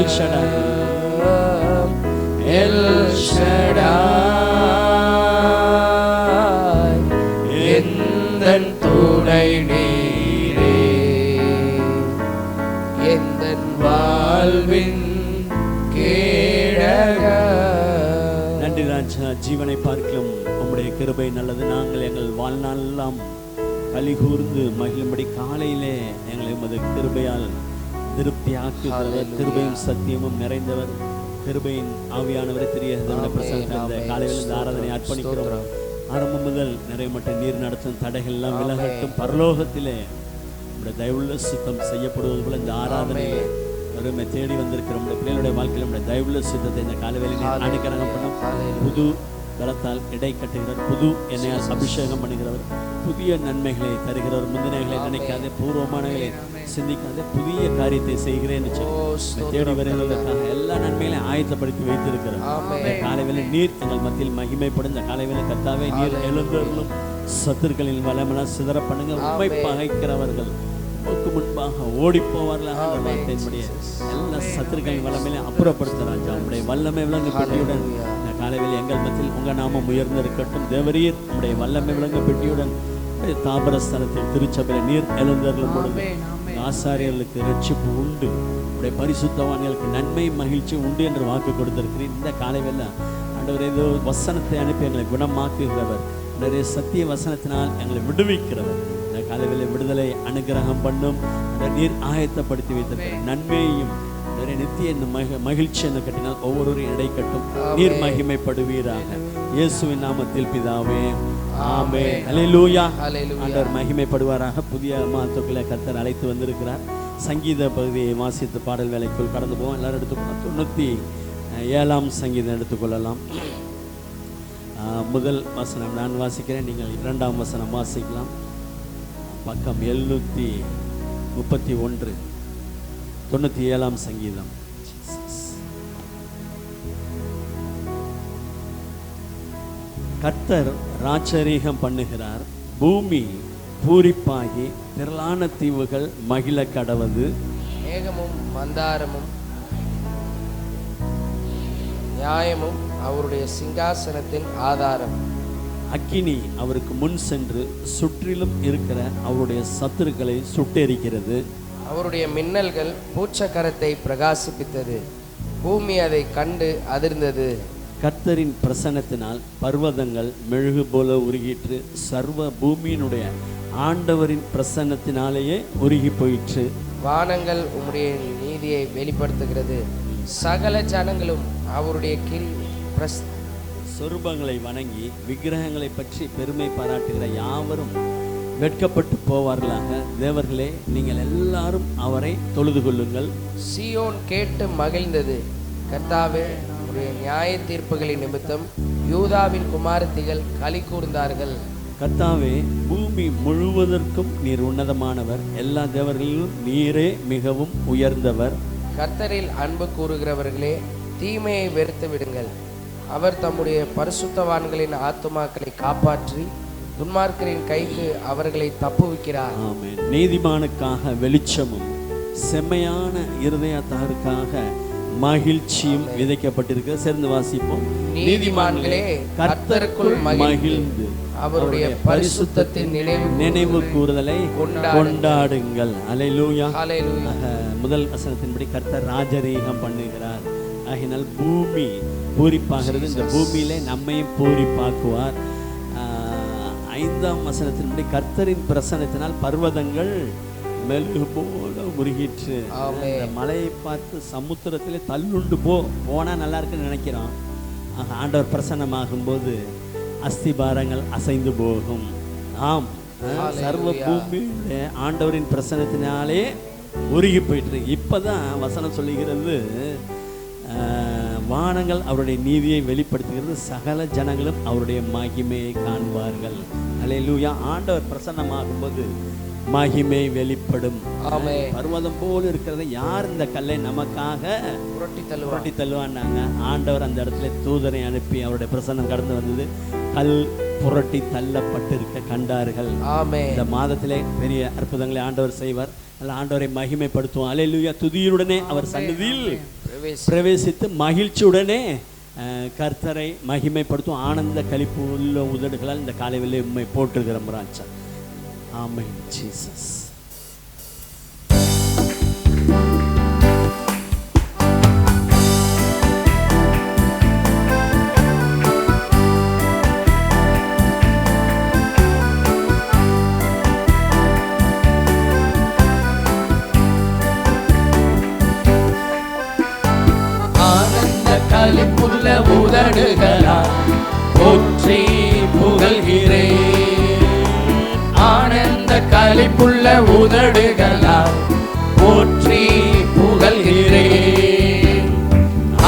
L Shaddai, L Shaddai, எந்தன் துணை நீரே, எந்தன் வாழ்வின் கேடக. நன்றி ராஜா, ஜீவனை பார்க்கலாம் உம்முடைய கிருபை நல்லது. நாங்கள் எங்கள் வாழ்நாளெல்லாம் களி கூர்ந்து மகிழும்படி காலையிலே எங்களை உமது கிருபையால் திருப்தியாக்குகிறவர், கிருபையும் சத்தியமும் நிறைந்தவர், கிருபையின் ஆவியானவரை தெரியாத பிரசங்கத்தை காலையில் இந்த ஆராதனை அர்ப்பணிக்கிறோம். ஆரம்பம் முதல் நிறைய மட்டும் நீர் நடத்தும் தடைகள் எல்லாம் விலகட்டும். பரலோகத்திலே நம்முடைய தயவுள்ள சுத்தம் செய்யப்படுவது போல இந்த ஆராதனை வறுமை தேடி வந்திருக்கிற நம்முடைய பிள்ளைகளுடைய வாழ்க்கையில் நம்முடைய தயவுள்ள சுத்தத்தை இந்த காலவேளையில் அனுக்கிரகம் பண்ணும். புது பலத்தால் இடை கட்டுகிறவர், புது எண்ணெயால் அபிஷேகம் பண்ணுகிறவர், புதிய நன்மைகளை தருகிறவர். முந்தினங்களை நினைக்காதே, பூர்வமானங்களை சிந்திக்காதே, புதிய காரியத்தை செய்கிறேன் தேடி வருகிறதற்காக எல்லா நன்மைகளையும் ஆயத்தப்படுத்தி வைத்திருக்கிறார். இந்த காலைவேளை நீர் எங்கள் மத்தியில் மகிமைப்படும். இந்த காலைவேளை கர்த்தாவே நீர் எழுந்தருளும். சத்துருக்களின் வல்லமெல்லாம் சிதற பண்ணுங்க. உண்மை பகைக்கிறவர்கள் முன்பாக ஓடி போவார்களாக வார்த்தையினுடைய எல்லா சத்துருக்களின் வல்லமையிலே அப்புறப்படுத்த ராஜா உங்களுடைய வல்லமை விளங்க பெட்டியுடன் இந்த காலையில் எங்கள் மத்தியில் உங்க நாமம் உயர்ந்திருக்கட்டும். தேவரீர் உங்களுடைய வல்லமை விளங்க பெட்டியுடன் தாபரஸ்தலத்தில் திருச்சபையில் நீர் எழுந்தருளும் பொழுது ஆசாரியர்களுக்கு ரட்சிப்பு உண்டு, உடைய பரிசுத்தவான்களுக்கு நன்மை மகிழ்ச்சி உண்டு என்று வாக்கு கொடுத்திருக்கிறேன். இந்த காலையில் ஆண்டவர் ஏதோ வசனத்தை அனுப்பி எங்களை குணமாக்குகிறவர், நிறைய சத்திய வசனத்தினால் எங்களை விடுவிக்கிறவர். இந்த காலையில் விடுதலை அனுகிரகம் பண்ணும். நீர் ஆயத்தப்படுத்தி வைத்திருக்கிற நன்மையையும் நித்திய மகிழ்ச்சி என்று கட்டினால் ஒவ்வொருவரையும் இடை கட்டும். நீர் மகிமைப்படுவீராக இயேசுவின் நாமத்தில் பிதாவே, ஆமென். அல்லேலூயா. ஆண்டவர் மகிமைப்படுவாராக. புதிய மாதத்துக்குள்ளே கர்த்தர் அழைத்து வந்திருக்கிறார். சங்கீத பகுதியை வாசித்து பாடல் வேலைக்குள் கடந்து போவோம். எல்லாரும் எடுத்துக்கொள்ளலாம். 97ஆம் சங்கீதம் எடுத்துக்கொள்ளலாம். முதல் வசனம் நான் வாசிக்கிறேன், நீங்கள் 2ஆம் வசனம் வாசிக்கலாம். பக்கம் 731, 97ஆம் சங்கீதம். கர்த்தர் ராஜரீகம் பண்ணுகிறார், பூமி பூரிப்பாகி திரளான தீவுகள் மகிழ கடவது. மேகமும் மந்தாரமும் நியாயமும் அவருடைய சிங்காசனத்தின் ஆதாரம். அக்கினி அவருக்கு முன் சென்று சுற்றிலும் இருக்கிற அவருடைய சத்துருக்களை சுட்டெரிக்கிறது. அவருடைய மின்னல்கள் பூச்சக்கரத்தை பிரகாசிப்பித்தது, பூமி அதை கண்டு அதிர்ந்தது. கர்த்தரின் பிரசன்னத்தினால் பர்வதங்கள் மெழுகு போல உருகிற்று, சர்வ பூமியினுடைய ஆண்டவரின் பிரசன்னத்தினாலேயே உருகி போயிற்று. வானங்கள் உம்முடைய நீதியை வெளிப்படுத்துகிறது, சகல ஜனங்களும் அவருடைய சொரூபங்களை வணங்கி விக்கிரகங்களை பற்றி பெருமை பாராட்டுகிற யாவரும் வெட்கப்பட்டு போவார்களாக. தேவர்களே, நீங்கள் எல்லாரும் அவரை தொழுது கொள்ளுங்கள். சீயோன் கேட்டு மகிழ்ந்தது, கர்த்தாவே உம்முடைய நியாய தீர்ப்புகளின் நிமித்தம் யூதாவின் குமாரத்திகள் களி கூர்ந்தார்கள். கர்த்தாவே, பூமி முழுவதற்கும் நீர் உன்னதமானவர், எல்லா தேவர்களிலும் நீரே மிகவும் உயர்ந்தவர். கர்த்தரில் அன்பு கூறுகிறவர்களே, தீமையை வெறுத்து விடுங்கள். அவர் தம்முடைய பரிசுத்தவான்களின் ஆத்துமாக்களை காப்பாற்றி துன்மார்க்கரின் கைக்கு அவர்களை தப்புவிக்கிறார். ஆமென். நீதிமானுக்காக வெளிச்சமும் செம்மையான இருதயத்தாருக்காக மகிழ்ச்சியும் விதைக்கப்பட்டிருக்க. சேர்ந்து வாசிப்போம். நீதிமான்களே, கர்த்தருக்குள் மகிழ்ந்து அவருடைய பரிசுத்தத்தின் நினைவு கூறுதலை கொண்டாடுங்கள். அல்லேலூயா. அல்லேலூயா. முதல் வசனத்தின்படி கர்த்தர் ராஜரீகம் பண்ணுகிறார். ஆகினால் பூமி பூரிப்பாகிறது. இந்த பூமியிலே நம்மையும் பூரிப்பாக்குவார். 5ஆம் வசனத்தின்படி கர்த்தரின் பிரசன்னத்தினால் பர்வதங்கள் மெழுகு போல உருகிற்று. மலையை பார்த்து சமுத்திரத்திலே தள்ளுண்டு போனா நல்லா இருக்குன்னு நினைக்கிறோம். ஆண்டவர் பிரசன்னமாகும் போது அஸ்திபாரங்கள் அசைந்து போகும். ஆம், சர்வ பூமியிலே ஆண்டவரின் பிரசன்னத்தினாலே உருகி போயிட்டு. இப்பதான் வசனம் சொல்லுகிறது, வானங்கள் அவருடைய நீதியை வெளிப்படுத்துகிறது, சகல ஜனங்களும் அவருடைய மகிமையை காண்பார்கள். அல்லேலூயா. ஆண்டவர் பிரசன்னமாகும் போது மகிமை வெளிப்படும். பர்வதம் போல இருக்கிறத யார் இந்த கல்லை நமக்காக புரட்டி தள்ளுவான்னாங்க. ஆண்டவர் அந்த இடத்துல தூதனை அனுப்பி அவருடைய பிரசன்னம் கடந்து வந்தது. கல் புரட்டி தள்ளப்பட்டு இருக்க கண்டார்கள். இந்த மாதத்திலே பெரிய அற்புதங்களை ஆண்டவர் செய்வார். ஆண்டவரை மகிமைப்படுத்துவோம். அல்லேலூயா. துதியுடனே அவர் சந்நிதியில் பிரவேசித்து மகிழ்ச்சியுடனே கர்த்தரை மகிமைப்படுத்தும் ஆனந்த களிப்பு உள்ள உதடுகளால் இந்த காலையிலே உண்மை போட்டிருக்கிறோம் ராஜா. ஆமென் ஜீசஸ். களிப்புள்ள உதடுகளால் போற்றி புகழ்கிறேன். ஆனந்த களிப்புள்ள உதடுகளால் போற்றி புகழ்கிறேன்.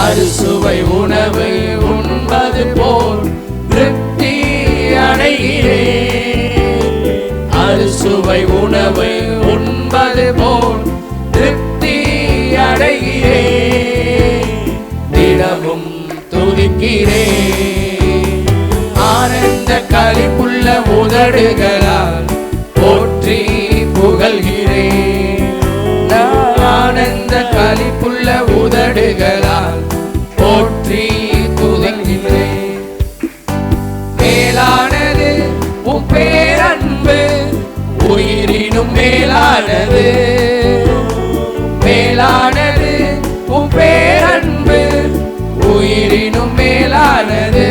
அறுசுவை உணவு உண்பது போல் திருப்தி அடைகிறேன். அறுசுவை உணவு உண்பது போல் திருப்தி அடைகிறேன். தினமும் துதிக்கிறேன். ஆனந்த களிப்புள்ள உதடுகளால் போற்றி புகழ்கிறேன். ஆனந்த களிப்புள்ள உதடுகளால் போற்றி துதிக்கிறேன். மேலானது உம் பேரன்பு, உயிரினும் மேலானது. மேலானது உம் பேரன்பு, உயிரினும் மேலானது.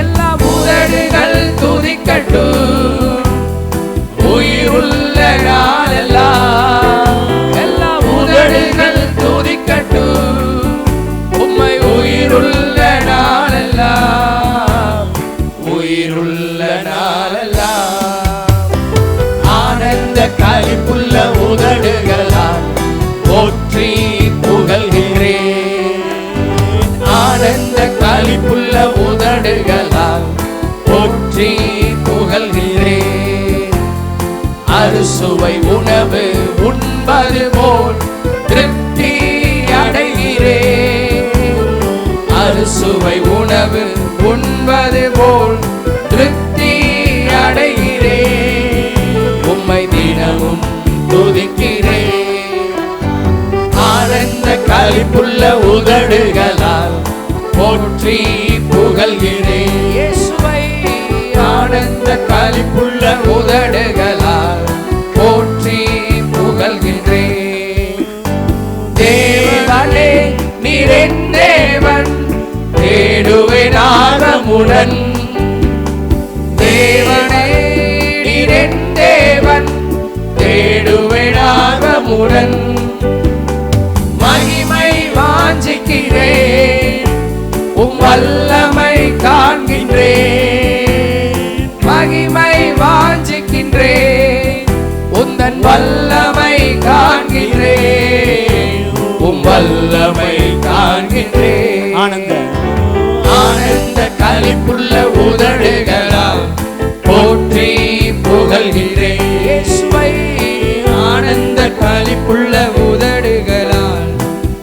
எல்லா உதடுகள் துதிக்கட்டும் உயிருள்ள நாளெல்லாம். எல்லா உதடுகள் துதிக்கட்டும் உம்மை உயிருள்ள நாளெல்லாம். உயிருள்ள நாளெல்லாம். ஆனந்த களிப்புள்ள உதடுகளால் போற்றி புகழ்கிறேன். ஆனந்த களிப்புள்ள உதடுகளால் போற்றி புகழ்கிறேன். அறுசுவை உணவு உண்பது போல் திருப்தி அடைகிறேன். அறுசுவை உணவு உண்பது போல் திருப்தி அடைகிறேன். உம்மை தினமும் துதிக்கிறேன். ஆனந்த களிப்புள்ள உதடுகளால் போற்றி புகழ்கிறேன். இயேசுவை ஆனந்த களிப்புள்ள உதடுகளால் போற்றி புகழ்கிறேன். தேவனே நீர் என் தேவன், தேடுவேன் ஆர்வமுடன். தேவனே நீர் என் தேவன், தேடுவேன் ஆர்வமுடன். மகிமை வாஞ்சிக்கிறேன், உம் வல்லமை காண்கின்றேன். மகிமை வாஞ்சிக்கின்றேன், உந்தன் வல்லமை காண்கின்றேன். உம் வல்லமை காண்கின்றேன். ஆனந்த களிப்புள்ள உதடுகளால் போற்றி புகழ்கிறேன். ஆனந்த களிப்புள்ள உதடுகளால்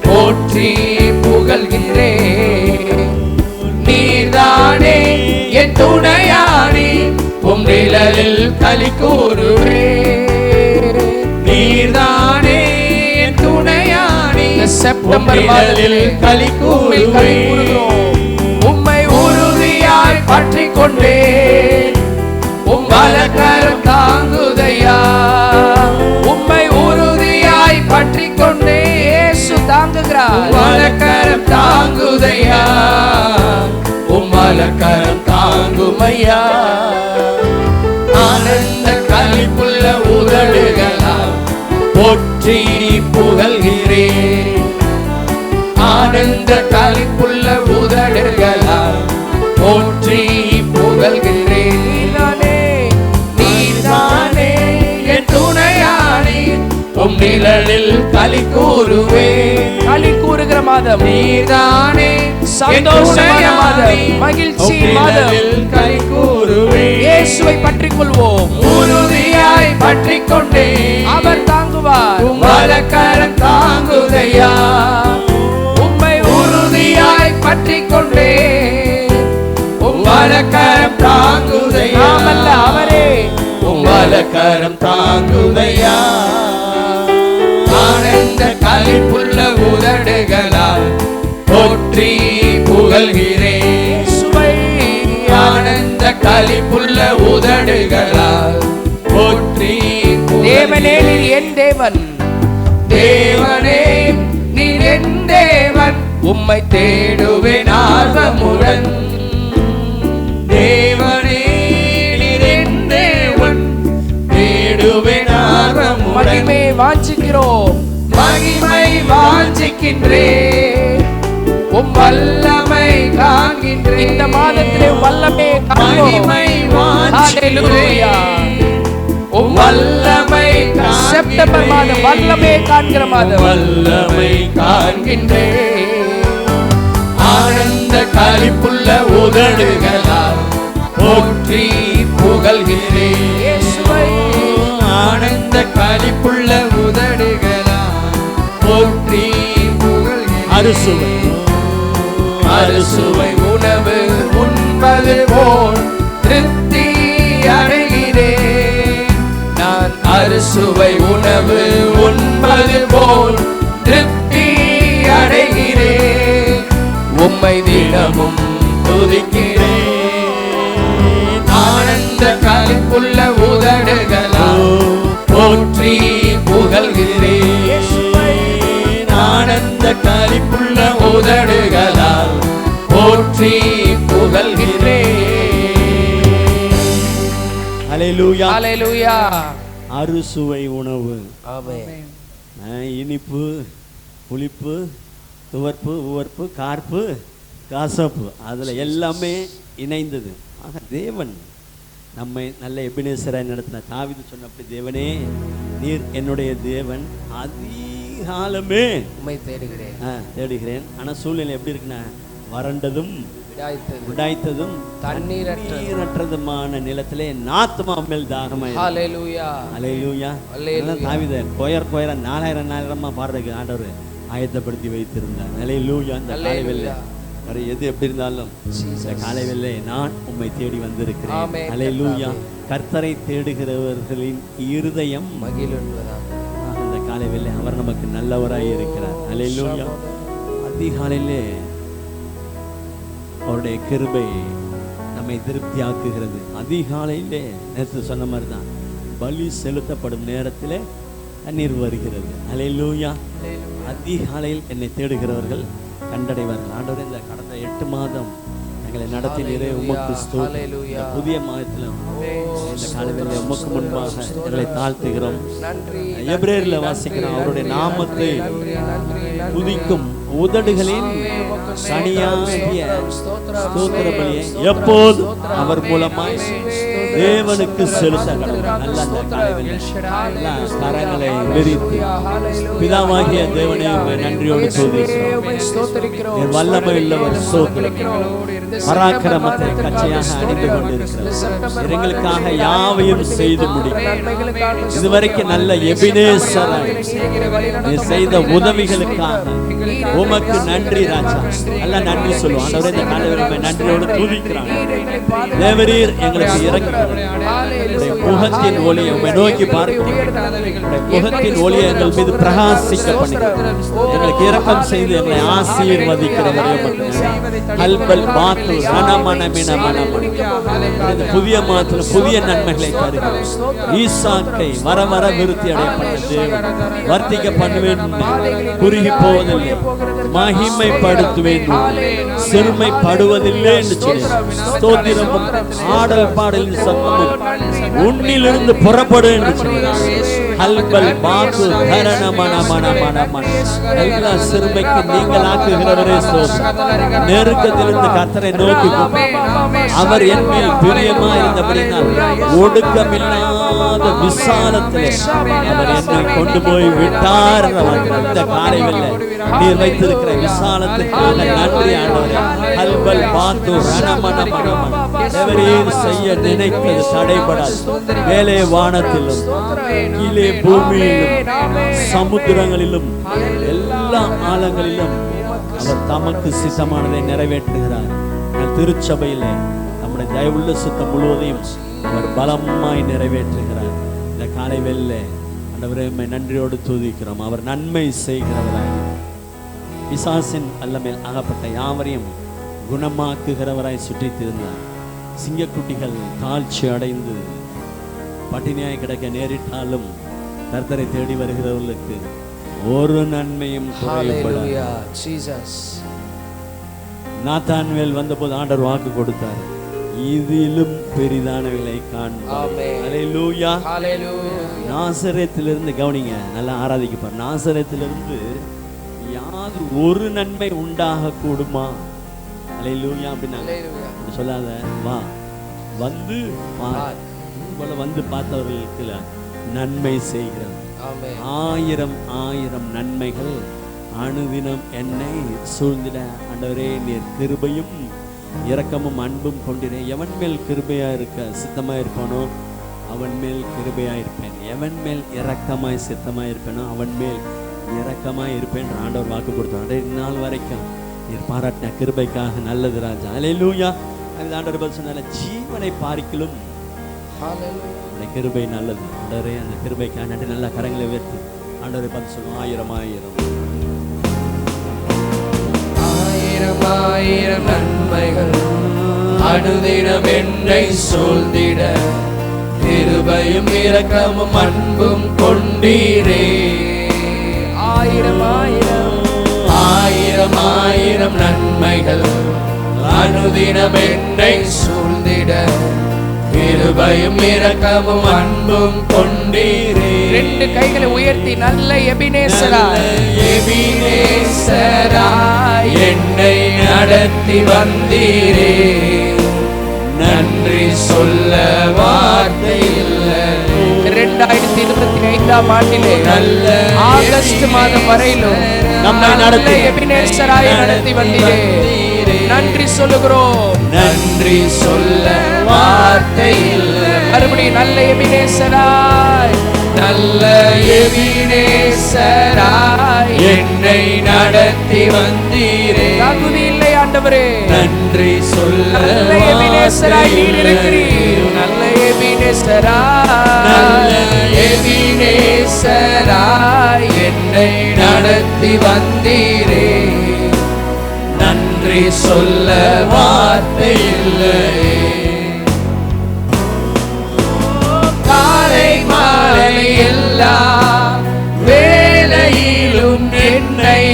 போற்றி புகழ்கிறேன். நீர்தானே என் துணையானி, உம் நிழலில் களி கூறுவேன். நீர்தானே என் துணையானி, செப்டம்பர் மாதத்தில் களி கூறுவேன். உம்மை உறுதியாய் பற்றி கொண்டேன், உம் வலக்கரம் தாங்குதையா. உம்மை உறுதியாய் பற்றி கொண்டே இயேசு தாங்குகிறார். வலக்கரம் தாங்குதையா, உம் வலக்கரம் தாங்குமையா. ஆனந்த களிப்புள்ள உதடுகளால் போற்றி புகழ்கிறேன். ஆனந்த களிப்புள்ள உதடுகளால் போற்றி புகழ்கிறேன். நீதானே என் துணையானி, உம் நிழலில் களி கூறுவேன். களி கூறுகிற மாதம் நீதானே. சந்தோஷமான மாதம், மகிழ்ச்சி மாதம். களி கூறுவேன். இயேசுவை பற்றிக் கொள்வோம். உறுதியாய் பற்றிக் கொண்டே அவர் தாங்குவார். உம் வலக்கரம் தாங்குதையா. உம்மை உறுதியாய் பற்றிக் கொண்டே உம் வலக்கரம் தாங்குதையா. நாமல்ல அவரே. உம் வலக்கரம் தாங்குதையா. ஆனந்த களிப்புள்ள உதடுகள் தேவன். தேவனே நீர் என் தேவன், உம்மை தேடுவேன் ஆர்வமுடன். தேவனே நீர் என் தேவன், தேடுவேன் ஆர்வமுடன். மகிமை வாஞ்சிக்கிறோம், மகிமை வாஞ்சிக்கின்றேன், உம் வல்லமை காண்கின்றேன். இந்த மாதத்திலே வல்லமை மகிமை வாஞ்சிக்கின்றேன், உம் வல்லமை செப்டம்பர் மாதம் வல்லமை காண்கிற மாதம், வல்லமை காண்கின்றேன். ஆனந்த களிப்புள்ள உதடுகளால் போற்றி புகழ்கிறேன். ஆனந்த களிப்புள்ள உதடுகளால் போற்றி புகழ்கிறேன். அறுசுவை உணவு உண்பது போல் திருப்தி அடைகிறேன். நான் அறுசுவை உணவு உண்பது போல் திருப்தி அடைகிறேன். உம்மை தினமும் துதிக்கிறேன். ஆனந்த களிப்புள்ள உதடுகளால் போற்றி புகழ்கிறேன். ஆனந்த களிப்புள்ள உதடுகளால் போற்றி புகழ்கிறேன். ஹல்லேலூயா, ஹல்லேலூயா. அறுசுவை உணவு. ஆமென். இனிப்பு, புளிப்பு, துவர்ப்பு, உவர்ப்பு, கார்ப்பு, காசப்பு, அதுல எல்லாமே இணைந்தது. ஆக தேவன் நம்மை நல்ல எபினேசராய் நடத்தின. தாவீது சொன்னபடி, தேவனே நீர் என்னுடைய தேவன், அதிகாலமே உம்மை தேடுகிறேன். தேடுகிறேன். ஆனா சூழ்நிலை எப்படி இருக்குன்னா, வறண்டதும் விடாய்த்ததும் தண்ணீரற்றதுமான நிலத்திலே நாத்துமா மேல் தாகமாய். ஹல்லேலூயா, ஹல்லேலூயா. தாவீது கொயர் 4000 பாடுறதுக்கு ஆண்டவர் ஆயத்தப்படுத்தி வைத்திருந்தார். ஹல்லேலூயா. இந்த காலைவெல்ல வேற எது எப்படி இருந்தாலும் இந்த காலைவெல்ல நான் உம்மை தேடி வந்திருக்கிறேன். ஹல்லேலூயா. கர்த்தரை தேடுகிறவர்களின் இருதயம் மகிழ்வதாக. இந்த காலைவெல்ல அவர் நமக்கு நல்லவராய் இருக்கிறார். ஹல்லேலூயா. அதிகாலையிலே அவருடைய கிருபை நம்மை திருப்தியாக்குகிறது. அதிகாலையிலே நேற்று சொன்ன மாதிரி தான், பலி செலுத்தப்படும் நேரத்தில் தண்ணீர் வருகிறது. ஹல்லேலூயா. அதிகாலையில் என்னை தேடுகிறவர்கள் கண்டடைவார்கள். ஆண்டவரே, இந்த கடந்த 8 மாதம் எங்களை நடத்தினீரே, உமக்கு ஸ்தோத்திரம். புதிய மாதத்திலும் இந்த காலையில் உமக்கு முன்பாக எங்களை தாழ்த்துகிறோம். எபிரேயர்ல வாசிக்கிறோம், அவருடைய நாமத்தை துதிக்கும் உதடுகளின் கனியாகிய ஸ்தோத்திர பலியை எப்போது அவர் மூலமாய் தேவனுக்கு செலுத்த கடவுள். நல்ல அந்த காலையில் கரங்களை விரித்து, பிதாவாகிய தேவனே நன்றியோடு துதிக்கிறோம். வல்லமை உள்ளவர் ஸ்தோத்திரம். பராக்கிரமத்தை கச்சையாக அணிந்து கொண்டிருக்கிறார். எங்களுக்காக யாவையும் செய்து முடிக்கிறார். இதுவரைக்கும் நல்ல எபினேசராய் செய்த உதவிகளுக்காக உமக்கு நன்றி ராஜா. நல்ல நன்றி சொல்லுவோம். ஆண்டவரே, இந்த காலைவரை நன்றியோடு துதிக்கிறார். தேவரீர் எங்களுக்கு இறங்குகிறார். முகத்தின் ஒளியை உம்மை நோக்கி பார்க்கிறோம். முகத்தின் ஒளியை எங்கள் மீது பிரகாசிக்க பண்ணுகிறோம். எங்களுக்கு இரக்கம் செய்து எங்களை ஆசீர்வதிக்கிறவரே புதிய மாதத்தில் புதிய நன்மைகளை தருகிறோம். ஈசாக்கை வர வர விருத்தி அடையப்பட்ட தேவன் வர்த்திக்க பண்ணுவேன், குறுகி போவதில்லை, மகிமைப்படுத்துவேன், சிறுமைப்படுவதில்லை என்று சொல்லி ஸ்தோத்திரமும் ஆடல் பாடலின் சத்தமும் உன்னிலிருந்து புறப்படும் என்று சொன்னார். ஹல்பல் பாத்து தரண மன மன மன மன எல்லா சிறுமைக்கு நீங்கள் ஆக்குகிறவரே ஸ்தோத்திரம். நெருக்கத்திலிருந்து கர்த்தரை நோக்கி அவர் என் மேல் பிரியமா இருந்தபடினால் ஒடுக்கமில்லாத விசாலத்திலே அவர் என்னை கொண்டு போய் விட்டார். இந்த காலையில் நீர் வைத்திருக்கிற விசாலத்திற்காக நன்றி ஆண்டவரே. ஹல்பல் பாத்து ரணமன மனமன எவரீர் செய்ய நினைத்தது தடைபடாது. மேலே வானத்திலும் கீழே பூமியிலும் சமுத்திரங்களிலும் எல்லா ஆழங்களிலும் அவர் தமக்கு சித்தமானதை நிறைவேற்றுகிறார். திருச்சபையிலே நம்முடைய தயவுள்ள சித்தம் முழுவதையும் அவர் பலமாய் நிறைவேற்றுகிறார். இந்த காலை வெல்ல ஆண்டவரே நன்றியோடு துதிக்கிறோம். அவர் நன்மை செய்கிறவராய், பிசாசின் அல்லமேல் ஆகப்பட்ட யாவரையும் குணமாக்குகிறவராய் சுற்றித் திருந்தார். சிங்கக்குட்டிகள் தாழ்ச்சி அடைந்து பட்டினியாய் கிடக்க நேரிட்டாலும் கர்த்தரை தேடி வருகிறவர்களுக்கு ஒரு நன்மையும் குறைபடாது. Hallelujah, Jesus. நாத்தான்வேல் வந்தபோது ஆண்டவர் வாக்கு கொடுத்தார், இதிலும் பெரிதானவைகளை காண்பாய். Amen. ஹல்லேலூயா. Hallelujah. நாசரேத்திலிருந்து கவனிங்க, நல்லா ஆராதிக்கப்பார். நாசரேத்திலிருந்து யாது ஒரு நன்மை உண்டாக கூடுமா? ஹல்லேலூயா. அப்படின்னாங்க. Hallelujah. அப்படி சொல்லாத, வா வந்து பார். போல வந்து பார்த்தவர்களுக்கு நன்மை செய்கிறது. Amen. ஆயிரம் ஆயிரம் நன்மைகள் அனுதினம் என்னை சூழ்ந்திட. ஆண்டவரே, நீர் கிருபையும் இரக்கமும் அன்பும் கொண்டிரே. எவன் மேல் கிருபையா இருக்க சித்தமா இருப்பானோ அவன் மேல் கிருபையா இருப்பேன். எவன் மேல் இரக்கமாய் சித்தமாய் இருப்பேனோ அவன் மேல் இரக்கமாய் இருப்பேன். ஆண்டவர் வாக்கு கொடுத்தார். இந்நாள் வரைக்கும் நீர் பாராட்டின கிருபைக்காக நல்லது ராஜா. ஹல்லேலூயா. அது ஆண்டவர் பதில் சொன்னால, ஜீவனை பார்க்கிலும் Hallelujah. உடைய கிருபை நல்லது. ஆண்டவரே, அந்த கிருபைக்காக நன்றி. நல்லா கரங்களை உயர்த்தி ஆண்டவரை பார்த்து சொல்லுவோம், ஆயிரம் ஆயிரம் ஆயிரம் ஆயிரம் நன்மைகள் அனுதினம் என்னை சூழ்ந்திட, கிருபையும் இரக்கமும் அன்பும் கொண்டீரே. ஆயிரம் ஆயிரம் ஆயிரம் ஆயிரம் நன்மைகள் அனுதினம் என்னை சூழ்ந்திட, கிருபையும் இரக்கமும் அன்பும் கொண்டீரே. ரெண்டு கைகளை உயர்த்தி நல்ல எபினேசராய், எபினேசராய் என்னை நடத்தி வந்தீரே. நன்றி சொல்ல வார்த்தை இல்லை. 2025 ஆண்டிலே நல்ல ஆகஸ்ட் மாதம் வரையிலும் நம்மை நடத்தி எபினேசராய் நடத்தி வந்தீரே. நன்றி சொல்லுகிறோம். நன்றி சொல்ல வார்த்தை இல்லை. மறுபடியும் நல்ல எபினேசராய், நல்ல எபினேசராய் என்னை நடத்தி வந்தீரே. தகுதி இல்லை ஆண்டவரே, நன்றி சொல்ல நல்ல எபினேசராய் நீர் இருக்கிறீர். நல்ல எபினேசராய், நல்ல எபினேசராய் என்னை நடத்தி வந்தீரே. நன்றி சொல்ல வார்த்தை இல்லை. காலை மாலை எல்லா வேளையிலும் என்னை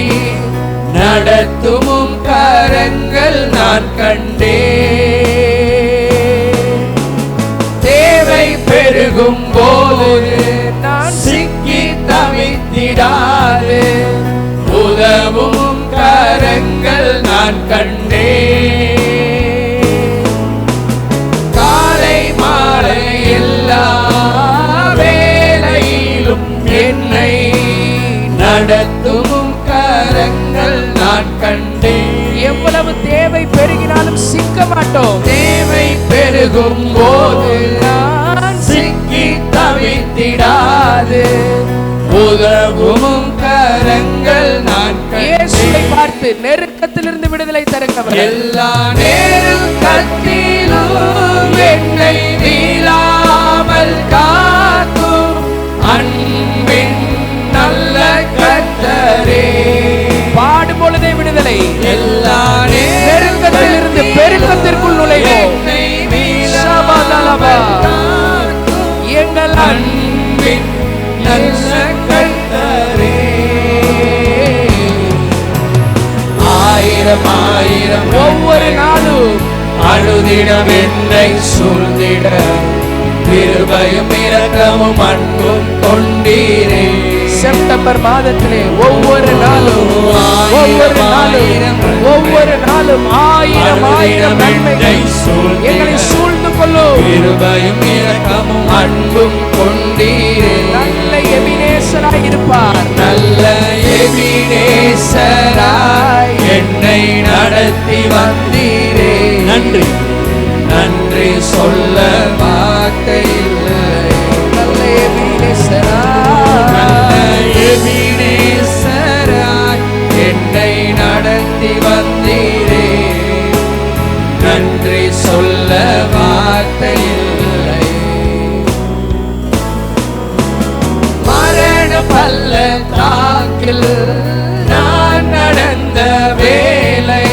நடத்தும் கரங்கள் நான் கண்டேன். தேவை பெருகும் போது நான் சிக்கி தவித்திடாது உதவும் கரங்கள் நான் கண்டேன். காலை மாலை எல்லா வேளையிலும் என்னை நடத்தும் கரங்கள் நான் கண்டேன். எவ்வளவு தேவை பெருகினாலும் சிக்க மாட்டோம். தேவை பெருகும் போது நான் சிக்கி தவித்திடாது உதவும் கரங்கள் நான் இயேசுவை பார்த்து நெருக்கத்திலிருந்து விடுதலை தருகிறவர். எல்லா நெருக்கத்திலும் என்னை வீழாமல் காக்கும் அன்பின் நல்ல கர்த்தரே. பாடும் பொழுதே விடுதலை. எல்லா நெருக்கத்திலிருந்து பெருக்கத்திற்குள் நுழைவோம். எங்கள் அன்பின் நல்ல கர்த்தரே. ஆயிரம் ஆயிரம் ஒவ்வொரு நாளும் அழுதிடம் என்னை சூழ்ந்திட, கிருபையும் இரக்கமும் அன்பும் கொண்டீரே. செப்டம்பர் மாதத்திலே ஒவ்வொரு நாளும் ஆயிரம் ஆயிரம் நன்மைகள் எங்களை சூழ்ந்து கொள்ளும். கிருபையும் இரக்கமும் அன்பும் கொண்டீரே. நல்ல எபினேசராய் இருப்பார். நல்ல எபினேசராய் என்னை நடத்தி வந்தீரே. நன்றி நன்றி சொல்ல வார்த்தை இல்லை. நல்ல எபினேசராய் என்னை நடத்தி வந்தீரே. நன்றி சொல்ல வார்த்தை இல்லை. மரண பள்ளத்தாக்கில் நான் நடந்த வேலை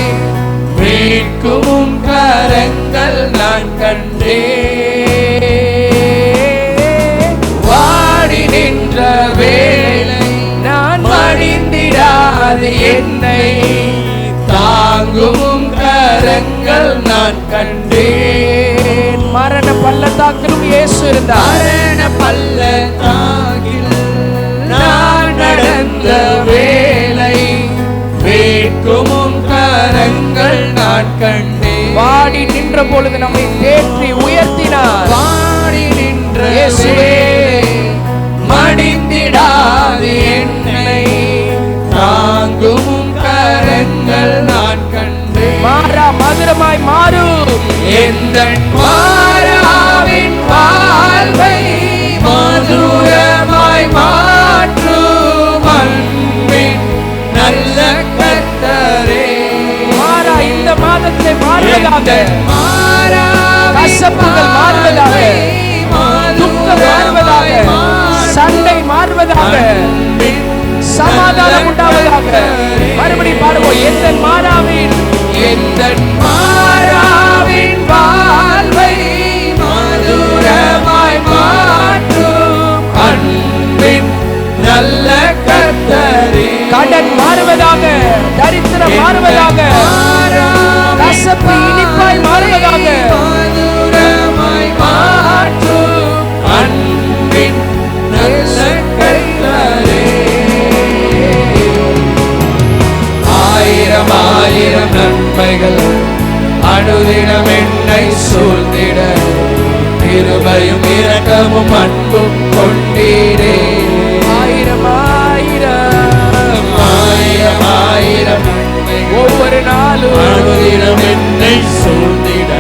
மீட்கும் கரங்கள் நான் கண்டேன். வாடி நின்ற என்னை தாங்கும் கரங்கள் நான் கண்டேன். மரண பள்ளத்தாக்கிலும் இயேசு இருந்தார். மரண பள்ளத்தாக்கில் நான் நடந்த வேளை மீட்கும் கரங்கள் நான் கண்டேன். வாடி நின்ற பொழுது நம்மை தேற்றி உயர்த்தினார். வாடி நின்ற இயேசுவே மடிந்திடாது என்னை தாங்கும் கரங்கள் நான் கண்டேன். மாறா மதுரமாய் மாறும் எந்தன் மாறாவின் வாழ்வை மதுரமாய் மாற்றும் அன்பின் நல்ல கர்த்தரே. மாறா இந்த மாதத்தை மாறுவதாக, கசப்புகள் மாறுவதாக, துக்கம் மாறுவதாக, சண்டை மாறுவதாக, சமாதானம் உண்டாவதாக. மறுபடி பாடுவோம். எந்தன் மாறாவின் வாழ்வை மதுரமாய் மாற்றும் அன்பின் நல்ல கர்த்தரே. கடன் மாறுவதாக, தரித்திரம் மாறுவதாக, கசப்பு இனிப்பாய் மாறுவதாக. மதுரமாய் மாற்றும் அன்பின் நல்ல கர்த்தரே. ஆயிரம் ஆயிரம் நன்மைகள் அனுதினம் என்னை சூழ்ந்திட கிருபையும் இரக்கமும் அன்பும் கொண்டீரே. ஆயிரம் ஆயிரம் ஆயிரம் ஆயிரம் ஒவ்வொரு நாளும் அனுதினம் என்னை சூழ்ந்திட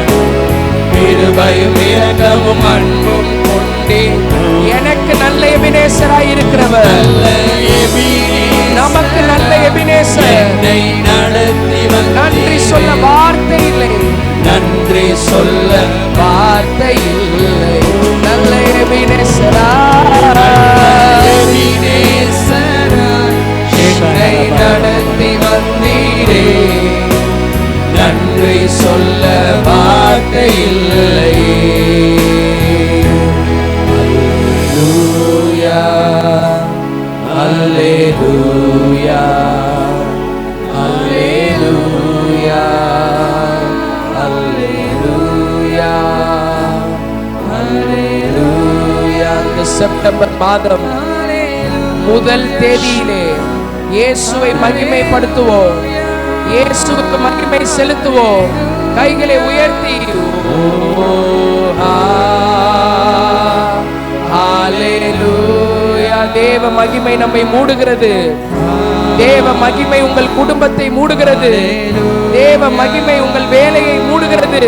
கிருபையும் இரக்கமும் அன்பும் கொண்டே. எனக்கு நல்ல எபினேசராய் இருக்கிறவர், நமக்கு நல்ல எபினேசர். நன்றி சொல்ல வார்த்தை இல்லை, நன்றி சொல்ல வார்த்தை இல்லை. நல்ல என்னை நடத்தி வந்தீரே, நன்றி சொல்ல வார்த்தை இல்லை. அல்லேலூயா, அல்லேலூயா, அல்லேலூயா, அல்லேலூயா. இந்த செப்டம்பர் மாதம் முதல் தேதியிலே இயேசுவை மகிமைப்படுத்துவோம், இயேசுவுக்கு மகிமை செலுத்துவோம். கைகளை உயர்த்தி ஹalleluya. தேவ மகிமை நம்மை மூடுகிறது. தேவ மகிமை உங்கள் குடும்பத்தை மூடுகிறது. தேவ மகிமை உங்கள் வேலையை மூடுகிறது.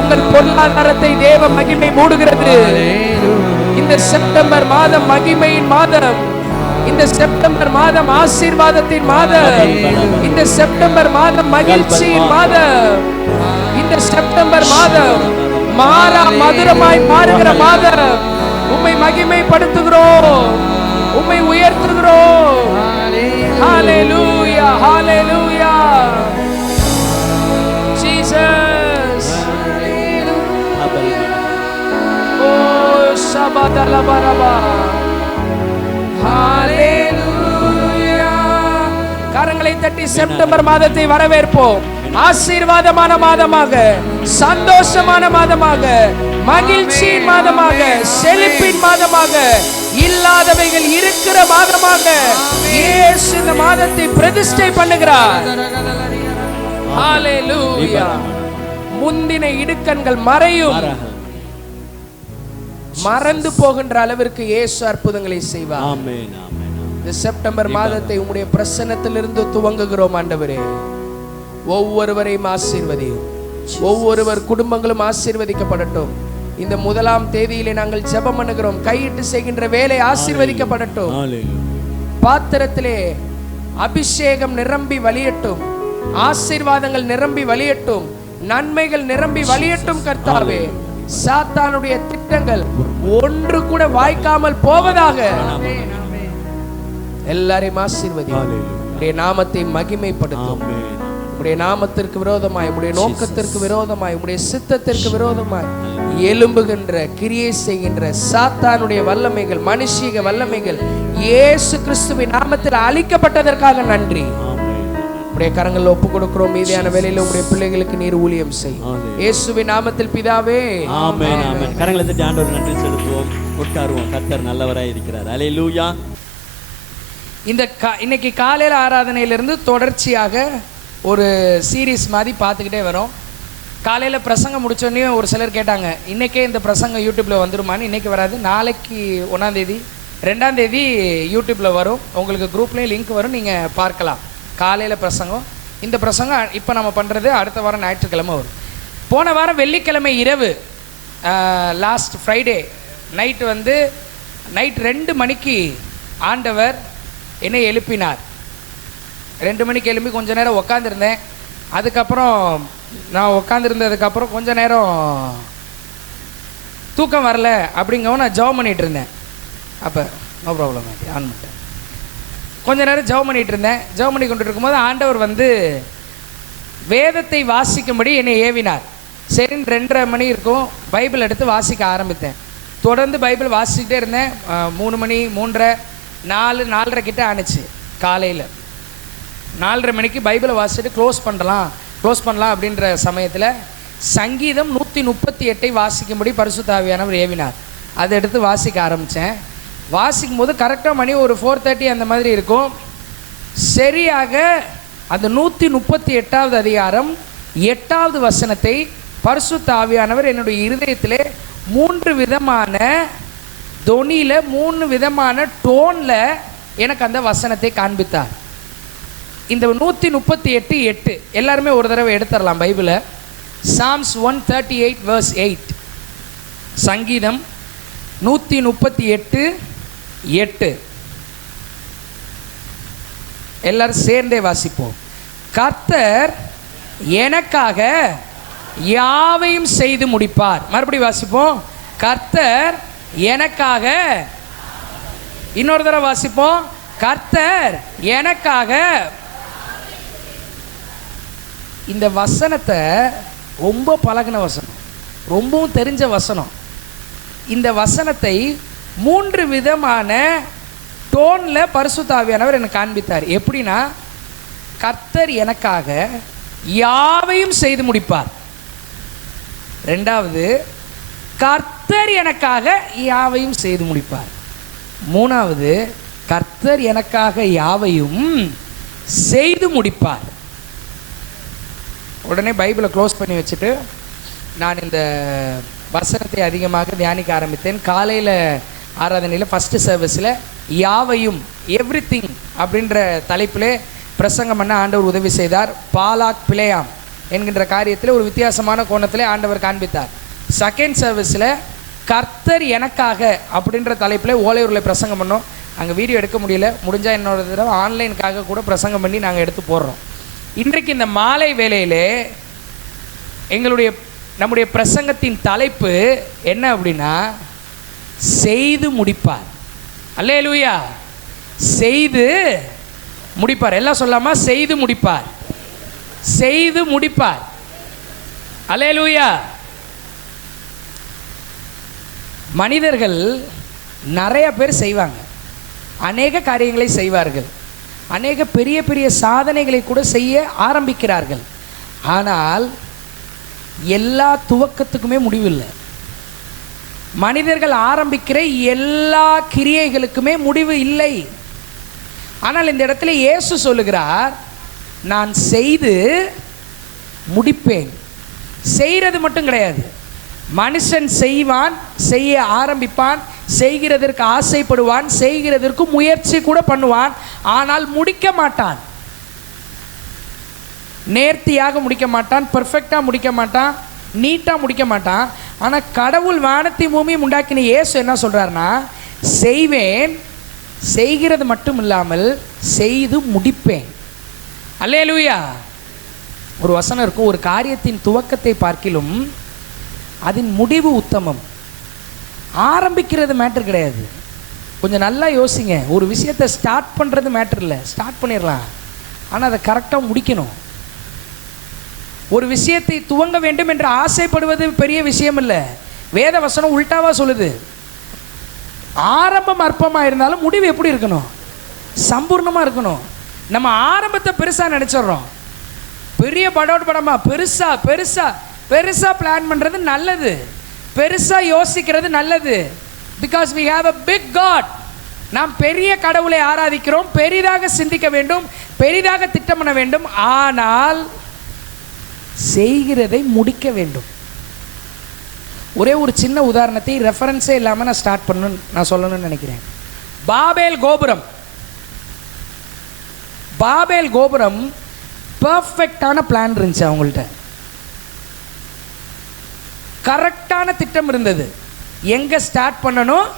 உங்கள் பொருளாதாரத்தை தேவ மகிமை மூடுகிறது. இந்த செப்டம்பர் மாதம் மகிமையின் மாதம், இந்த செப்டம்பர் மாதம் ஆசீர்வாதத்தின் மாதம், இந்த செப்டம்பர் மாதம் மகிழ்ச்சியின் மாதம், இந்த செப்டம்பர் மாதம் மாறா மதுரமாய் மாறுகிற மாதம். உம்மை மகிமைப்படுத்துகிறோம், உம்மை உயர்த்துகிறோம். ஹalleluya, ஹalleluya. ஜீசஸ். ஓ சபதல பரபா. ஹalleluya. கரங்களை தட்டி செப்டம்பர் மாதத்தை வரவேற்போம். ஆசீர்வாதமான மாதமாக, சந்தோஷமான மாதமாக, மகிழ்ச்சியின் மாதமாக, செழிப்பின் மாதமாக, இல்லாதவைகள் இருக்கிற மாதமாக இயேசு இந்த மாதத்தை பிரதிஷ்டை பண்ணுகிறார். ஹalleluya. முந்தின இடுக்கண்கள் மறையும். மறந்து போகின்ற அளவிற்கு இயேசு அற்புதங்களை செய்வார். ஆமென், ஆமென். இந்த செப்டம்பர் மாதத்தை உம்முடைய பிரசன்னத்திலிருந்து துவங்குகிறோம் ஆண்டவரே. ஒவ்வொருவரையும் ஆசீர்வதியும், ஒவ்வொருவர் குடும்பங்களும் ஆசீர்வதிக்கப்படட்டும். இந்த முதலாம் தேதியிலே நாங்கள் ஜெபம் பண்ணுகிறோம். கையிட்டு செய்கின்ற வேலை ஆசீர்வதிக்கப்படட்டும். பாத்திரத்திலே அபிஷேகம் நிரம்பி வழியட்டும், ஆசீர்வாதங்கள் நிரம்பி வழியட்டும், நன்மைகள் நிரம்பி வழியட்டும். கர்த்தாவே, சாத்தானுடைய திட்டங்கள் ஒன்று கூட வாய்க்காமல் போவதாக. எல்லாரையும் ஆசீர்வதியும், நாமத்தை மகிமைப்படுத்தும். உடைய நாமத்திற்கு விரோதமாய், உடைய நோக்கத்திற்கு விரோதமாய், உடைய சித்தத்திற்கு விரோதமாய் எழும்புகின்ற, கிரியை செய்கின்ற சாத்தானுடைய வல்லமைகள், மனுஷீக வல்லமைகள் இயேசு கிறிஸ்துவின் நாமத்தில் அழிக்கப்பட்டதற்காக நன்றி. உடைய கரங்களில் ஒப்பு கொடுக்கிறோம். மீதியான வேளையில உடைய பிள்ளைகளுக்கு நீர் ஊழியம் செய். இயேசுவின் நாமத்தில் பிதாவே, ஆமென், ஆமென். கரங்களை தட்டி ஆண்டவருக்கு நன்றி செலுத்துவோம். உட்காருவோம். கர்த்தர் நல்லவராய் இருக்கிறார். அல்லேலூயா. இன்னைக்கு காலையில் ஆராதனையிலிருந்து தொடர்ச்சியாக ஒரு சீரீஸ் மாதிரி பார்த்துக்கிட்டே வரோம். காலையில் பிரசங்கம் முடிச்சோடனே ஒரு சிலர் கேட்டாங்க, இன்றைக்கே இந்த பிரசங்கம் யூடியூப்பில் வந்துருமான்னு. இன்றைக்கி வராது, நாளைக்கு 1ஆம் தேதி 2ஆம் தேதி யூடியூப்பில் வரும். உங்களுக்கு குரூப்லேயும் லிங்க் வரும், நீங்கள் பார்க்கலாம். காலையில் பிரசங்கம். இந்த பிரசங்கம் இப்போ நம்ம பண்ணுறது அடுத்த வாரம் ஞாயிற்றுக்கிழமை வரும். போன வாரம் வெள்ளிக்கிழமை இரவு, லாஸ்ட் ஃப்ரைடே நைட் 2 மணிக்கு ஆண்டவர் என்னை எழுப்பினார். 2 மணிக்கு எழுப்பி கொஞ்ச நேரம் உட்காந்துருந்தேன். அதுக்கப்புறம் நான் உட்காந்துருந்ததுக்கப்புறம் கொஞ்ச நேரம் தூக்கம் வரல அப்படிங்கவும் நான் ஜெபம் பண்ணிகிட்டு இருந்தேன். அப்போ நோ ப்ராப்ளம், ஆன் பண்ணிட்டேன். கொஞ்ச நேரம் ஜெபம் பண்ணிகிட்டு இருந்தேன். ஜெபம் பண்ணி கொண்டு இருக்கும்போது ஆண்டவர் வேதத்தை வாசிக்கும்படி என்னை ஏவினார். சரின்னு 2:30 மணி இருக்கும், பைபிள் எடுத்து வாசிக்க ஆரம்பித்தேன். தொடர்ந்து பைபிள் வாசிக்கிட்டே இருந்தேன். 3 மணி, 3:30, 4, 4:30 கிட்ட ஆணுச்சு. காலையில் 4:30 மணிக்கு பைபிளை வாசிச்சுட்டு க்ளோஸ் பண்ணலாம் அப்படின்ற சமயத்தில் சங்கீதம் 138 வாசிக்கும்படி பரிசுத்த ஆவியானவர் ஏவினார். அதை எடுத்து வாசிக்க ஆரம்பித்தேன். வாசிக்கும் போது கரெக்டாக மணி ஒரு 4:30 அந்த மாதிரி இருக்கும். சரியாக அந்த 138வது அதிகாரம் 8வது வசனத்தை பரிசுத்த ஆவியானவர் என்னுடைய இருதயத்திலே 3 விதமான தொனியில், 3 விதமான டோனில் எனக்கு அந்த வசனத்தை காண்பித்தார். இந்த 138:8 எல்லாருமே ஒரு தடவை எடுத்துடலாம் பைபிளை. Psalms 138 verse 8. சங்கீதம் 138:8 எல்லாரும் சேர்ந்தே வாசிப்போம். கர்த்தர் எனக்காக யாவையும் செய்து முடிப்பார். மறுபடியும் வாசிப்போம். கர்த்தர் எனக்காக, இன்னொரு தடவை வாசிப்போம். கர்த்தர் எனக்காக. இந்த வசனத்தை ரொம்ப பழகின வசனம், ரொம்பவும் தெரிஞ்ச வசனம். இந்த வசனத்தை 3 விதமான டோனில் பரிசுத்த ஆவியானவர் எனக்கு காண்பித்தார். எப்படின்னா, கர்த்தர் எனக்காக யாவையும் செய்து முடிப்பார். 2வது, கர்த்தர் எனக்காக யாவையும் செய்து முடிப்பார். 3வது, கர்த்தர் எனக்காக யாவையும் செய்து முடிப்பார். உடனே பைபிளை க்ளோஸ் பண்ணி வச்சுட்டு நான் இந்த வசனத்தை அதிகமாக தியானிக்க ஆரம்பித்தேன். காலையில் ஆராதனையில் ஃபஸ்ட்டு சர்வீஸில் யாவையும், எவ்ரிதிங் அப்படின்ற தலைப்பிலே பிரசங்கம் பண்ண ஆண்டவர் உதவி செய்தார். பாலாக் பிளேயாம் என்கின்ற காரியத்தில் ஒரு வித்தியாசமான கோணத்தில் ஆண்டவர் காண்பித்தார். செகண்ட் சர்வீஸில் கர்த்தர் எனக்காக அப்படின்ற தலைப்பில் ஓலையூரில் பிரசங்கம் பண்ணோம். அங்கே வீடியோ எடுக்க முடியல, முடிஞ்சால் என்னோட தடவை ஆன்லைனுக்காக கூட பிரசங்கம் பண்ணி நாங்கள் எடுத்து போடுறோம். இன்றைக்கு இந்த மாலை வேளையிலே நம்முடைய பிரசங்கத்தின் தலைப்பு என்ன அப்படின்னா, செய்து முடிப்பார். அல்லேலூயா. செய்து முடிப்பார். எல்லாம் சொல்லாமா? செய்து முடிப்பார், செய்து முடிப்பார். அல்லேலூயா. மனிதர்கள் நிறைய பேர் செய்வாங்க, அநேக காரியங்களை செய்வார்கள், அநேக பெரிய பெரிய சாதனைகளை கூட செய்ய ஆரம்பிக்கிறார்கள். ஆனால் எல்லா துவக்கத்துக்குமே முடிவில்லை. மனிதர்கள் ஆரம்பிக்கிற எல்லா கிரியைகளுக்குமே முடிவு இல்லை. ஆனால் இந்த இடத்துல இயேசு சொல்லுகிறார், நான் செய்து முடிப்பேன். செய்கிறது மட்டும் கிடையாது, மனுஷன் செய்வான், செய்ய ஆரம்பிப்பான், செய்கிறதற்கு ஆசைப்படுவான், செய்கிறதற்கு முயற்சி கூட பண்ணுவான், ஆனால் முடிக்க மாட்டான். நேர்த்தியாக முடிக்க மாட்டான், பெர்ஃபெக்டாக முடிக்க மாட்டான், நீட்டாக முடிக்க மாட்டான். ஆனால் கடவுள் வானத்தை பூமியும் உண்டாக்கின இயேசு என்ன சொல்கிறாருன்னா, செய்வேன், செய்கிறது மட்டும் இல்லாமல் செய்து முடிப்பேன். அல்லேலூயா. ஒரு வசனம் இருக்கும், ஒரு காரியத்தின் துவக்கத்தை பார்க்கிலும் அதன் முடிவு உத்தமம். ஆரம்பிக்கிறது மேட்டர் கிடையாது. கொஞ்சம் நல்லா யோசிங்க. ஒரு விஷயத்தை ஸ்டார்ட் பண்ணுறது மேட்டர் இல்லை, ஸ்டார்ட் பண்ணிடலாம், ஆனால் அதை கரெக்டாக முடிக்கணும். ஒரு விஷயத்தை துவங்க வேண்டும் என்று ஆசைப்படுவது பெரிய விஷயம் இல்லை. வேத வசனம் உல்டாவா சொல்லுது. ஆரம்பம் அற்பமாக இருந்தாலும் முடிவு எப்படி இருக்கணும்? சம்பூர்ணமாக இருக்கணும். நம்ம ஆரம்பத்தை பெருசாக நினச்சிட்றோம். பெரிய படமாக பெருசாக பிளான் பண்ணுறது நல்லது, பெருசாக யோசிக்கிறது நல்லது. Because we have a big God. நாம் பெரிய கடவுளை ஆராதிக்கிறோம். பெரிதாக சிந்திக்க வேண்டும், பெரிதாக திட்டம் பண்ண வேண்டும். ஆனால் செய்கிறதை முடிக்க வேண்டும். ஒரே ஒரு சின்ன உதாரணத்தை ரெஃபரன்ஸே இல்லாமல் நான் சொல்லணும்னு நினைக்கிறேன். பாபேல் கோபுரம் பர்ஃபெக்டான பிளான் இருந்துச்சு. அவங்கள்ட்ட கரெக்டான திட்டம் இருந்தது. எங்கே ஸ்டார்ட் பண்ணணும்,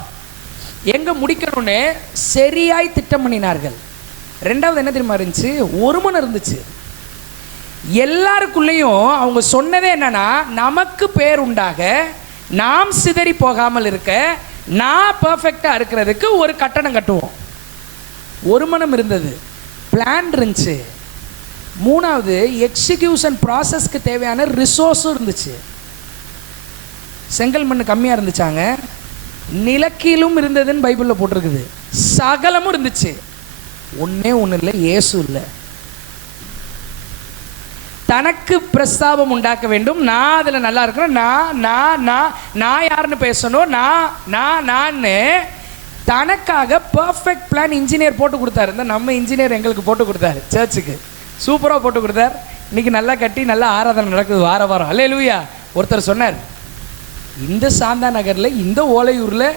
எங்கே முடிக்கணும்னு சரியாய் திட்டம் பண்ணினார்கள். ரெண்டாவது என்ன தெரியுமா இருந்துச்சு? ஒருமனம் இருந்துச்சு. எல்லாருக்குள்ளேயும் அவங்க சொன்னதே என்னன்னா, நமக்கு பேர் உண்டாக, நாம் சிதறி போகாமல் இருக்க, நான் பர்ஃபெக்டாக இருக்கிறதுக்கு ஒரு கட்டணம் கட்டுவோம். ஒருமனம் இருந்தது, பிளான் இருந்துச்சு. மூணாவது எக்ஸிக்யூஷன் ப்ராசஸ்க்கு தேவையான ரிசோர்ஸும் இருந்துச்சு. செங்கல் மண் கம்மியாக இருந்துச்சாங்க, நிலக்கீலும் இருந்ததுன்னு பைபிளில் போட்டிருக்குது. சகலமும் இருந்துச்சு. ஒன்றே ஒன்று இல்லை, இயேசு இல்லை. தனக்கு பிரஸ்தாபம் உண்டாக்க வேண்டும். நான் அதில் நல்லா இருக்கிறேன், நான் யாருன்னு பேசணும், நான் தனக்காக பர்ஃபெக்ட் பிளான் இன்ஜினியர் போட்டு கொடுத்தாரு. இந்த நம்ம இன்ஜினியர் எங்களுக்கு போட்டு கொடுத்தாரு, சர்ச்சுக்கு சூப்பராக போட்டு கொடுத்தார். இன்றைக்கி நல்லா கட்டி நல்லா ஆராதனை நடக்குது வாரம். அல்லேலூயா. ஒருத்தர் சொன்னார், இந்த சாந்தா நகரில், இந்த ஓலையூரில்,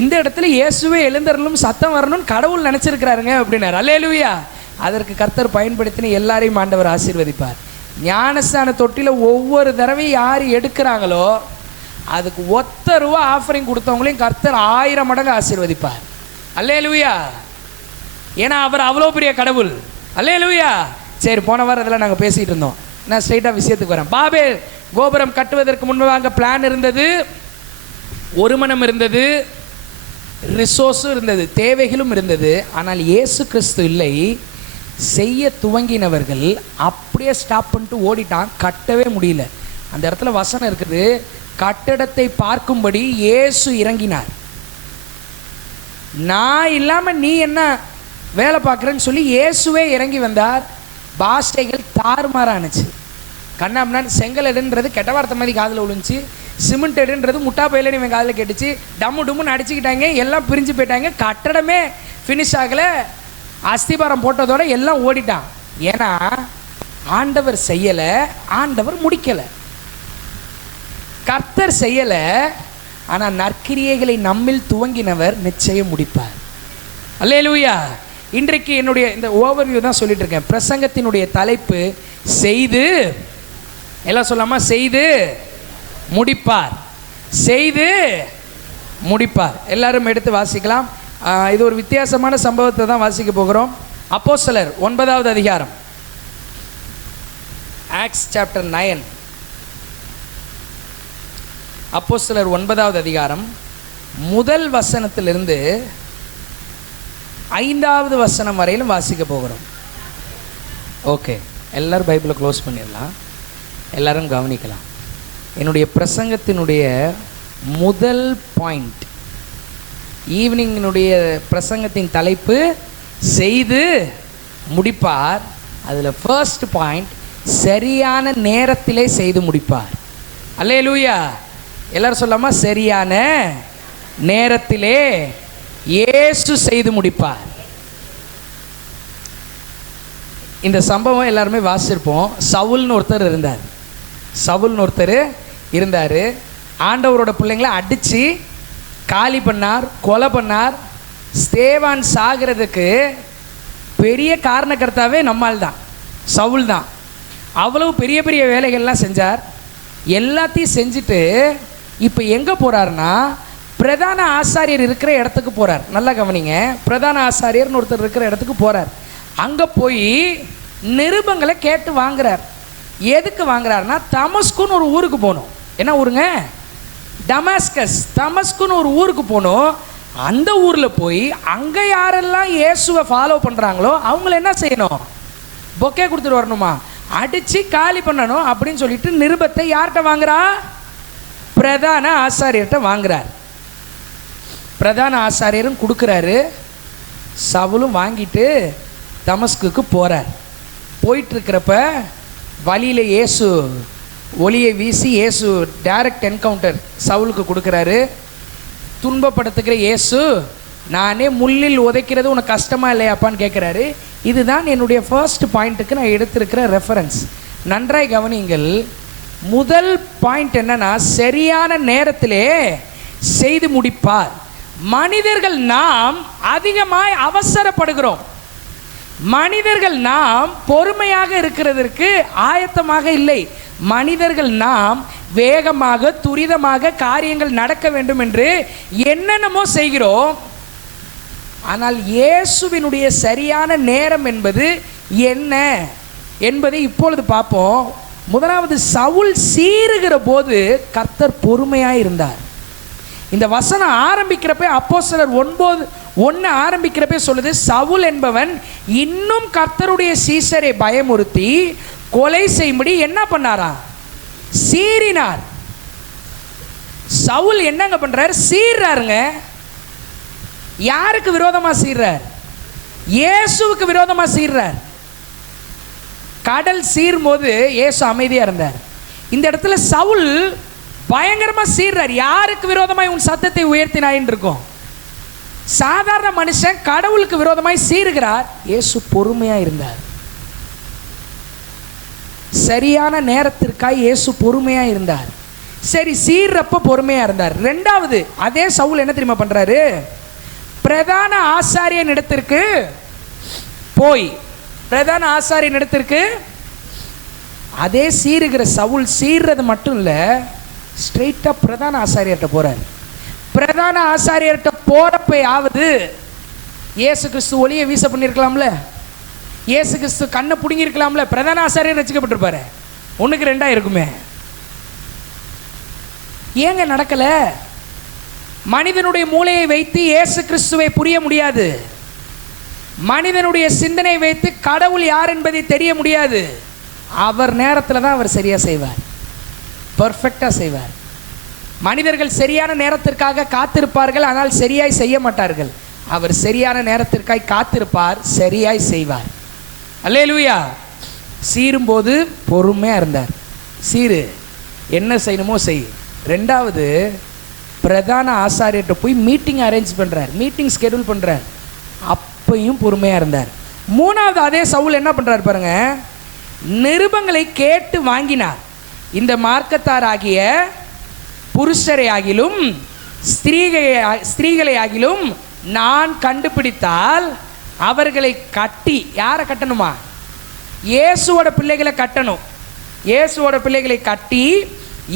இந்த இடத்துல இயேசுவே எழுந்தருளும் சத்தம் வரணும்னு கடவுள் நினச்சிருக்கிறாருங்க அப்படின்னார். அல்லேலூயா. அதற்கு கர்த்தர் பயன்படுத்தின எல்லாரையும் ஆண்டவர் ஆசீர்வதிப்பார். ஞானஸ்தான தொட்டியில் ஒவ்வொரு தடவையும் யார் எடுக்கிறாங்களோ அதுக்கு ஒத்த ரூபா ஆஃபரிங் கொடுத்தவங்களையும் கர்த்தர் 1000 மடங்கு ஆசீர்வதிப்பார். அல்லேலூயா. ஏன்னா அவர் அவ்வளோ பெரிய கடவுள். அல்லேலூயா. சரி, போன வாரம் அதெல்லாம் நாங்கள் பேசிகிட்டு இருந்தோம். நான் ஸ்ட்ரைட்டாக விஷயத்துக்கு வரேன். பாபேல் கோபுரம் கட்டுவதற்கு முன்பாக பிளான் இருந்தது, ஒருமனம் இருந்தது, ரிசோர்ஸும் இருந்தது, தேவைகளும் இருந்தது. ஆனால் இயேசு கிறிஸ்து இல்லை. செய்ய துவங்கினவர்கள் அப்படியே ஸ்டாப் பண்ணிட்டு ஓடிட்டான். கட்டவே முடியல. அந்த இடத்துல வசனம் இருக்குது, கட்டடத்தை பார்க்கும்படி இயேசு இறங்கினார். நான் இல்லாமல் நீ என்ன வேலை பார்க்குறேன்னு சொல்லி இயேசுவே இறங்கி வந்தார். பாஷைகள் தாறுமாறானுச்சு. கண்ணாம்னான் செங்கல் எடுன்றது கெட்ட வார்த்தை மாதிரி காதில் விழுந்துச்சு. சிமெண்ட் எடுன்றது முட்டா பயிலன்னு இவன் காதில் கேட்டுச்சு. டம்முன்னு அடிச்சுக்கிட்டாங்க, எல்லாம் பிரிஞ்சு போயிட்டாங்க. கட்டடமே ஃபினிஷ் ஆகலை. அஸ்திபாரம் போட்டதோட எல்லாம் ஓடிட்டான். ஏன்னா ஆண்டவர் செய்யலை, ஆண்டவர் முடிக்கலை. கர்த்தர் செய்யலை, ஆனால் நற்கிரியைகளை நம்மில் துவங்கினவர் நிச்சயம் முடிப்பார். அல்லேலூயா. இன்றைக்கு என்னுடைய இந்த ஓவர்வியூ தான் சொல்லிட்டு இருக்கேன். பிரசங்கத்தினுடைய தலைப்பு செய்து, எல்லாம் சொல்லாமா, செய்து முடிப்பார், செய்து முடிப்பார். எல்லாரும் எடுத்து வாசிக்கலாம். இது ஒரு வித்தியாசமான சம்பவத்தை தான் வாசிக்க போகிறோம். அப்போஸ்தலர் 9வது அதிகாரம், ஆக்ட்ஸ் சாப்டர் 9. அப்போஸ்தலர் 9வது அதிகாரம் முதல் வசனத்திலிருந்து 5வது வசனம் வரையிலும் வாசிக்க போகிறோம். ஓகே, எல்லாரும் பைபிளை க்ளோஸ் பண்ணிடலாம், எல்லாரும் கவனிக்கலாம். என்னுடைய பிரசங்கத்தினுடைய முதல் பாயிண்ட், ஈவினிங்கினுடைய பிரசங்கத்தின் தலைப்பு செய்து முடிப்பார். அதில் ஃபர்ஸ்ட் பாயிண்ட், சரியான நேரத்திலே செய்து முடிப்பார். அல்லேலூயா. எல்லாரும் சொல்லாமா, சரியான நேரத்திலே இயேசு செய்து முடிப்பார். இந்த சம்பவம் எல்லாருமே வாசிச்சிருப்போம். சவுல்னு ஒருத்தர் இருந்தார். ஆண்டவரோட பிள்ளைங்களை அடித்து காலி பண்ணார், கொலை பண்ணார். ஸ்தேவான் சாகிறதுக்கு பெரிய காரணக்கர்த்தாவே நம்மால் தான், சவுல் தான். அவ்வளவு பெரிய பெரிய வேலைகள்லாம் செஞ்சார். எல்லாத்தையும் செஞ்சுட்டு இப்போ எங்கே போகிறாருன்னா, பிரதான ஆசாரியர் இருக்கிற இடத்துக்கு போகிறார். நல்லா கவனிங்க, பிரதான ஆசாரியர்னு ஒருத்தர் இருக்கிற இடத்துக்கு போகிறார். அங்கே போய் நிருபங்களை கேட்டு வாங்குறார். எதுக்கு வாங்குறாருன்னா, தமஸ்குன்னு ஒரு ஊருக்கு போகணும். என்ன ஊருங்க? டமாஸ்கஸ். தமஸ்குன்னு ஒரு ஊருக்கு போகணும். அந்த ஊரில் போய் அங்கே யாரெல்லாம் இயேசுவை ஃபாலோ பண்ணுறாங்களோ அவங்கள என்ன செய்யணும்? பொக்கே கொடுத்துட்டு வரணுமா? அடிச்சு காலி பண்ணணும் அப்படின்னு சொல்லிட்டு நிருபத்தை யார்கிட்ட வாங்குறா? பிரதான ஆசாரியர்கிட்ட வாங்குறார். பிரதான ஆசாரியரும் கொடுக்குறாரு. சவுலும் வாங்கிட்டு தமஸ்குக்கு போகிறார். போயிட்டுருக்கிறப்ப வழியில் இயேசு ஒளியை வீசி இயேசு டைரக்ட் என்கவுண்டர் சவுலுக்கு கொடுக்குறாரு. துன்பப்படுத்துகிற இயேசு, நானே முள்ளில் உதைக்கிறது உனக்கு கஷ்டமாக இல்லையாப்பான்னு கேட்குறாரு. இதுதான் என்னுடைய ஃபர்ஸ்ட் பாயிண்ட்டுக்கு நான் எடுத்திருக்கிற ரெஃபரன்ஸ். நன்றாய் கவனிங்கள். முதல் பாயிண்ட் என்னன்னா, சரியான நேரத்திலே செய்து முடிப்பார். மனிதர்கள் நாம் அதிகமாய் அவசரப்படுகிறோம். மனிதர்கள் நாம் பொறுமையாக இருக்கிறதற்கு ஆயத்தமாக இல்லை. மனிதர்கள் நாம் வேகமாக துரிதமாக காரியங்கள் நடக்க வேண்டும் என்று என்னென்னமோ செய்கிறோம். ஆனால் இயேசுவினுடைய சரியான நேரம் என்பது என்ன என்பதை இப்பொழுது பார்ப்போம். முதலாவது, சவுல் சீறுகிற போது கர்த்தர் பொறுமையாக இருந்தார். இந்த வசனம் ஆரம்பிக்கிறப்ப அப்போஸ்தலர் 9:1 ஆரம்பிக்கிறப்ப சொல்லுது, சவுல் என்பவன் இன்னும் கர்த்தருடைய சீசரை பயமுறுத்தி கொலை செய்யும்படி என்ன பண்ணாரா? சீறினார். சவுல் என்னங்க பண்றாரு? சீறாருங்க. யாருக்கு விரோதமா சீறார்? இயேசுவுக்கு விரோதமா சீறார். கடல் சீரும் போது இயேசு அமைதியா இருந்தார். இந்த இடத்துல சவுல் பயங்கரமா சீறார். யாருக்கு விரோதமாய் உன் சத்தத்தை உயர்த்தினாயின்னு இருக்கும். சாதாரண மனுஷன் கடவுளுக்கு விரோதமாய் சீறுகிறார். இயேசு பொறுமையா இருந்தார். சரியான நேரத்திற்காக இயேசு பொறுமையா இருந்தார். சரி, சீர்றப்ப பொறுமையா இருந்தார். ரெண்டாவது, அதே சவுல் என்ன தெரியுமா பண்றாரு? பிரதான ஆசாரியன் இடத்திற்கு போய், பிரதான ஆசாரியன் இடத்திற்கு அதே சீறுகிற சவுல் சீர்றது மட்டும் இல்லை, ஸ்ட்ரெயிட்டா பிரதான ஆசாரியர்கிட்ட போறார். பிரதான ஆசாரியர்கிட்ட போறப்பயாவது இயேசு கிறிஸ்து ஒளியை வீச பண்ணியிருக்கலாம்ல, இயேசு கிறிஸ்து கண்ணை பிடுங்கிருக்கலாம்ல. பிரதான ஆசாரியர் ரசிக்கப்பட்டிருப்பாரு. 1க்கு 2 இருக்குமே. ஏங்க நடக்கல? மனிதனுடைய மூளையை வைத்து இயேசு கிறிஸ்துவை புரிய முடியாது. மனிதனுடைய சிந்தனை வைத்து கடவுள் யார் என்பதை தெரிய முடியாது. அவர் நேரத்தில் தான் அவர் சரியா செய்வார், பர்ஃபெக்டா செய்வார். மனிதர்கள் சரியான நேரத்திற்காக காத்திருப்பார்கள், ஆனால் சரியாய் செய்ய மாட்டார்கள். அவர் சரியான நேரத்திற்காக காத்திருப்பார், சரியாய் செய்வார். அல்லேலூயா. சீரும்போது பொறுமையாக இருந்தார். சீரு, என்ன செய்யணுமோ செய். ரெண்டாவது, பிரதான ஆசாரியர்கிட்ட போய் மீட்டிங் அரேஞ்ச் பண்ணுறார், மீட்டிங் ஸ்கெடியூல் பண்ணுறார். அப்பையும் பொறுமையாக இருந்தார். மூணாவது, அதே சவுல் என்ன பண்ணுறார் பாருங்க, நிருபங்களை கேட்டு வாங்கினார். இந்த மார்க்கத்தார் ஆகிய புருஷரை ஆகிலும் ஸ்திரீகளை ஆகிலும் நான் கண்டுபிடித்தால் அவர்களை கட்டி, யாரை கட்டணுமா? இயேசுவோட பிள்ளைகளை கட்டணும். இயேசுவோட பிள்ளைகளை கட்டி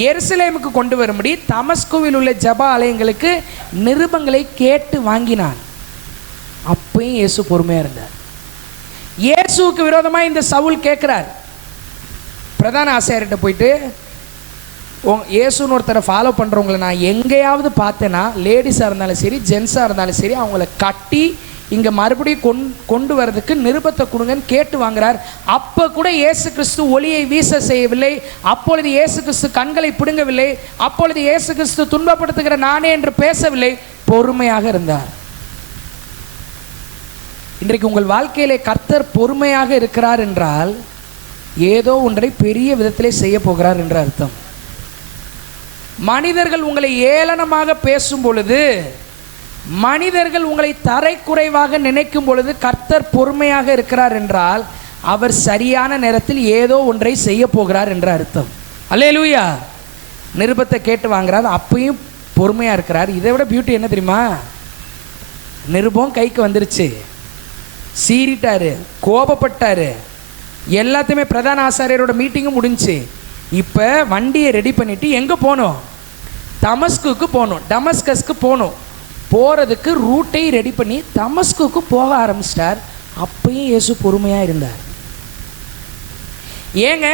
எருசலேமுக்கு கொண்டு வரும்படி தமஸ்குவில் உள்ள ஜப ஆலயங்களுக்கு நிருபங்களை கேட்டு வாங்கினான். அப்பயும் இயேசு பொறுமையாக இருந்தார். இயேசுவுக்கு விரோதமாக இந்த சவுல் கேட்குறார். பிரதான ஆசாரியர்கிட்ட போயிட்டு, இயேசுன்னு ஒருத்தரை ஃபாலோ பண்ணுறவங்களை நான் எங்கேயாவது பார்த்தேன்னா, லேடிஸாக இருந்தாலும் சரி ஜென்ஸாக இருந்தாலும் சரி, அவங்கள கட்டி இங்கே மறுபடியும் கொண்டு வரதுக்கு நிருபத்தை கொடுங்கன்னு கேட்டு வாங்குறார். அப்போ கூட இயேசு கிறிஸ்து ஒளியை வீச செய்யவில்லை. அப்பொழுது இயேசு கிறிஸ்து கண்களை பிடுங்கவில்லை. அப்பொழுது இயேசு கிறிஸ்து துன்பப்படுத்துகிற நானே என்று பேசவில்லை, பொறுமையாக இருந்தார். இன்றைக்கு உங்கள் வாழ்க்கையிலே கர்த்தர் பொறுமையாக இருக்கிறார் என்றால் ஏதோ ஒன்றை பெரிய விதத்திலே செய்ய போகிறார் என்ற அர்த்தம். மனிதர்கள் உங்களை ஏளனமாக பேசும் பொழுது, மனிதர்கள் உங்களை தரைக்குறைவாக நினைக்கும் பொழுது கர்த்தர் பொறுமையாக இருக்கிறார் என்றால் அவர் சரியான நேரத்தில் ஏதோ ஒன்றை செய்ய போகிறார் என்ற அர்த்தம். அல்லேலூயா. நிருபத்தை கேட்டு வாங்குறார், அப்பயும் பொறுமையாக இருக்கிறார். இதை விட பியூட்டி என்ன தெரியுமா? நிருபம் கைக்கு வந்துருச்சு, சீறிட்டாரு, கோபப்பட்டாரு, எல்லாத்தையுமே பிரதான ஆசாரியரோட மீட்டிங்கும் முடிஞ்சு. இப்போ வண்டியை ரெடி பண்ணிட்டு எங்கே போகணும்? தமஸ்குக்கு போகணும், டமஸ்கஸ்க்கு போகணும். போகிறதுக்கு ரூட்டை ரெடி பண்ணி தமஸ்குக்கு போக ஆரம்பிச்சிட்டார். அப்பயும் இயேசு பொறுமையாக இருந்தார். ஏங்க,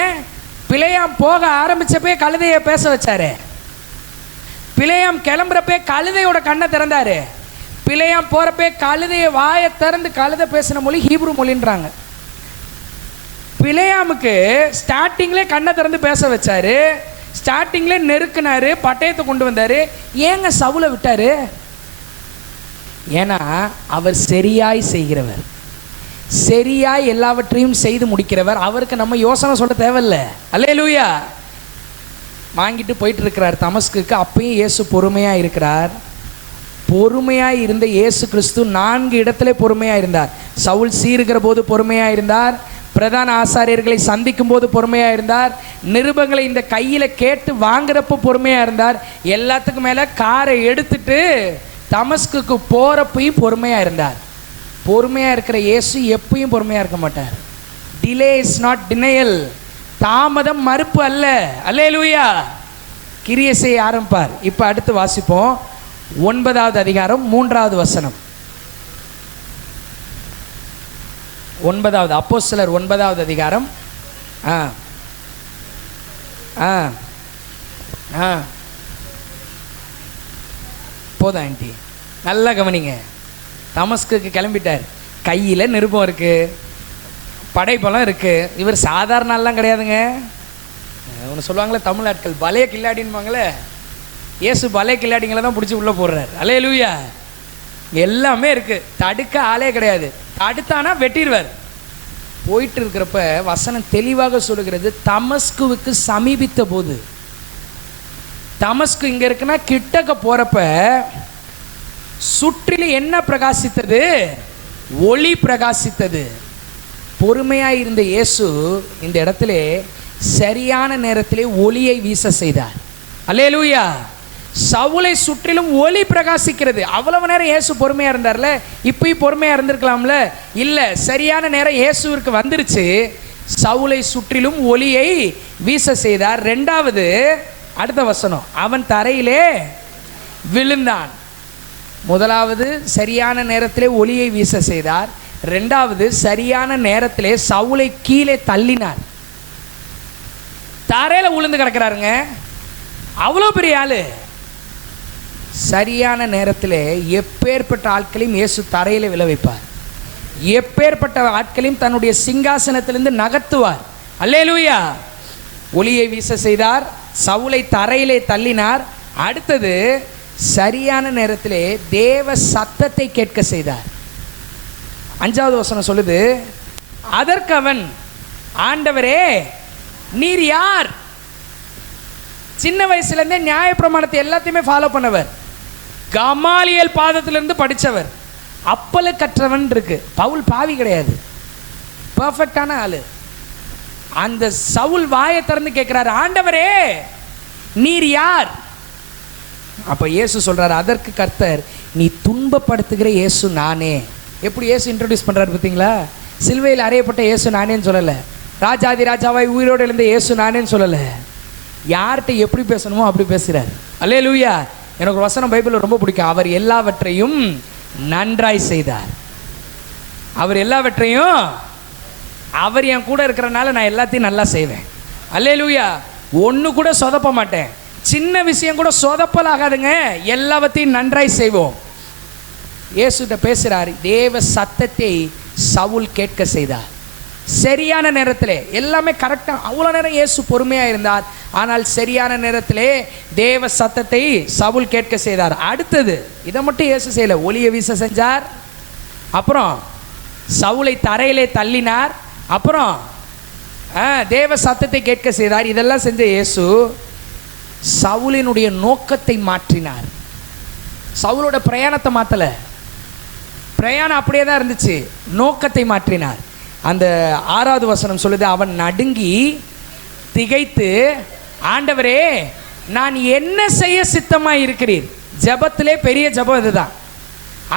பிழையாம் போக ஆரம்பிச்சப்பே கழுதையை பேச வச்சாரு. பிழையாம் கிளம்புறப்பே கழுதையோட கண்ணை திறந்தாரு. பிழையாம் போகிறப்பே கழுதையை வாயை திறந்து, கழுதை பேசின மொழி ஹீப்ரு மொழின்றாங்க. பிலேயாமுக்கு ஸ்டார்டிங்ல கண்ணை திறந்து பேச வச்சாரு, ஸ்டார்டிங்ல நெருக்குனாரு, பட்டயத்தை கொண்டு வந்தாரு. ஏங்க சவுலை விட்டாரு? ஏன்னா அவர் சரியாய் செய்கிறவர், சரியாய் எல்லாவற்றையும் செய்து முடிக்கிறவர். அவருக்கு நம்ம யோசனை சொல்ல தேவையில்லை. அல்லேலூயா. வாங்கிட்டு போயிட்டு இருக்கிறார் தமஸ்குக்கு. அப்பயும் இயேசு பொறுமையாக இருக்கிறார். பொறுமையாக இருந்த இயேசு கிறிஸ்து 4 இடத்துல பொறுமையாக இருந்தார். சவுல் சீருகிற போது பொறுமையாக இருந்தார், பிரதான ஆசாரியர்களை சந்திக்கும் போது பொறுமையாக இருந்தார், நிருபங்களை இந்த கையில் கேட்டு வாங்குறப்போ பொறுமையாக இருந்தார், எல்லாத்துக்கும் மேலே காரை எடுத்துட்டு தமஸ்குக்கு போகிறப்பையும் பொறுமையாக இருந்தார். பொறுமையாக இருக்கிற இயேசு எப்பயும் பொறுமையாக இருக்க மாட்டார். Delay is not denial. தாமதம் மறுப்பு அல்ல. அல்லேலூயா. கிரியை செய்ய ஆரம்பிப்பார். இப்போ அடுத்து வாசிப்போம். 9வது அதிகாரம் 3வது வசனம். 9வது அப்போஸ்தலர் 9வது அதிகாரம். போதும் ஆண்டி, நல்லா கவனிங்க. தமஸ்குக்கு கிளம்பிட்டார். கையில் நிருபம் இருக்குது, படைப்பெல்லாம் இருக்குது. இவர் சாதாரண ஆள்லாம் கிடையாதுங்க. ஒன்று சொல்லுவாங்களே தமிழ் ஆட்கள், பலைய கில்லாடின்பாங்களே, இயேசு பலைய கில்லாடிங்களை தான் பிடிச்சி உள்ளே போடுறார். அல்லேலூயா. எல்லாமே இருக்குது, தடுக்க ஆளே கிடையாது. தடுத்தானா வெட்டிடுவார். போயிட்டு இருக்கிறப்ப வசனம் தெளிவாக சொல்லுகிறது, தமஸ்குவுக்கு சமீபித்த போது. தமஸ்கு இங்கே இருக்குன்னா கிட்டக்க போகிறப்ப சுற்றிலும் என்ன பிரகாசித்தது? ஒளி பிரகாசித்தது. பொறுமையாக இருந்த இயேசு இந்த இடத்துல சரியான நேரத்திலே ஒளியை வீச செய்தார். அல்லேலூயா. சவுலை சுற்றிலும் ஒளி பிரகாசிக்கிறது. அவ்வளவு நேரம் இயேசு பொறுமையாக இருந்தார்ல, இப்பயும் பொறுமையாக இருந்திருக்கலாம்ல? இல்லை, சரியான நேரம் இயேசுவிற்கு வந்துருச்சு. சவுலை சுற்றிலும் ஒளியை வீச செய்தார். 2வது அடுத்த வசனம், அவன் தரையிலே விழுந்தான். 1வது சரியான நேரத்திலே ஒளியை வீச செய்தார். 2வது சரியான நேரத்திலே சவுலை கீழே தள்ளினார். தரையில விழுந்து கிடக்கிறாருங்க, அவ்வளோ பெரிய ஆளு. சரியான நேரத்தில் எப்பேற்பட்ட ஆட்களையும் இயேசு தரையில் விழ வைப்பார். எப்பேற்பட்ட ஆட்களையும் தன்னுடைய சிங்காசனத்திலிருந்து நகர்த்துவார். அல்லேலூயா. ஒளியை வீச செய்தார், சவுலை தரையிலே தள்ளினார். அடுத்தது சரியான நேரத்திலே தேவ சத்தத்தை கேட்க செய்தார். 5வது வசனம் சொல்லுது, அதற்கு அவன், ஆண்டவரே நீர் யார்? சின்ன வயசுலேருந்தே நியாயப்பிரமாணத்தை எல்லாத்தையுமே ஃபாலோ பண்ணவர், கமாலியல் பாதத்திலிருந்து படித்தவர், அப்பல கற்றவன் இருக்கு. பவுல் பாவி கிடையாது, பர்ஃபெக்டான ஆளு. அந்த சவுல் வாயை திறந்து கேட்கிறார், ஆண்டவரே நீர் யார்? அப்போ இயேசு சொல்றார், அதற்கு கர்த்தர், நீ துன்பப்படுத்துகிற இயேசு நானே. எப்படி இயேசு இன்ட்ரோடியூஸ் பண்றாரு பார்த்தீங்களா? சிலுவையில் அறையப்பட்ட இயேசு நானேன்னு சொல்லலை, ராஜாதி ராஜாவாய் உயிரோடு எழுந்த இயேசு நானேன்னு சொல்லலை. யார்கிட்ட எப்படி பேசணுமோ அப்படி பேசுகிறார். அல்லேலூயா. எனக்கு ஒரு வசனம் பைபிளில் ரொம்ப பிடிக்கும். அவர் எல்லாவற்றையும் நன்றாய் செய்தார். அவர் எல்லாவற்றையும், அவர் என் கூட இருக்கிறனால நான் எல்லாத்தையும் நல்லா செய்வேன். அல்லேலூயா. ஒன்று கூட சொதப்ப மாட்டேன். சின்ன விஷயம் கூட சொதப்பல் ஆகாதுங்க, எல்லாவற்றையும் நன்றாய் செய்வோம். இயேசுகிட்ட பேசுகிறார். தேவ சத்தத்தை சவுல் கேட்க செய்தார். சரியான நேரத்தில் எல்லாமே கரெக்டாக. அவ்வளோ நேரம் இயேசு பொறுமையாக இருந்தார், ஆனால் சரியான நேரத்திலே தேவ சத்தத்தை சவுல் கேட்க செய்தார். அடுத்தது இதை மட்டும் இயேசு செய்யலை, ஒளியை வீச செஞ்சார், அப்புறம் சவுலை தரையிலே தள்ளினார், அப்புறம் தேவ சத்தத்தை கேட்க செய்தார். இதெல்லாம் செஞ்ச இயேசு சவுலினுடைய நோக்கத்தை மாற்றினார். சவுலோட பிரயாணத்தை மாற்றலை, பிரயாணம் அப்படியே தான் இருந்துச்சு, நோக்கத்தை மாற்றினார். அந்த 6வது வசனம் சொல்லுது, அவன் நடுங்கி திகைத்து, ஆண்டவரே நான் என்ன செய்ய சித்தமாக இருக்கிறீர்? ஜெபத்திலே பெரிய ஜெபம் இதுதான்.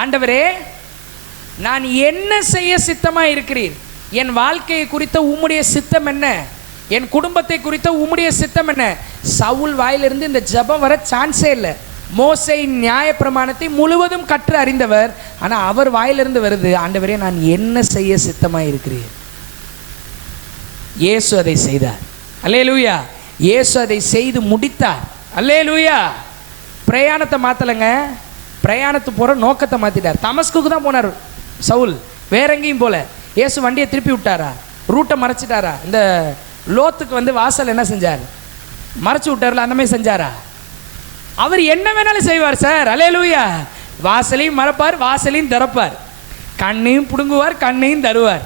ஆண்டவரே நான் என்ன செய்ய சித்தமாக இருக்கிறீர்? என் வாழ்க்கையை குறித்த உம்முடைய சித்தம் என்ன? என் குடும்பத்தை குறித்த உம்முடைய சித்தம் என்ன? சவுல் வாயிலிருந்து இந்த ஜெபம் வர சான்ஸே இல்லை. மோசே நியாயப்பிரமாணத்தை முழுவதும் கற்று அறிந்தவர், ஆனால் அவர் வாயிலிருந்து வருது, ஆண்டவரே நான் என்ன செய்ய சித்தமாக இருக்கிறீர்? இயேசு அதை செய்தார். அல்லேலூயா. இயேசு அதை செய்து முடித்தார். அல்லேலூயா. பிரயாணத்தை மாற்றலைங்க, பிரயாணத்துக்கு போகிற நோக்கத்தை மாற்றிட்டார். தமஸ்குக்கு தான் போனார் சவுல், வேற எங்கேயும் போல. இயேசு வண்டியை திருப்பி விட்டாரா? ரூட்டை மறைச்சிட்டாரா? இந்த லோத்துக்கு வந்து வாசல் என்ன செஞ்சார்? மறைச்சு விட்டார்ல, அந்த மாதிரி செஞ்சாரா? அவர் என்ன வேணாலும் செய்வார் சார். அல்லேலூயா. வாசலையும் மறைப்பார், வாசலையும் திறப்பார், கண்ணையும் பிடுங்குவார், கண்ணையும் தருவார்,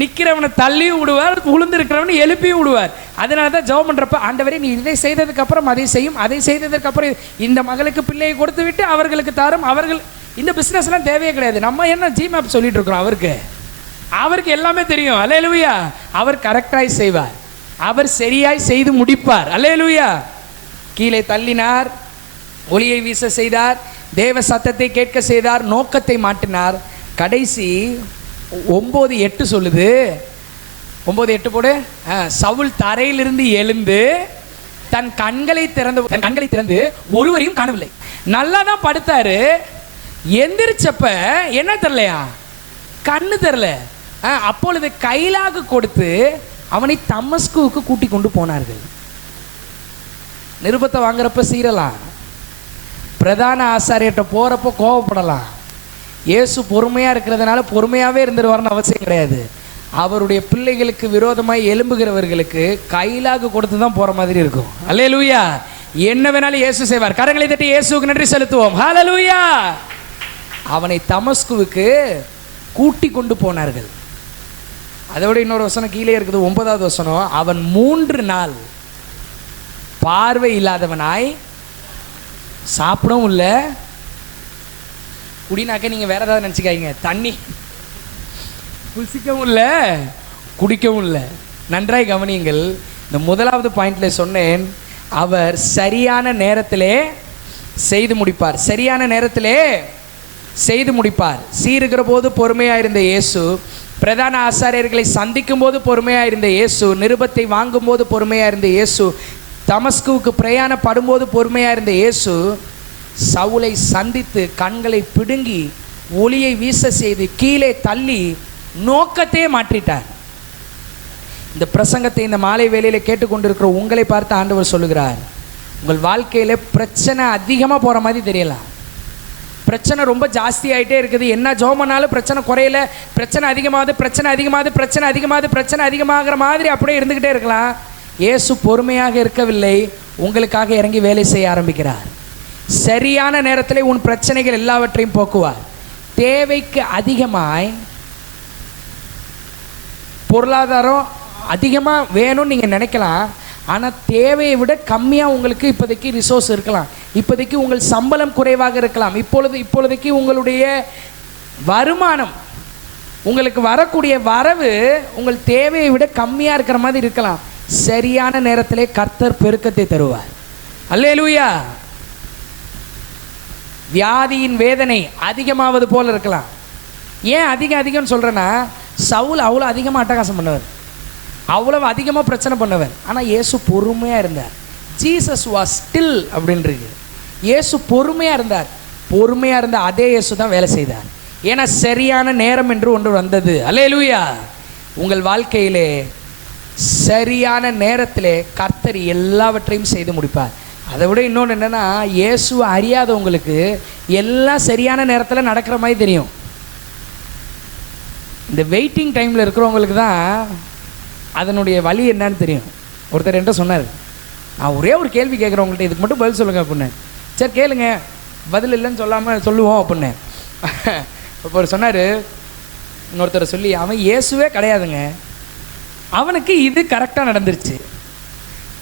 நிற்கிறவனை தள்ளியும் விடுவார், உளுந்து இருக்கிறவனை எழுப்பியும் விடுவார். அதனால தான் ஜெபம் பண்ணுறப்ப, ஆண்டவரே நீ இதை செய்ததுக்கு அப்புறம் அதை செய்யும், அதை செய்ததுக்கு அப்புறம் இந்த மகளுக்கு பிள்ளையை கொடுத்து விட்டு அவர்களுக்கு தாரும், அவர்கள் இந்த பிஸ்னஸ்லாம் தேவையே கிடையாது. நம்ம என்ன ஜிமேப் சொல்லிட்டு இருக்கிறோம்? அவருக்கு எல்லாமே தெரியும். அல்லேலூயா. அவர் கரெக்டாய் செய்வார், அவர் சரியாய் செய்து முடிப்பார். அல்லேலூயா. கீழே தள்ளினார், ஒளியை வீச செய்தார், தேவ சத்தத்தை கேட்க செய்தார், நோக்கத்தை மாற்றினார். கடைசி 9:8 சொல்லுது. 9:8 போடு. சவுல் தரையிலிருந்து எழுந்து தன் கண்களை திறந்து ஒருவரையும் காணவில்லை. நல்லா தான் படுத்தாரு. எந்திரிச்சப்ப என்ன தெரியலையா? கண்ணு தெரியல. அப்பொழுது கைலாக கொடுத்து அவனை தமஸ்குவுக்கு கூட்டி கொண்டு போனார்கள். நிருபத்தை வாங்குறப்ப சீரலாம், பிரதான ஆசாரியர்கிட்ட போகிறப்போ கோவப்படலாம். இயேசு பொறுமையாக இருக்கிறதுனால பொறுமையாகவே இருந்துருவார்னு அவசியம் கிடையாது. அவருடைய பிள்ளைகளுக்கு விரோதமாக எழும்புகிறவர்களுக்கு கைலாக கொடுத்து தான் போகிற மாதிரி இருக்கும். அல்லேலூயா. என்ன வேணாலும் இயேசு செய்வார். கரங்களை தட்டி இயேசுவுக்கு நன்றி செலுத்துவோம். ஹல்லேலூயா. அவனை தமஸ்குவுக்கு கூட்டி கொண்டு போனார்கள். அதை விட இன்னொரு வசனம் கீழே இருக்குது, 9வது வசனம். அவன் 3 நாள் பார்வை இல்லாதவனாய், சாப்பிடவும் இல்லை, குடினாக்க நீங்கள் வேற ஏதாவது நினச்சிக்காதீங்க, தண்ணி புசிக்கவும் இல்லை, குடிக்கவும் இல்லை. நன்றாய் கவனியுங்கள். இந்த 1வது பாயிண்ட்ல சொன்னேன், அவர் சரியான நேரத்திலே செய்து முடிப்பார். சரியான நேரத்திலே செய்து முடிப்பார். சீருகிற போது பொறுமையாக இருந்த இயேசு, பிரதான ஆசாரியர்களை சந்திக்கும் போது பொறுமையாக இருந்த இயேசு, நிருபத்தை வாங்கும் போது பொறுமையாக இருந்த இயேசு, தமஸ்குவுக்கு பிரயாணப்படும் போது பொறுமையாக இருந்த இயேசு, சவுலை சந்தித்து கண்களை பிடுங்கி ஒளியை வீச செய்து கீழே தள்ளி நோக்கத்தையே மாற்றிட்டார். இந்த பிரசங்கத்தை இந்த மாலை வேளையில் கேட்டுக்கொண்டிருக்கிற உங்களை பார்த்து ஆண்டவர் சொல்லுகிறார், உங்கள் வாழ்க்கையில் பிரச்சனை அதிகமாக போகிற மாதிரி தெரியலாம். பிரச்சனை ரொம்ப ஜாஸ்தி ஆகிட்டே இருக்குது. என்ன ஜோமனாலும் பிரச்சனை குறையல, பிரச்சனை அதிகமாகுது, பிரச்சனை அதிகமாகுது, பிரச்சனை அதிகமாகுது, பிரச்சனை அதிகமாகிற மாதிரி அப்படியே இருந்துக்கிட்டே இருக்கலாம். இயேசு பொறுமையாக இருக்கவில்லை, உங்களுக்காக இறங்கி வேலை செய்ய ஆரம்பிக்கிறார். சரியான நேரத்தில் உன் பிரச்சனைகள் எல்லாவற்றையும் போக்குவார். தேவைக்கு அதிகமாய் பொருளாதாரம் அதிகமாக வேணும்னு நீங்கள் நினைக்கலாம். ஆனால் தேவையை விட கம்மியாக உங்களுக்கு இப்போதைக்கு ரிசோர்ஸ் இருக்கலாம். இப்போதைக்கு உங்கள் சம்பளம் குறைவாக இருக்கலாம். இப்பொழுதைக்கு உங்களுடைய வருமானம், உங்களுக்கு வரக்கூடிய வரவு உங்கள் தேவையை விட கம்மியாக இருக்கிற மாதிரி இருக்கலாம். சரியான நேரத்திலே கர்த்தர் பெருக்கத்தை தருவார். அல்லேலூயா. வியாதியின் வேதனை அதிகமாவது போல இருக்கலாம். ஏன் அதிகம்னு சொல்கிறேன்னா, சவுல் அவ்வளோ அதிகமாக அட்டகாசம் பண்ணவர், அவ்வளவு அதிகமாக பிரச்சனை பண்ணவர். ஆனால் இயேசு பொறுமையாக இருந்தார். ஜீசஸ் வாஸ் ஸ்டில் அப்படின்றது. இயேசு பொறுமையாக இருந்தார். பொறுமையாக இருந்த அதே இயேசு தான் வேலை செய்தார். ஏன்னா சரியான நேரம் என்று ஒன்று வந்தது. அல்லேலூயா. உங்கள் வாழ்க்கையிலே சரியான நேரத்திலே கர்த்தர் எல்லாவற்றையும் செய்து முடிப்பார். அதை விட இன்னொன்று என்னென்னா, இயேசுவை அறியாதவங்களுக்கு எல்லாம் சரியான நேரத்தில் நடக்கிற மாதிரி தெரியும். இந்த வெயிட்டிங் டைமில் இருக்கிறவங்களுக்கு தான் அதனுடைய வழி என்னன்னு தெரியும். ஒருத்தர் என்கிட்ட சொன்னார், நான் ஒரே ஒரு கேள்வி கேட்குறேன் உங்கள்கிட்ட, இதுக்கு மட்டும் பதில் சொல்லுங்கள் அப்படின்னு. சரி கேளுங்க, பதில் இல்லைன்னு சொல்லாமல் சொல்லுவோம் அப்படின்னு. இப்போ ஒரு சொன்னார், இன்னொருத்தர் சொல்லி, அவன் இயேசுவே கிடையாதுங்க, அவனுக்கு இது கரெக்டாக நடந்துருச்சு,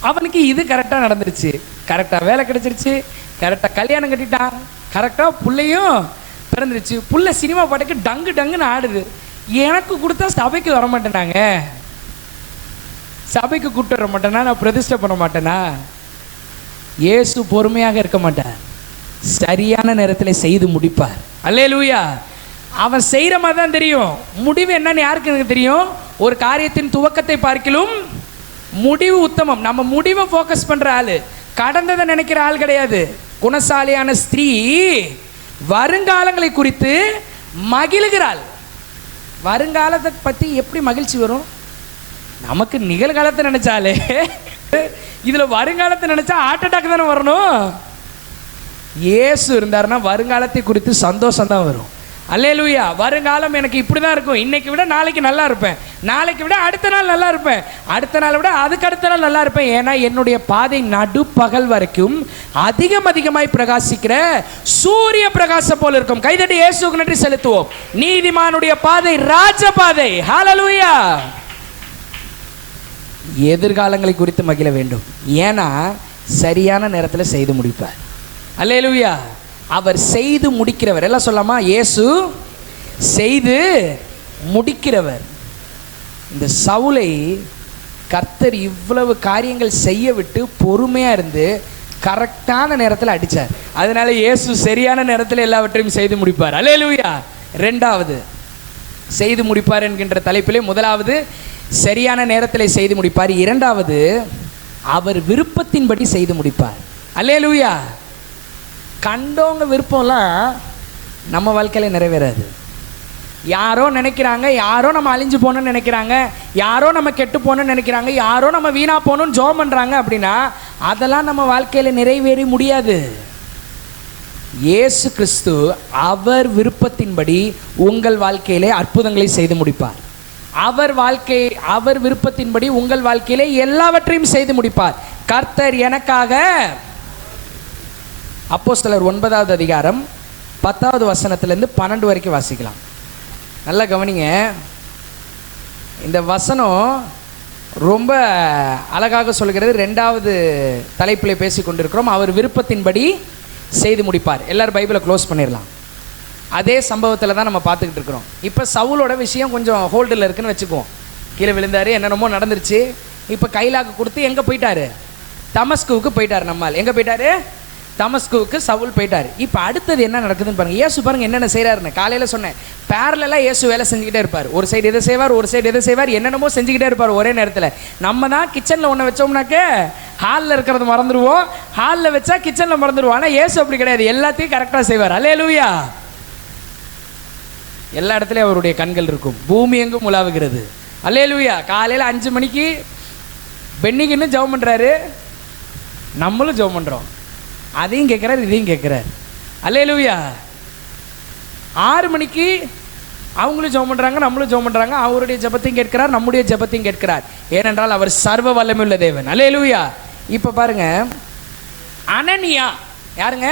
அவனுக்கு இது கரெக்டாக நடந்துருச்சு, கரெக்டாக வேலை கிடச்சிருச்சு, கரெக்டாக கல்யாணம் கட்டிட்டான், கரெக்டாக பிள்ளையும் பிறந்துருச்சு, புள்ள சினிமா பாட்டுக்கு டங்கு டங்குன்னு ஆடுது, எனக்கு கொடுத்தா சபைக்கு வர மாட்டேனாங்க, சபைக்கு கூப்பிட்டு வர மாட்டேனா, நான் பிரதிஷ்டை பண்ண மாட்டேனா? இயேசு பொறுமையாக இருக்க மாட்டார், சரியான நேரத்தில் செய்து முடிப்பார். அல்லேலூயா. அவன் செய்கிற மாதிரி தான் தெரியும், முடிவு என்னன்னு யாருக்கு எனக்கு தெரியும்? ஒரு காரியத்தின் துவக்கத்தை பார்க்கிலும் முடிவு உத்தமம். நம்ம முடிவை ஃபோக்கஸ் பண்ணுற ஆள், கடந்ததை நினைக்கிற ஆள் கிடையாது. குணசாலியான ஸ்திரீ வருங்காலங்களை குறித்து மகிழ்கிறாள். வருங்காலத்தை பற்றி எப்படி மகிழ்ச்சி வரும்? நமக்கு நிகழ்காலத்தை நினைச்சாலே, இதில் வருங்காலத்தை நினைச்சா ஹார்ட் அட்டாக் தானே வரணும். இயேசு இருந்தாருன்னா வருங்காலத்தை குறித்து சந்தோஷம் தான் வரும். அல்லேலூயா. வருங்காலம் எனக்கு இப்படி தான் இருக்கும். இன்னைக்கு விட நாளைக்கு நல்லா இருப்பேன், நாளைக்கு விட அடுத்த நாள் நல்லா இருப்பேன், அடுத்த நாளை விட அதுக்கு அடுத்த நாள் நல்லா இருப்பேன். ஏன்னா என்னுடைய பாதை நடுப்பகல் வரைக்கும் அதிகமாய் பிரகாசிக்கிற சூரிய பிரகாசம் போல இருக்கும். கைதட்டி இயேசுவுக்கு நன்றி செலுத்துவோம். நீதிமானுடைய பாதை ராஜ பாதை. ஹல்லேலூயா. எதிர்காலங்களை குறித்து மகிழ வேண்டும். ஏன்னா சரியான நேரத்தில் செய்து முடிப்பார். அல்லேலூயா. அவர் செய்து முடிக்கிறவர். எல்லாம் சொல்லாமா? இயேசு செய்து முடிக்கிறவர். இந்த சவுலை கர்த்தர் இவ்வளவு காரியங்கள் செய்ய விட்டு பொறுமையாக இருந்து கரெக்டான நேரத்தில் அடித்தார். அதனால இயேசு சரியான நேரத்தில் எல்லாவற்றையும் செய்து முடிப்பார். அல்லேலூயா. ரெண்டாவது செய்து முடிப்பார் என்கின்ற தலைப்பிலே முதலாவது சரியான நேரத்தில் செய்து முடிப்பார். இரண்டாவது அவர் விருப்பத்தின்படி செய்து முடிப்பார். அல்லேலூயா. கண்டவங்க விருப்பம்லாம் நம்ம வாழ்க்கையில் நிறைவேறாது. யாரோ நினைக்கிறாங்க, யாரோ நம்ம அழிஞ்சு போகணும்னு நினைக்கிறாங்க, யாரோ நம்ம கெட்டு போகணும்னு நினைக்கிறாங்க, யாரோ நம்ம வீணா போகணும்னு ஜெபம் பண்ணுறாங்க. அப்படின்னா அதெல்லாம் நம்ம வாழ்க்கையில் நிறைவேற முடியாது. இயேசு கிறிஸ்து அவர் விருப்பத்தின்படி உங்கள் வாழ்க்கையிலே அற்புதங்களை செய்து முடிப்பார். அவர் விருப்பத்தின்படி உங்கள் வாழ்க்கையிலே எல்லாவற்றையும் செய்து முடிப்பார். கர்த்தர் எனக்காக. அப்போஸ்தலர் 9வது அதிகாரம் 10வது வசனத்திலிருந்து 12 வரைக்கும் வாசிக்கலாம். நல்லா கவனிங்க. இந்த வசனம் ரொம்ப அழகாக சொல்கிறது. 2வது தலைப்பில் பேசி கொண்டிருக்கிறோம். அவர் விருப்பத்தின்படி செய்து முடிப்பார். எல்லாரும் பைபிளை க்ளோஸ் பண்ணிடலாம். அதே சம்பவத்தில் தான் நம்ம பார்த்துக்கிட்டு இருக்கிறோம். இப்போ சவுலோட விஷயம் கொஞ்சம் ஹோல்டில் இருக்குன்னு வச்சுக்குவோம். கீழே விழுந்தார், என்னென்னமோ நடந்துருச்சு. இப்போ கைலாக்கு கொடுத்து எங்கே போயிட்டாரு? தமஸ்குவுக்கு போயிட்டார். நம்மால் எங்கே போயிட்டாரு? தமஸ்குவுக்கு சவுல் போயிட்டார். இப்போ அடுத்தது என்ன நடக்குதுன்னு பாருங்கள். இயேசு பாருங்கள் என்னென்ன செய்கிறாருன்னு. காலையில் சொன்னேன், பேரலெல்லாம் இயேசு வேலை செஞ்சுக்கிட்டே இருப்பார். ஒரு சைடு எதை செய்வார், ஒரு சைடு எதை செய்வார், என்னென்னமோ செஞ்சுக்கிட்டே இருப்பார் ஒரே நேரத்தில். நம்ம தான் கிச்சனில் ஒன்று வச்சோம்னாக்க ஹாலில் இருக்கிறது மறந்துடுவோம், ஹாலில் வச்சா கிச்சனில் மறந்துடுவோம். ஆனால் இயேசு அப்படி கிடையாது, எல்லாத்தையும் கரெக்டாக செய்வார். அல்லேலூயா. எல்லா இடத்துலையும் அவருடைய கண்கள் இருக்கும். பூமி எங்கும் உலாவுகிறது. அல்லேலூயா. காலையில் 5 மணிக்கு பெண்ணிக்குன்னு ஜெபம் பண்ணுறாரு, நம்மளும் ஜெபம் பண்ணுறோம். அதையும் கேட்குறாரு, இதையும் கேட்குறாரு. அல்லேலூயா. 6 மணிக்கு அவங்களும் ஜெபம் பண்ணுறாங்க, நம்மளும் ஜெபம் பண்ணுறாங்க. அவருடைய ஜெபத்தையும் கேட்கிறார், நம்முடைய ஜெபத்தையும் கேட்கிறார். ஏனென்றால் அவர் சர்வ வல்லமையுள்ள தேவன். அல்லேலூயா. இப்போ பாருங்க, அனனியா யாருங்க?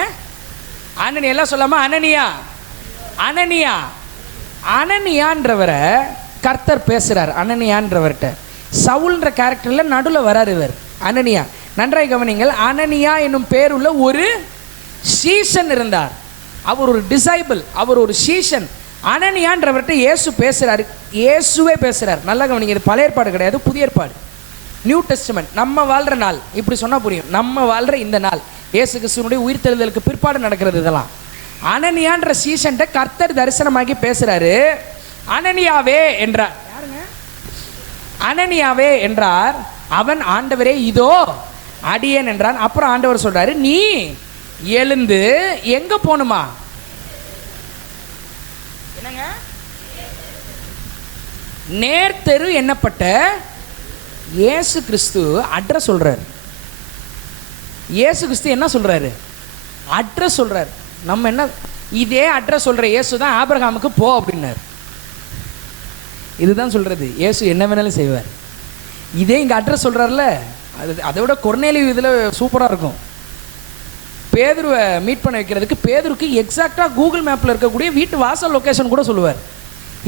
அனனியா. எல்லாம் சொல்லாமா? அனனியா அனனியான்றவரை கர்த்தர் பேசுகிறார். அனனியான்றவர்கிட்ட சவுல்ன்ற கேரக்டரில் நடுவில் வராரு இவர் அனனியா. நன்றாய் கவனிங்கள். அனனியா என்னும் பேருள்ள ஒரு சீஷன் இருந்தார். அவர் ஒரு டிசைபிள், அவர் ஒரு சீஷன். அனனியான்றவர்கிட்ட இயேசு பேசுகிறார். இயேசுவே பேசுகிறார். நல்லா கவனிங்க. இது பழைய ஏற்பாடு கிடையாது, புதிய ஏற்பாடு, நியூ டெஸ்டமெண்ட். நம்ம வாழ்கிற நாள். இப்படி சொன்னால் புரியும். நம்ம வாழ்கிற இந்த நாள் இயேசு கிறிஸ்துவனுடைய உயிர்த்தெழுதலுக்கு பிற்பாடு நடக்கிறது இதெல்லாம். அனனியான்ற சீஷன்ட்ட கர்த்தர் தரிசனமாகி பேசுகிறாரு. அனனியாவே என்றார். யாருங்க? அனனியாவே என்றார். அவன், ஆண்டவரே இதோ அடியேன் என்றான். அப்புறம் ஆண்டவர் சொல்றாரு, நீ எழுந்து எங்க போணுமா? என்னங்க? நேர்த்தெரு என்னப்பட்ட இயேசு கிறிஸ்து அட்ரஸ் சொல்றாரு. இயேசு கிறிஸ்து என்ன சொல்றாரு? அட்ரஸ் சொல்றாரு. நம்ம என்ன இதே அட்ரஸ் சொல்ற இயேசு தான் ஆபிரகாமுக்கு போ அப்படின்னாரு. இதுதான் சொல்றது, இயேசு என்ன வேணாலும் செய்வார். இதே இங்கே அட்ரஸ் சொல்கிறார்ல, அதை விட கொர்நேலியு இதில் சூப்பராக இருக்கும். பேதுருவை மீட் பண்ண வைக்கிறதுக்கு பேதுருக்கு எக்ஸாக்டாக கூகுள் மேப்பில் இருக்கக்கூடிய வீட்டு வாசல் லொக்கேஷன் கூட சொல்லுவார்.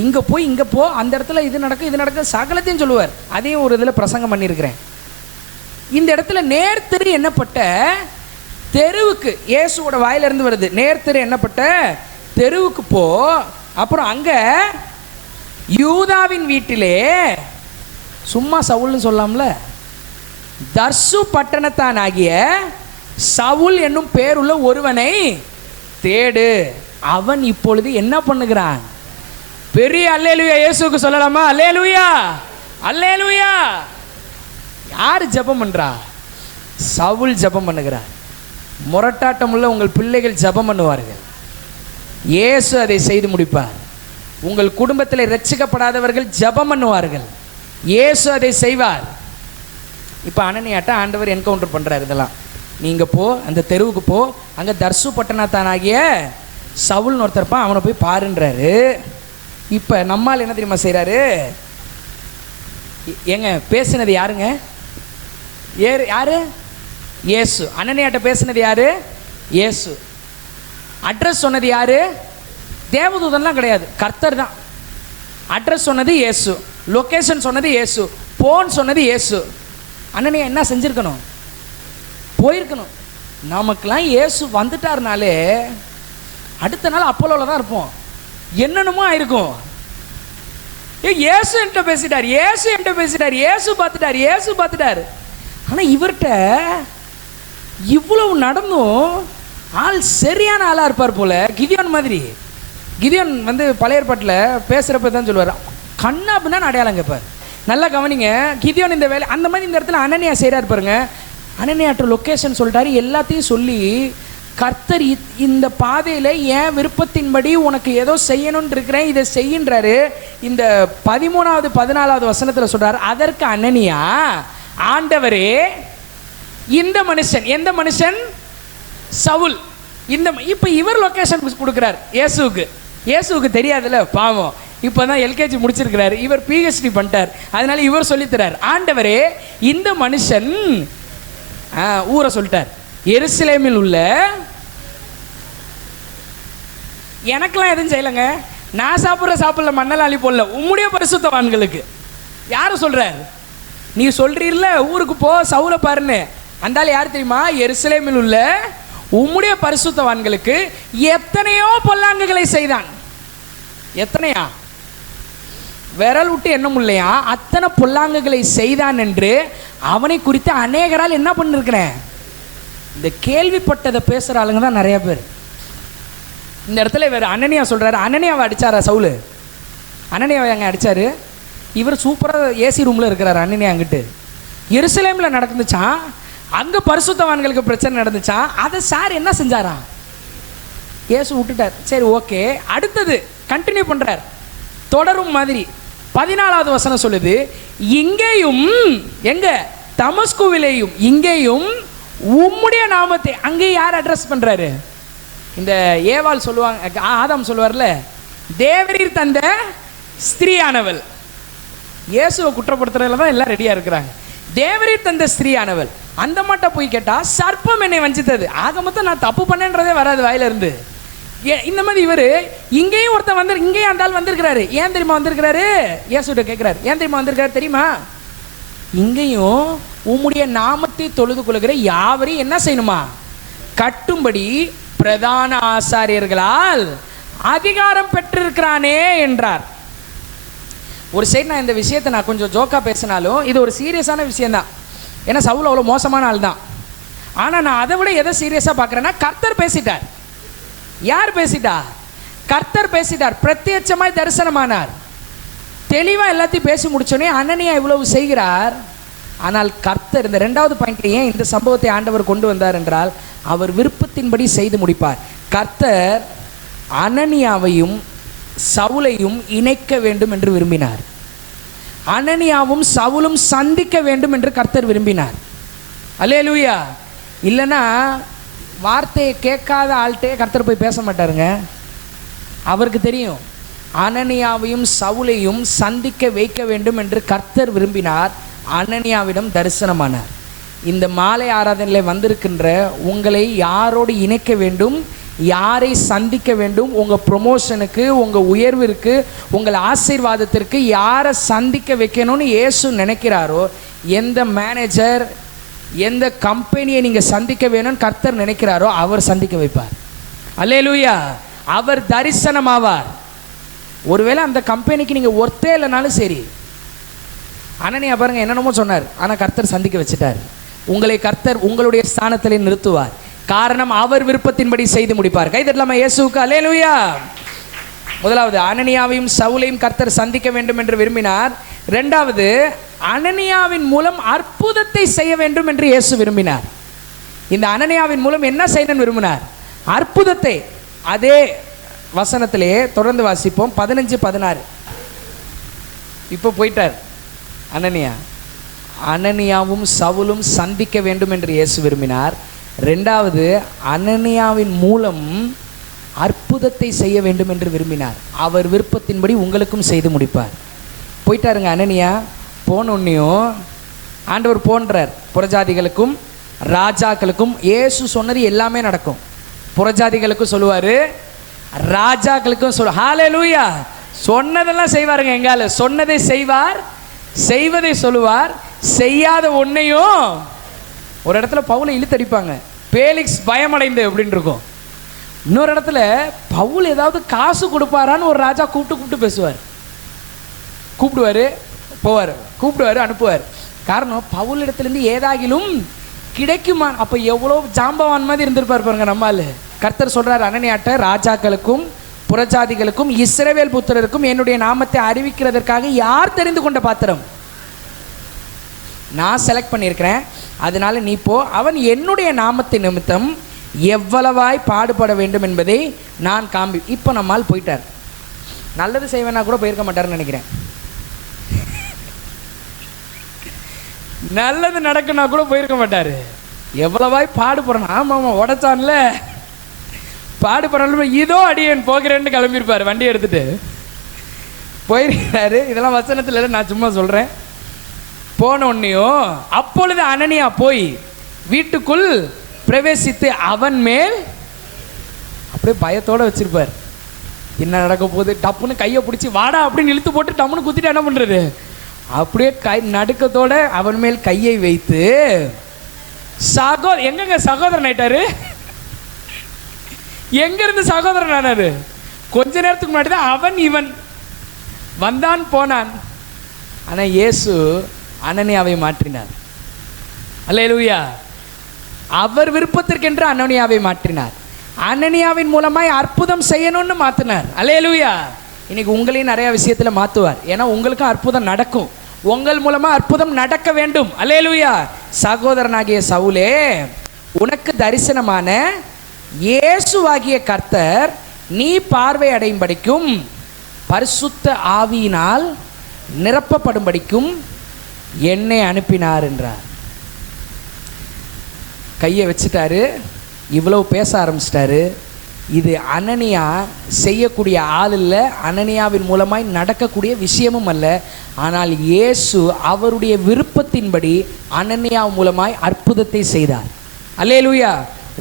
இங்கே போய் இங்கே போ, அந்த இடத்துல இது நடக்கும், இது நடக்கும், சகலத்தையும் சொல்லுவார். அதையும் ஒரு இதில் பிரசங்கம் பண்ணியிருக்கிறேன். இந்த இடத்துல நேர்த்தெரு என்னப்பட்ட தெருவுக்கு, இயேசுவோட வாயிலிருந்து வருது, நேர்த்தெரு என்னப்பட்ட தெருவுக்கு போ. அப்புறம் அங்கே யூதாவின் வீட்டிலே, சும்மா சவுல்னு சொல்லாமல, தர்சு பட்டணத்தான் ஆகிய சவுல் என்னும் பேருள்ள ஒருவனை தேடு. அவன் இப்பொழுது என்ன பண்ணுகிறான்? பெரிய அல்லேலூயா இயேசுவுக்கு சொல்லலாமா? அல்லேலூயா, அல்லேலூயா. யார் ஜெபம் பண்றா? சவுல் ஜெபம் பண்ணுகிறார். முரட்டாட்டம் உள்ள உங்கள் பிள்ளைகள் ஜெபம் பண்ணுவார்கள். இயேசு அதை செய்து முடிப்பார். உங்கள் குடும்பத்தில் ரட்சிக்கப்படாதவர்கள் ஜெபம் பண்ணுவார்கள். இயேசு அதை செய்வார். இப்போ அனனியாட்ட ஆண்டவர் என்கவுண்டர் பண்ணுறாரு. இதெல்லாம் நீங்கள் போ, அந்த தெருவுக்கு போ, அங்கே தர்சு பட்டணத்தான் ஆகிய சவுல்னு ஒருத்தர்ப்பான், அவனை போய் பாருன்றாரு. இப்போ நம்மால் என்ன தெரியுமா செய்கிறாரு? ஏங்க பேசுனது யாருங்க? யாரு? இயேசு. அனனியாட்ட பேசுனது யாரு? இயேசு. அட்ரஸ் சொன்னது யாரு? தேவதூதன்லாம் கிடையாது, கர்த்தர் தான். அட்ரஸ் சொன்னது இயேசு, லொக்கேஷன் சொன்னது இயேசு, போன் சொன்னது இயேசு. அனனியா என்ன செஞ்சுருக்கணும்? போயிருக்கணும். நமக்கெல்லாம் இயேசு வந்துட்டாருனாலே அடுத்த நாள் அப்போலோவில் தான் இருப்போம். என்னென்னமோ ஆயிருக்கும். இயேசு என்கிட்ட பேசிட்டார், இயேசு என்கிட்ட பேசிட்டார், இயேசு பார்த்துட்டார், இயேசு பார்த்துட்டார். ஆனால் இவர்கிட்ட இவ்வளவு நடந்தும் ஆள் சரியான ஆளாக இருப்பார் போல. கிதியோன் மாதிரி. கிதியோன் வந்து பழைய ஏற்பாட்டில் பேசுகிறப்ப தான் சொல்லுவார், கண்ணா அப்படின்னா அடையாளம் கேட்பார். நல்லா கவனிங்க. கிதியோன் இந்த வேலை அந்த மாதிரி இந்த இடத்துல அனனியா செய்கிறார் பாருங்க. அனனியாட்ட லொக்கேஷன் சொல்லிட்டாரு, எல்லாத்தையும் சொல்லி கர்த்தர் இந்த பாதையில் என் விருப்பத்தின்படி உனக்கு ஏதோ செய்யணும்னு இருக்கிறேன், இதை செய்யின்றாரு. இந்த 13வது 14வது வசனத்தில் சொல்கிறார், அதற்கு அனனியா, ஆண்டவரே இந்த மனுஷன், எந்த மனுஷன்? சவுல். இந்த இப்போ இவர் லொக்கேஷன் கொடுக்குறார் இயேசுவுக்கு. இயேசுவுக்கு தெரியாதுல்ல பாவம், இப்போ தான் எல்கேஜி முடிச்சிருக்கிறாரு, இவர் பிஹெச்டி பண்ணிட்டார். அதனால இவர் சொல்லித்தரார், ஆண்டவரே இந்த மனுஷன் ஊரை சொல்லிட்டார், எருசலேமில் உள்ள, எனக்கெல்லாம் எதுவும் செய்யலைங்க, நான் சாப்பிடல மண்ணெல்லாம் அள்ளி போடல, உம்முடைய பரிசுத்தவான்களுக்கு. யாரும் சொல்றார்? நீ சொல்றீர்ல ஊருக்கு போ சவுல பாருன்னு, அந்தால யார் தெரியுமா? எருசலேமில் உள்ள உம்முடைய பரிசுத்தவான்களுக்கு எத்தனையோ பொல்லாங்குகளை செய்தான். எத்தனையா? விரல் விட்டு என்ன முடியலையா? அத்தனை பொல்லாங்குகளை செய்தான் என்று அவனை குறித்து அநேகரால் என்ன பண்ணிருக்கிறேன். இந்த கேள்விப்பட்டதை பேசுகிற ஆளுங்க தான் நிறைய பேர். இந்த இடத்துல வேறு அனனியா சொல்கிறாரு, அனனியாவை அடித்தாரா சவுலு? அனனியாவை அங்கே அடித்தார். இவர் சூப்பராக ஏசி ரூமில் இருக்கிறார். அனனியா அங்கிட்டு எருசலேமில் நடந்துச்சான், அங்கே பரிசுத்தவான்களுக்கு பிரச்சனை நடந்துச்சான். அதை சார் என்ன செஞ்சாராம்? இயேசு விட்டுட்டார். சரி ஓகே, அடுத்தது கண்டினியூ பண்ணுறார், தொடரும் மாதிரி. 14வது வசனம் சொல்லுது, இங்கேயும், எங்க? தமஸ்குவிலேயும் இங்கேயும் உம்முடைய நாமத்தை. அங்கேயும் யார் அட்ரஸ் பண்றாரு? இந்த ஏவாள் சொல்லுவாங்க, ஆதாம் சொல்லுவார்ல, தேவரீர் தந்த ஸ்திரீயானவள். இயேசுவை குற்றப்படுத்துறதுல தான் எல்லாம் ரெடியா இருக்கிறாங்க. தேவரீர் தந்த ஸ்திரீயானவள். அந்த மட்டும் போய் கேட்டா, சர்ப்பம் என்னை வஞ்சித்தது. ஆக மொத்தம் நான் தப்பு பண்ணேன்றதே வராது வாயில இருந்து. இந்த மாதிரி இவர் இங்கேயும் ஒருத்தன் வந்து, இங்கேயும் அந்த ஆள் வந்திருக்கிறாரு. ஏன் தெரியுமா வந்திருக்கிறாரு? இயேசுகிட்ட கேட்கிறாரு, ஏன் தெரியுமா வந்திருக்காரு தெரியுமா? இங்கேயும் உம்முடைய நாமத்தை தொழுது கொள்கிற யாவரையும் என்ன செய்யணுமா? கட்டும்படி பிரதான ஆசாரியர்களால் அதிகாரம் பெற்றிருக்கிறானே என்றார். ஒரு சைடு நான் இந்த விஷயத்தை நான் கொஞ்சம் ஜோக்கா பேசினாலும் இது ஒரு சீரியஸான விஷயம்தான். ஏன்னா சவுல் அவ்வளோ மோசமான ஆள் தான். ஆனால் நான் அதை விட எதை சீரியஸாக பார்க்குறேன்னா, கர்த்தர் பேசிட்டார். யார் பேசிட்டா? கர்த்தர் பேசிட்டார். பிரத்யட்சமாய் தரிசனமானார். தெளிவாக எல்லாத்தையும் பேசி முடிச்சோடனே அனனியா இவ்வளவு செய்கிறார். ஆனால் கர்த்தர் இந்த 2வது பாயிண்ட், ஏன் இந்த சம்பவத்தை ஆண்டவர் கொண்டு வந்தார் என்றால், அவர் விருப்பத்தின்படி செய்து முடிப்பார். கர்த்தர் அனனியாவையும் சவுலையும் இணைக்க வேண்டும் என்று விரும்பினார். அனனியாவும் சவுலும் சந்திக்க வேண்டும் என்று கர்த்தர் விரும்பினார். அல்லேலூயா. இல்லைன்னா வார்த்தையை கேட்காத ஆள்கிட்டே கர்த்தர் போய் பேச மாட்டாருங்க. அவருக்கு தெரியும், அனனியாவையும் சவுலையும் சந்திக்க வைக்க வேண்டும் என்று கர்த்தர் விரும்பினார். அனனியாவிடம் தரிசனமானார். இந்த மாலை ஆராதனையில் வந்திருக்கின்ற உங்களை யாரோடு இணைக்க வேண்டும், யாரை சந்திக்க வேண்டும், உங்கள் ப்ரொமோஷனுக்கு, உங்கள் உயர்விற்கு, உங்கள் ஆசீர்வாதத்திற்கு யாரை சந்திக்க வைக்கணும்னு இயேசு நினைக்கிறாரோ, எந்த மேனேஜர், எந்த கம்பெனியை நீங்கள் சந்திக்க வேணும்னு கர்த்தர் நினைக்கிறாரோ அவர் சந்திக்க வைப்பார். அல்லேலூயா. அவர் தரிசனமாவார். ஒருவேளை அந்த கம்பெனிக்கு நீங்கள் ஒர்த்தே இல்லைனாலும் சரி. அனனியா பாருங்க என்னென்னமோ சொன்னார், ஆனால் கர்த்தர் சந்திக்க வச்சுட்டார். உங்களை கர்த்தர் உங்களுடைய ஸ்தானத்திலே நிறுத்துவார். காரணம், அவர் விருப்பத்தின்படி செய்து முடிப்பார். கைதட்டலாமா இயேசுவுக்கு? அல்லேலூயா. முதலாவது, அனனியாவையும் சவுலையும் கர்த்தர் சந்திக்க வேண்டும் என்று விரும்பினார். 2வது, அனனியாவின் மூலம் அற்புதத்தை செய்ய வேண்டும் என்று இயேசு விரும்பினார். இந்த அனனியாவின் மூலம் என்ன செய்யணும்னு விரும்பினார்? அற்புதத்தை. அதே வசனத்திலே தொடர்ந்து வாசிப்போம். 15-16. இப்போ போயிட்டார் அனனியா. அனனியாவும் சவுலும் சந்திக்க வேண்டும் என்று இயேசு விரும்பினார். 2வது, அனனியாவின் மூலம் அற்புதத்தை செய்ய வேண்டும் என்று விரும்பினார். அவர் விருப்பத்தின்படி உங்களுக்கும் செய்து முடிப்பார். போயிட்டாருங்க அனனியா. போனோன்னையும் ஆண்டவர் போன்றார். புறஜாதிகளுக்கும் ராஜாக்களுக்கும் இயேசு சொன்னது எல்லாமே நடக்கும். புறஜாதிகளுக்கும் சொல்லுவார், ராஜாக்களுக்கும் சொல்லுவார். ஹல்லேலூயா. சொன்னதெல்லாம் செய்வாருங்க. எங்கால சொன்னதை செய்வார், செய்வதை சொல்லுவார், செய்யாத ஒன்னையும். ஒரு இடத்துல பவுலை இழுத்தடிப்பாங்க, பேலிக்ஸ் பயமடைந்து அப்படின்னு இருக்கும். இன்னொரு இடத்துல பவுல் ஏதாவது காசு கொடுப்பாரான்னு ஒரு ராஜா கூப்பிட்டு பேசுவார். கூப்பிடுவார், போவார், கூப்பிடுவார், அனுப்புவார். காரணம் பவுல் இடத்துலேருந்து ஏதாகிலும் கிடைக்குமா. அப்போ எவ்வளோ ஜாம்பவான் மாதிரி இருந்திருப்பார் பாருங்க நம்மால். கர்த்தர் சொல்கிறார் அனனியாட்ட, ராஜாக்களுக்கும் புறஜாதிகளுக்கும் இஸ்ரவேல் புத்திரருக்கும் என்னுடைய நாமத்தை அறிவிக்கிறதற்காக யார் தெரிந்து கொண்ட பாத்திரம்? நான் செலக்ட் பண்ணியிருக்கிறேன், அதனால நீ போ. அவன் என்னுடைய நாமத்தின் நிமித்தம் எவ்வளவாய் பாடுபட வேண்டும் என்பதை நான் காண்பி. இப்போ நம்மால் போயிட்டார். நல்லது செய்வேன்னா கூட போயிருக்க மாட்டார்னு நினைக்கிறேன். நல்லது நடக்குன்னா கூட போயிருக்க மாட்டார். எவ்வளவாய் பாடுபடணும். ஆமாம், உடச்சான்ல பாடுபடணும். இதோ அடியேன் போகிறேன்னு கிளம்பியிருப்பார், வண்டி எடுத்துட்டு போயிருக்காரு. இதெல்லாம் வசனத்தில் இல்லை, நான் சும்மா சொல்கிறேன். போன உடனேயும் அப்பொழுது அனனியா போய் வீட்டுக்குள் பிரவேசித்து அவன் மேல் அப்படியே பயத்தோடு வச்சிருப்பார். என்ன நடக்க போகுது? டப்புன்னு கையை பிடிச்சி வாடா அப்படின்னு இழுத்து போட்டு டப்புன்னு குத்திட்டு என்ன பண்ணுறது? அப்படியே கை நடுக்கத்தோட அவன் மேல் கையை வைத்து எங்கங்க சகோதரன் ஆயிட்டாரு? எங்க இருந்து சகோதரன் ஆனாரு? கொஞ்ச நேரத்துக்கு முன்னாடி தான் அவன் இவன் வந்தான் போனான். ஆனா இயேசு அனனியாவை மாற்றினார். அல்லேலூயா. அவர் விருப்பத்திற்கென்று அனனியாவை மாற்றினார். அனனியாவின் மூலமாய் அற்புதம் செய்யணும்னு மாற்றினார். அல்லேலூயா. இன்னைக்கு உங்களையும் நிறைய விஷயத்தில் மாற்றுவார். ஏன்னா உங்களுக்கும் அற்புதம் நடக்கும், உங்கள் மூலமாக அற்புதம் நடக்க வேண்டும். அல்லேலூயா. சகோதரனாகிய சவுலே, உனக்கு தரிசனமான இயேசுவாகிய கர்த்தர் நீ பார்வை அடையும்படிக்கும் பரிசுத்த ஆவியினால் நிரப்பப்படும்படிக்கும் என்னை அனுப்பினார் என்றார். கையை வச்சுட்டாரு, இவ்வளவு பேச ஆரம்பிச்சிட்டாரு. இது அனனியா செய்யக்கூடிய ஆள் இல்லை, அனனியாவின் மூலமாய் நடக்கக்கூடிய விஷயமும் அல்ல. ஆனால் இயேசு அவருடைய விருப்பத்தின்படி அனனியா மூலமாய் அற்புதத்தை செய்தார். அல்லேலூயா.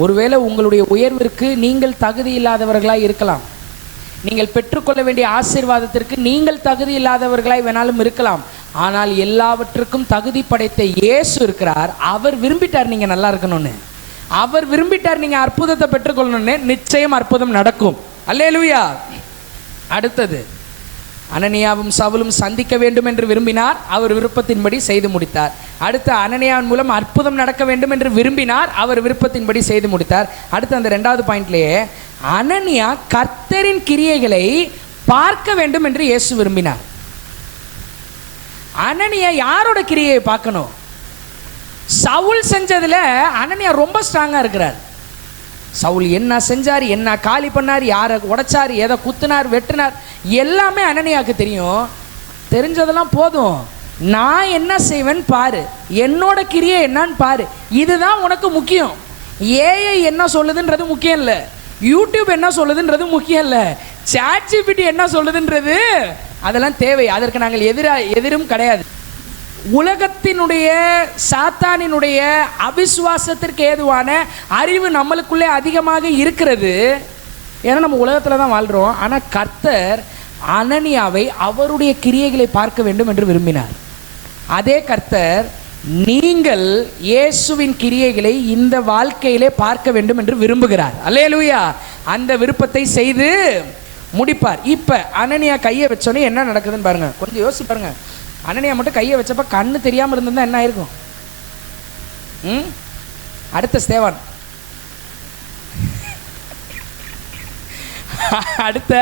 ஒருவேளை உங்களுடைய உயர்விற்கு நீங்கள் தகுதி இல்லாதவர்களாய் இருக்கலாம். நீங்கள் பெற்றுக்கொள்ள வேண்டிய ஆசீர்வாதத்திற்கு நீங்கள் தகுதி இல்லாதவர்களாய் வேணாலும் இருக்கலாம். ஆனால் எல்லாவற்றுக்கும் தகுதி படைத்த இயேசு இருக்கிறார். அவர் விரும்பிட்டார் நீங்கள் நல்லா இருக்கணும்னு. அவர் விரும்பிட்டார் நீங்கள் அற்புதத்தை பெற்றுக்கொள்ளணும்னு. நிச்சயம் அற்புதம் நடக்கும். அல்லேலூயா. அடுத்தது, அனனியாவும் சவுலும் சந்திக்க வேண்டும் என்று விரும்பினார். அவர் விருப்பத்தின்படி செய்து முடித்தார். அடுத்து, அனனியாவின் மூலம் அற்புதம் நடக்க வேண்டும் என்று விரும்பினார். அவர் விருப்பத்தின்படி செய்து முடித்தார். அடுத்து அந்த 2வது பாயிண்ட்லேயே அனனியா கர்த்தரின் கிரியைகளை பார்க்க வேண்டும் என்று இயேசு விரும்பினார். அனனியா யாரோட கிரியை பார்க்கணும்? சவுல் செஞ்சதுல அனனியா ரொம்ப ஸ்ட்ராங்கா இருக்கிறார். சவுல் என்ன செஞ்சார், என்ன காலி பண்ணார், யாரை உடைச்சார், எதை குத்தினார், வெட்டினார், எல்லாமே அனனியாவுக்கு தெரியும். தெரிஞ்சதெல்லாம் போதும், நான் என்ன செய்வேன் பாரு, என்னோட கிரியை என்னன்னு பாரு, இதுதான் உனக்கு முக்கியம். ஏஐ என்ன சொல்லுதுன்றது முக்கியம் இல்லை, யூடியூப் என்ன சொல்லுதுன்றது முக்கியம் இல்லை, சாட்ஜிபிடி என்ன சொல்லுதுன்றது அதெல்லாம் தேவை. அதற்கு நாங்கள் எதிரும் கிடையாது. உலகத்தினுடைய சாத்தானினுடைய அவிசுவாசத்திற்கு ஏதுவான அறிவு நம்மளுக்குள்ளே அதிகமாக இருக்கிறது. ஏன்னா நம்ம உலகத்தில் தான் வாழ்கிறோம். ஆனால் கர்த்தர் அனனியாவை அவருடைய கிரியைகளை பார்க்க வேண்டும் என்று விரும்பினார். அதே கர்த்தர் நீங்கள் இயேசுவின் கிரியைகளை இந்த வாழ்க்கையிலே பார்க்க வேண்டும் என்று விரும்புகிறார். அல்லேலூயா. அந்த விருப்பத்தை செய்து முடிப்பார். இப்போ அனனியா கையை வச்சோன்னே என்ன நடக்குதுன்னு பாருங்க, கொஞ்சம் யோசிச்சு பாருங்க. அனனியா மட்டும் கையை வச்சப்ப கண்ணு தெரியாமல் இருந்திருந்தா என்ன ஆயிருக்கும்? அடுத்த ஸ்தேவான், அடுத்த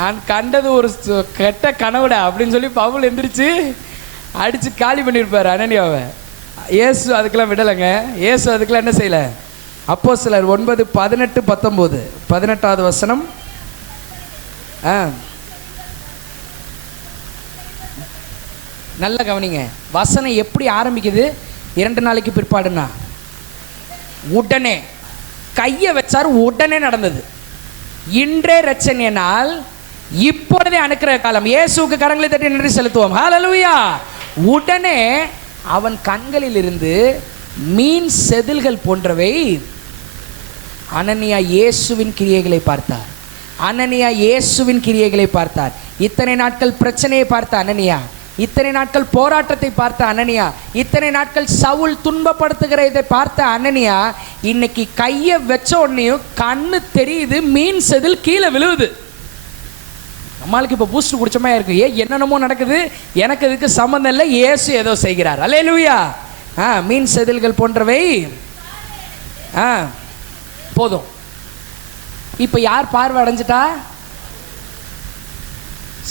நான் கண்டது ஒரு கெட்ட கனவுடா அப்படின்னு சொல்லி பவுல் எந்திரிச்சு அடிச்சு காலி பண்ணியிருப்பார் அனனியாவை. இயேசு அதுக்கெல்லாம் விடலைங்க. இயேசு அதுக்கெல்லாம் என்ன செய்யலை? அப்போஸ்தலர் 9:18-19 18வது வசனம். நல்ல கவனிங்க, வசனம் எப்படி ஆரம்பிக்குது? 2 நாளைக்கு பிற்பாடுன்னா உடனே கையை வச்சார், உடனே நடந்தது. இன்றே இரட்சணிய நாள், இப்பொழுதே அனுக்கிற காலம். இயேசுவுக்கு கரங்களை தட்டி நன்றி செலுத்துவோம். ஹல்லேலூயா. உடனே அவன் கண்களில் இருந்து மீன் செதில்கள் போன்றவை. அனனியா இயேசுவின் கிரியைகளை பார்த்தார். அனனியா இயேசுவின் கிரியைகளை பார்த்தார். இத்தனை நாட்கள் பிரச்சனையை பார்த்த அனனியா, இத்தனை நாட்கள் போராட்டத்தை பார்த்த அனனியா, இத்தனை நாட்கள் சவுல் துன்பப்படுத்துகிற இதை பார்த்த அனனியா, இன்னைக்கு கையை வச்ச உடனேயும் கண்ணு தெரியுது, மீன் செதில் கீழே விழுவுது. நம்மளுக்கு இப்போ பூஸ்ட் குடிச்ச மாதிரி இருக்கு. என்னென்னமோ நடக்குது, எனக்கு இதுக்கு சம்மந்தம் இல்லை, இயேசு ஏதோ செய்கிறார். அல்லேலூயா. மீன் செதில்கள் போன்றவை போதும். இப்போ யார் பார்வை அடைஞ்சிட்டா?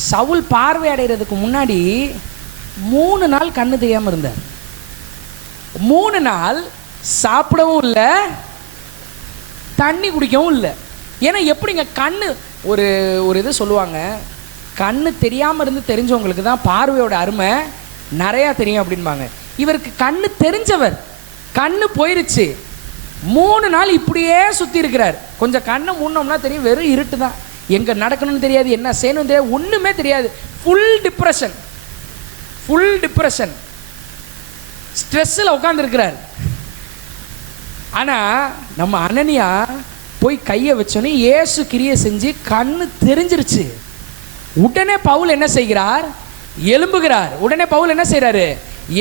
சவுல் பார்வை அடைகிறதுக்கு முன்னாடி 3 நாள் கண்ணு தெரியாமல் இருந்தார். 3 நாள் சாப்பிடவும் இல்லை, தண்ணி குடிக்கவும் இல்லை. ஏன்னா எப்படிங்க கண்ணு ஒரு இது சொல்லுவாங்க, கண்ணு தெரியாமல் இருந்து தெரிஞ்சவங்களுக்கு தான் பார்வையோட அருமை நிறையா தெரியும் அப்படின்பாங்க. இவருக்கு கண்ணு தெரிஞ்சவர், கண்ணு போயிருச்சு. 3 நாள் இப்படியே சுற்றி இருக்கிறார். கொஞ்சம் கண்ணை மூடினோம்னா தெரியும், வெறும் இருட்டு தான். எங்கே நடக்கணும்னு தெரியாது, என்ன செய்யணும் தெரியாது, ஒன்றுமே தெரியாது. ஃபுல் டிப்ரெஷன், ஸ்ட்ரெஸ்ஸில் உட்காந்துருக்கிறார். ஆனால் நம்ம அனனியா போய் கையை வச்சோன்னே இயேசு கிரியை செஞ்சு கண்ணு தெரிஞ்சிருச்சு. உடனே பவுல் என்ன செய்கிறார்? எழும்புகிறார். உடனே பவுல் என்ன செய்கிறாரு?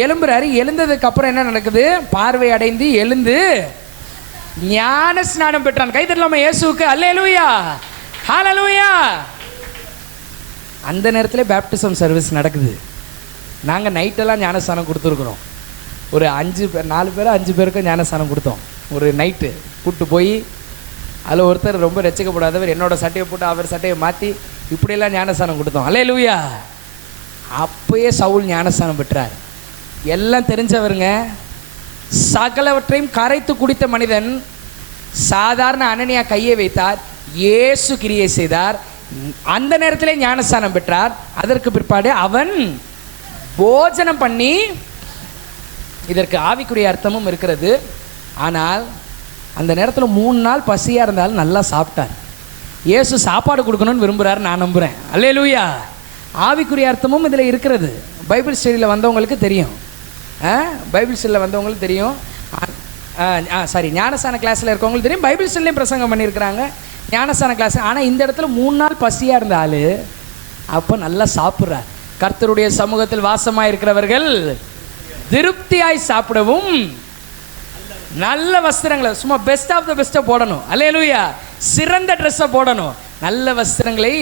எழும்புறாரு. எழுந்ததுக்கு அப்புறம் என்ன நடக்குது? பார்வை அடைந்து எழுந்து ஞான ஸ்நானம் பெற்றான். கை தட்டலாமா இயேசுவுக்கு? அல்லேலூயா, ஹல்லேலூயா. அந்த நேரத்தில் பேப்டிசம் சர்வீஸ் நடக்குது. நாங்கள் நைட்டெல்லாம் ஞானஸ்தானம் கொடுத்துருக்குறோம். ஒரு 4 பேர் 5 பேருக்கு ஞானஸ்தானம் கொடுத்தோம். ஒரு நைட்டு கூப்பிட்டு போய் அதில் ஒருத்தர் ரொம்ப ரசிக்கப்படாதவர் என்னோட சட்டையை போட்டு அவர் சட்டையை மாற்றி இப்படியெல்லாம் ஞானஸ்தானம் கொடுத்தோம். அல்லேலூயா. அப்பயே சவுல் ஞானஸ்தானம் பெற்றார். எல்லாம் தெரிஞ்சவருங்க, சகலவற்றையும் கரைத்து குடித்த மனிதன். சாதாரண அனனியா கையை வைத்தார், இயேசு கிரியை செய்தார். அந்த நேரத்திலே ஞானஸ்தானம் பெற்றார். அதற்கு பிற்பாடு அவன் போஜனம் பண்ணி, இதற்கு ஆவிக்குரிய அர்த்தமும் இருக்கிறது. ஆனால் அந்த நேரத்தில் 3 நாள் பசியாக இருந்தாலும் நல்லா சாப்பிட்டார். இயேசு சாப்பாடு கொடுக்கணும்னு விரும்புகிறார், நான் நம்புகிறேன். அல்லேலூயா. ஆவிக்குரிய அர்த்தமும் இதில் இருக்கிறது. பைபிள் ஸ்டடியில் வந்தவங்களுக்கு தெரியும். பைபிள் ஸ்டடியில் வந்தவங்களுக்கு தெரியும். ஞானஸ்தான கிளாஸில் இருக்கவங்களுக்கு தெரியும். பைபிள் ஸ்டடிலையும் பிரசங்கம் பண்ணியிருக்கிறாங்க ஞானஸ்தான கிளாஸ். ஆனால் இந்த இடத்துல 3 நாள் பசியாக இருந்த ஆள் அப்போ நல்லா சாப்பிட்றார். கர்த்தருடைய சமூகத்தில் வாசமாக இருக்கிறவர்கள் திருப்தியாய் சாப்பிடவும் நல்ல வஸ்திரங்களை, சும்மா பெஸ்ட் ஆஃப் த பெஸ்ட்டை போடணும். அல்லேலூயா. சிறந்த ட்ரெஸ்ஸை போடணும், நல்ல வஸ்திரங்களை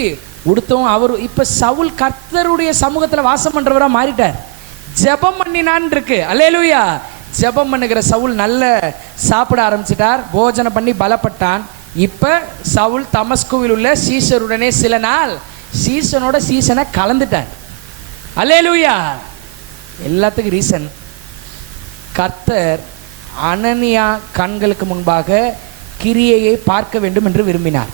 உடுத்தவும். அவர் இப்போ சவுல் கர்த்தருடைய சமூகத்தில் வாசம் பண்ணுறவராக மாறிட்டார். ஜெபம் பண்ணினான் இருக்கு. அல்லேலூயா. ஜெபம் பண்ணுகிற சவுல் நல்ல சாப்பிட ஆரம்பிச்சிட்டார், போஜனம் பண்ணி பலப்பட்டான். இப்போ சவுல் தமஸ்குவில் உள்ள சீசருடனே சில நாள் சீசனை கலந்துட்டார். அல்லேலூயா. எல்லாத்துக்கும் ரீசன், கர்த்தர் அனனியா கண்களுக்கு முன்பாக கிரியையை பார்க்க வேண்டும் என்று விரும்பினார்.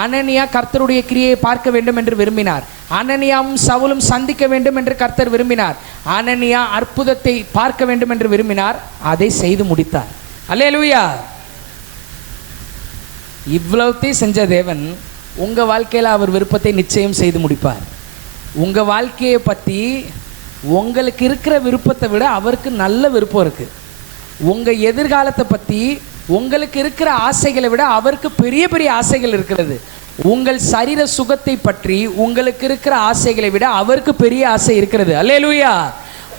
அனனியா கர்த்தருடைய கிரியை பார்க்க வேண்டும் என்று விரும்பினார். அனனியாவும் சவுலும் சந்திக்க வேண்டும் என்று கர்த்தர் விரும்பினார். அனனியா அற்புதத்தை பார்க்க வேண்டும் என்று விரும்பினார். அதை செய்து முடித்தார். அல்லேலூயா. இவ்வளவுத்தையும் செஞ்ச தேவன் உங்கள் வாழ்க்கையில் அவர் விருப்பத்தை நிச்சயம் செய்து முடிப்பார். உங்கள் வாழ்க்கையை பற்றி உங்களுக்கு இருக்கிற விருப்பத்தை விட அவருக்கு நல்ல விருப்பம் இருக்குது. உங்கள் எதிர்காலத்தை பற்றி உங்களுக்கு இருக்கிற ஆசைகளை விட அவருக்கு பெரிய பெரிய ஆசைகள் இருக்கிறது. உங்கள் சரீர சுகத்தை பற்றி உங்களுக்கு இருக்கிற ஆசைகளை விட அவருக்கு பெரிய ஆசை இருக்கிறது. அல்லேலூயா.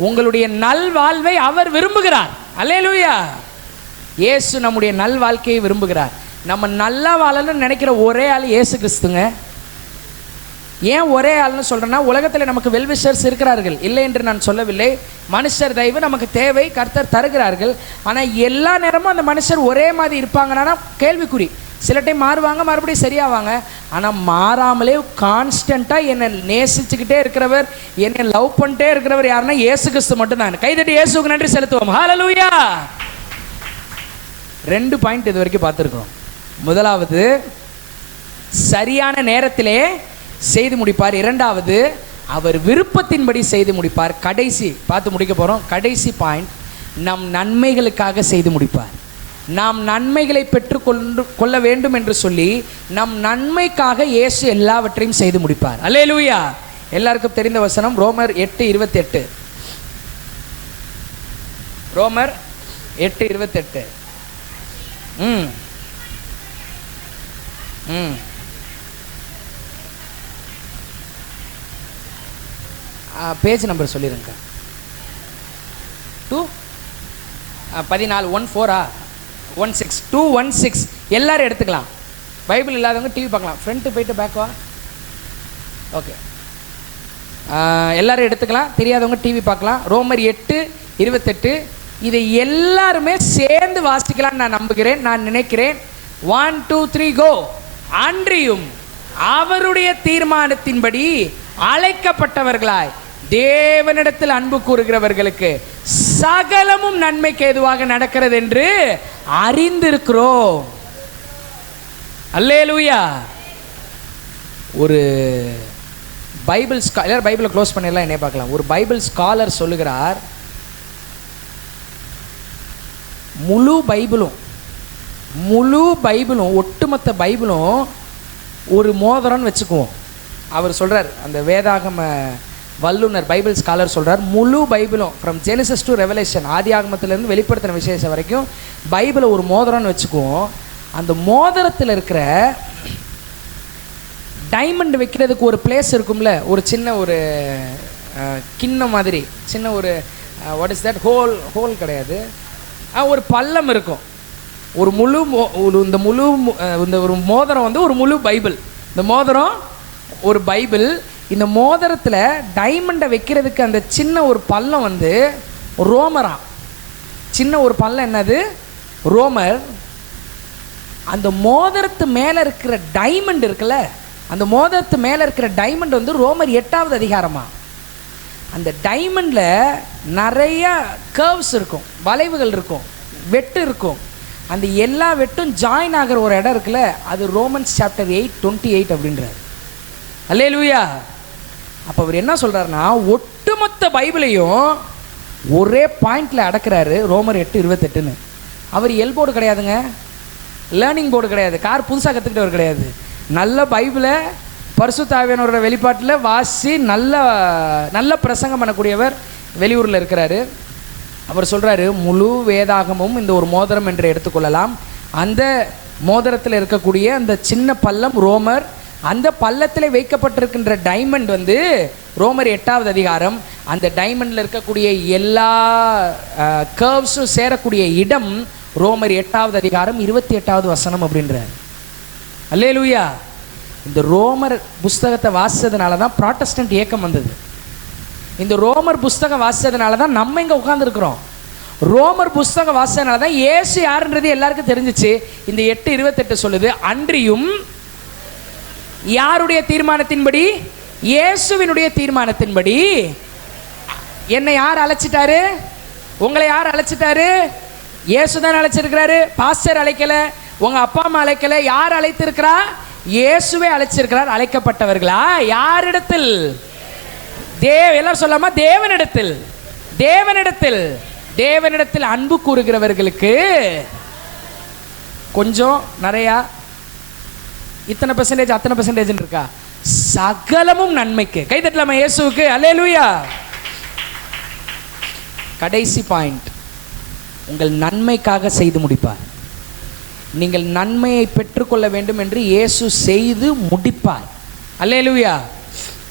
உங்களுடைய நல்வாழ்வை அவர் விரும்புகிறார். அல்லேலூயா. இயேசு நம்முடைய நல்வாழ்க்கையை விரும்புகிறார். நம்ம நல்லா வாழணும்னு நினைக்கிற ஒரே ஆள் இயேசு கிறிஸ்துங்க. ஏன் ஒரே ஆள்னு சொல்கிறேன்னா, உலகத்தில் நமக்கு வெல்விஷர்ஸ் இருக்கிறார்கள், இல்லை என்று நான் சொல்லவில்லை. மனுஷர் தயவு நமக்கு தேவை, கர்த்தர் தருகிறார்கள். ஆனால் எல்லா நேரமும் அந்த மனுஷர் ஒரே மாதிரி இருப்பாங்கன்னா கேள்விக்குறி. சில டைம் மாறுவாங்க, மறுபடியும் சரியாவாங்க. ஆனால் மாறாமலே கான்ஸ்டண்ட்டாக என்னை நேசிச்சுக்கிட்டே இருக்கிறவர், என்னை லவ் பண்ணிட்டே இருக்கிறவர் யாருன்னா இயேசு கிறிஸ்து மட்டும்தான். கைதட்டி இயேசுக்கு நன்றி செலுத்துவோம். ஹல்லேலூயா. 2 பாயிண்ட் இது வரைக்கும் பார்த்துருக்கோம். முதலாவது, சரியான நேரத்திலே செய்து முடிப்பார். 2வது, அவர் விருப்பத்தின்படி செய்து முடிப்பார். கடைசி பார்த்து முடிக்க போகிறோம். கடைசி பாயிண்ட், நம் நன்மைகளுக்காக செய்து முடிப்பார். நாம் நன்மைகளை கொள்ள வேண்டும் என்று சொல்லி நம் நன்மைக்காக இயேசு எல்லாவற்றையும் செய்து முடிப்பார். அல்லேலூயா. எல்லாருக்கும் தெரிந்த வசனம் ரோமர் 8:28. ரோமர் 8:28. பேஜ் நம்பர் சொல்லிடுங்க. 2:16 எல்லாரும் எடுத்துக்கலாம். பைபிள் இல்லாதவங்க டிவி பார்க்கலாம். ஃப்ரண்ட்டு போயிட்டு பேக் வா. ஓகே, எல்லாரும் எடுத்துக்கலாம். தெரியாதவங்க டிவி பார்க்கலாம். ரோமர் 8:28 இதை எல்லாருமே சேர்ந்து வாசிக்கலாம்னு நான் நம்புகிறேன், நான் நினைக்கிறேன். 1 2 3 கோ. அன்றியும் அவருடைய தீர்மானத்தின்படி அழைக்கப்பட்டவர்களாய் தேவனிடத்தில் அன்பு கூறுகிறவர்களுக்கு சகலமும் நன்மைக்கு ஏதுவாக நடக்கிறது என்று அறிந்திருக்கிறோம். அல்லேலூயா. ஒரு பைபிள் எல்லாரும் பைபிளை க்ளோஸ் பண்ணிடலாம், என்ன பார்க்கலாம். ஒரு பைபிள் ஸ்காலர் சொல்லுகிறார், முழு பைபிளும் ஒட்டுமொத்த பைபிளும் ஒரு மோதிரம்னு வச்சுக்குவோம். அவர் சொல்கிறார், அந்த வேதாகம வல்லுனர் பைபிள் ஸ்காலர் சொல்கிறார், முழு பைபிளும் ஃப்ரம் ஜெனிசஸ் டு ரெவலேஷன், ஆதி ஆகமத்திலேருந்து வெளிப்படுத்தின விசேஷம் வரைக்கும் பைபிளை ஒரு மோதிரம்னு வச்சுக்குவோம். அந்த மோதிரத்தில் இருக்கிற டைமண்ட் வைக்கிறதுக்கு ஒரு பிளேஸ் இருக்கும்ல, ஒரு சின்ன ஒரு கிண்ணம் மாதிரி, சின்ன ஒரு வாட் இஸ் தட், ஹோல் கிடையாது, ஒரு பள்ளம் இருக்கும். ஒரு முழு இந்த ஒரு மோதிரம் வந்து ஒரு முழு பைபிள். இந்த மோதிரம் ஒரு பைபிள். இந்த மோதிரத்தில் டைமண்டை வைக்கிறதுக்கு அந்த சின்ன ஒரு பள்ளம் வந்து ரோமரா. சின்ன ஒரு பள்ளம் என்னது? ரோமர். அந்த மோதிரத்து மேலே இருக்கிற டைமண்ட் இருக்குல்ல, அந்த மோதிரத்து மேலே இருக்கிற டைமண்ட் வந்து ரோமர் 8வது அதிகாரமா. அந்த டைமண்டில் நிறைய கர்வ்ஸ் இருக்கும், வளைவுகள் இருக்கும், வெட்டு இருக்கும். அந்த எல்லா வெட்டும் ஜாயின் ஆகிற ஒரு இடம் இருக்குல்ல, அது ரோமன்ஸ் சாப்டர் 8:28 அப்படின்றார். அல்லேலூயா. அப்போ அவர் என்ன சொல்கிறாருன்னா, ஒட்டுமொத்த பைபிளையும் ஒரே பாயிண்டில் அடக்கிறாரு. ரோமர் 8:28ன்னு. அவர் எல்போர்டு கிடையாதுங்க, லேர்னிங் போர்டு கிடையாது, கார் புதுசாக கற்றுக்கிட்டவர் கிடையாது. நல்ல பைபிளை பரிசுத்த ஆவியானவரோட வெளிப்பாட்டில் வாசி நல்ல பிரசங்கம் பண்ணக்கூடியவர், வெளியூரில் இருக்கிறாரு. அவர் சொல்கிறாரு, முழு வேதாகமும் இந்த ஒரு மோதிரம் என்று எடுத்துக்கொள்ளலாம். அந்த மோதிரத்தில் இருக்கக்கூடிய அந்த சின்ன பள்ளம் ரோமர். அந்த பள்ளத்தில் வைக்கப்பட்டிருக்கின்ற டைமண்ட் வந்து ரோமர் 8வது அதிகாரம். அந்த டைமண்டில் இருக்கக்கூடிய எல்லா கர்வ்ஸும் சேரக்கூடிய இடம் ரோமர் 8வது அதிகாரம் 28வது வசனம் அப்படின்றார். அல்லேலூயா. இந்த ரோமர் புஸ்தகத்தை வாசித்ததுனால தான் ப்ராட்டஸ்டன்ட் இயக்கம் வந்தது. இந்த ரோமர் புஸ்தகம் வாசித்ததுனால தான் நம்ம இங்கே உட்காந்துருக்குறோம். ரோமர் புஸ்தகம் வாசித்ததுனால தான் இயேசு யாருன்றது எல்லாருக்கும் தெரிஞ்சிச்சு. இந்த 8:28 சொல்லுது, அன்றியும் யாருடைய தீர்மானத்தின்படி? இயேசுவினுடைய தீர்மானத்தின்படி. என்னை யார் அழைச்சிட்டாரு? உங்களை யார் அழைச்சிட்டாரு? இயேசு தான் அழைச்சிருக்கிறாரு. பாஸ்டர் அழைக்கல, உங்க அப்பா அம்மா அழைக்கல. யார் அழைத்திருக்கிறா? இயேசுவே அழைச்சிருக்கிறார். அழைக்கப்பட்டவர்களா யாரிடத்தில்? எல்லாரும் சொல்லாமா? தேவனிடத்தில். தேவனிடத்தில். தேவனிடத்தில் அன்பு கூறுகிறவர்களுக்கு கொஞ்சம் நிறையா, இத்தனை பெர்சன்டேஜ் அத்தனை பெர்சன்டேஜ் இருக்கா? சகலமும் நன்மைக்கு. கை தட்டலாமா இயேசுவுக்கு? அல்லேலூயா. கடைசி பாயிண்ட், உங்கள் நன்மைக்காக செய்து முடிப்பார். நீங்கள் நன்மையை பெற்றுக்கொள்ள வேண்டும் என்று இயேசு செய்து முடிப்பார். அல்லேலூயா.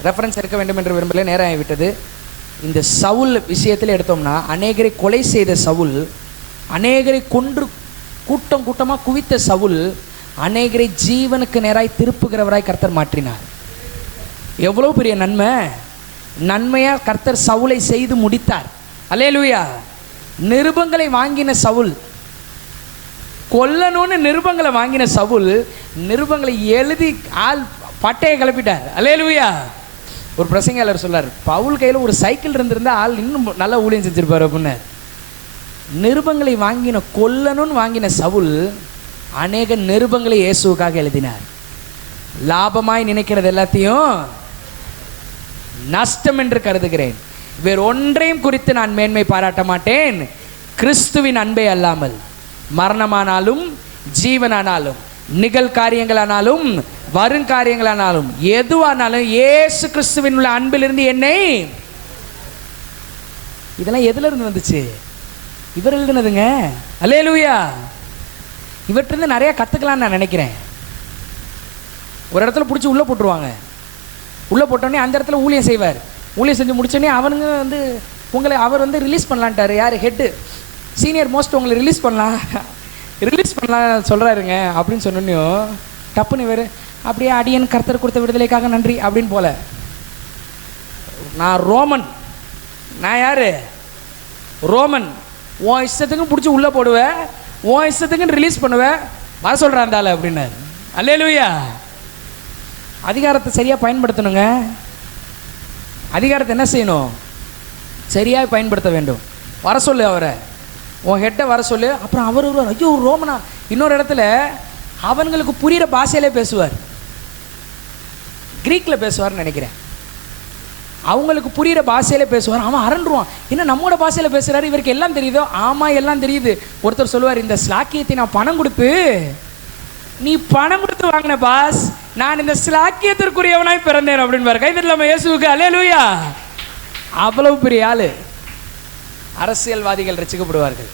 ரெஃபரன்ஸ் எடுக்க வேண்டும் என்று விரும்பல, நேரம் ஆகிவிட்டது. இந்த சவுல் விஷயத்தில் எடுத்தோம்னா, அநேகரை கொலை செய்த சவுல், அநேகரை கொன்று கூட்டமாக குவித்த சவுல், அநேகரை ஜீவனுக்கு நேராய் திருப்புகிறவராய் கர்த்தர் மாற்றினார். எவ்வளோ பெரிய நன்மை! நன்மையாக கர்த்தர் சவுலை செய்து முடித்தார். அல்லேலூயா. நிருபங்களை வாங்கின சவுல், கொல்லணும்னு நிருபங்களை வாங்கின சவுல், நிருபங்களை எழுதி ஆள் பட்டையை கிளப்பிட்டார். அல்லேலூயா. ஒரு பிரசங்காளர் சொல்லார், பவுல் கையில் ஒரு சைக்கிள் இருந்திருந்தா ஆள் இன்னும் நல்லா ஊழியம் செஞ்சிருப்பார் அப்படின்னு. நிருபங்களை வாங்கின, கொல்லணும்னு வாங்கின சவுல் அநேக நிருபங்களை இயேசுவுக்காக எழுதினார். லாபமாய் நினைக்கிறது எல்லாத்தையும் நஷ்டம் என்று கருதுகிறேன், வேறு ஒன்றையும் குறித்து நான் மேன்மை பாராட்ட மாட்டேன், கிறிஸ்துவின் அன்பை அல்லாமல். மரணமானாலும் ஜீவனானாலும் நிகழ்காரியங்களானாலும் வருங்காரியங்களானாலும் எதுவானாலும் இயேசு கிறிஸ்துவின் உள்ள அன்பிலிருந்து என்னை. இதெல்லாம் எதுல இருந்து வந்துச்சு? இவர் எழுதுனதுங்க. அல்லேலூயா. இவற்றிலிருந்து நிறைய கற்றுக்கலான்னு நான் நினைக்கிறேன். ஒரு இடத்துல பிடிச்சி உள்ளே போட்டுருவாங்க. உள்ளே போட்டோடனே அந்த இடத்துல ஊழியம் செய்வார். ஊழியம் செஞ்சு முடிச்சோடனே அவனுங்க வந்து அவர் வந்து ரிலீஸ் பண்ணலான்ட்டார். யார்? ஹெட்டு, சீனியர் மோஸ்ட் உங்களை ரிலீஸ் பண்ணலாம் சொல்கிறாருங்க அப்படின்னு சொன்னோன்னையும் டப்புன்னு வேறு அப்படியே அடியன் கர்த்தர் கொடுத்த விடுதலைக்காக நன்றி அப்படின்னு போல. நான் ரோமன். நான் யார்? ரோமன். உன் இஷ்டத்துக்கும் பிடிச்சி உள்ளே போடுவேன், உன் இஷ்டத்துக்குன்னு ரிலீஸ் பண்ணுவேன், வர சொல்கிறான் தாள் அப்படின்னாரு. அல்லேலூயா. அதிகாரத்தை சரியாக பயன்படுத்தணுங்க. அதிகாரத்தை என்ன செய்யணும்? சரியாக பயன்படுத்த வேண்டும். வர சொல்லு அவரை, உன் ஹெட்டை வர சொல்லு. அப்புறம் அவர் வருவார். ஐயோ ரோமனா. இன்னொரு இடத்துல அவங்களுக்கு புரிகிற பாஷையிலே பேசுவார். கிரீக்கில் பேசுவார்னு நினைக்கிறேன். அவங்களுக்கு புரிகிற பாஷையிலே பேசுவார். அவன் அரண்டுருவான். என்ன நம்மோட பாஷையில் பேசுகிறாரு, இவருக்கு எல்லாம் தெரியுதோ? ஆமாம் எல்லாம் தெரியுது. ஒருத்தர் சொல்லுவார், இந்த ஸ்லாக்கியத்தை நான் பணம் கொடுத்து, நீ பணம் கொடுத்து வாங்கின பாஸ், நான் இந்த ஸ்லாக்கியத்திற்குரியவனாய் பிறந்தேன் அப்படின்னு பாரு. கைது இல்லாமல் இயேசுவுக்கு அல்லேலூயா. அவ்வளவு பெரிய ஆளு. அரசியல்வாதிகள் ரசிக்கப்படுவார்கள்.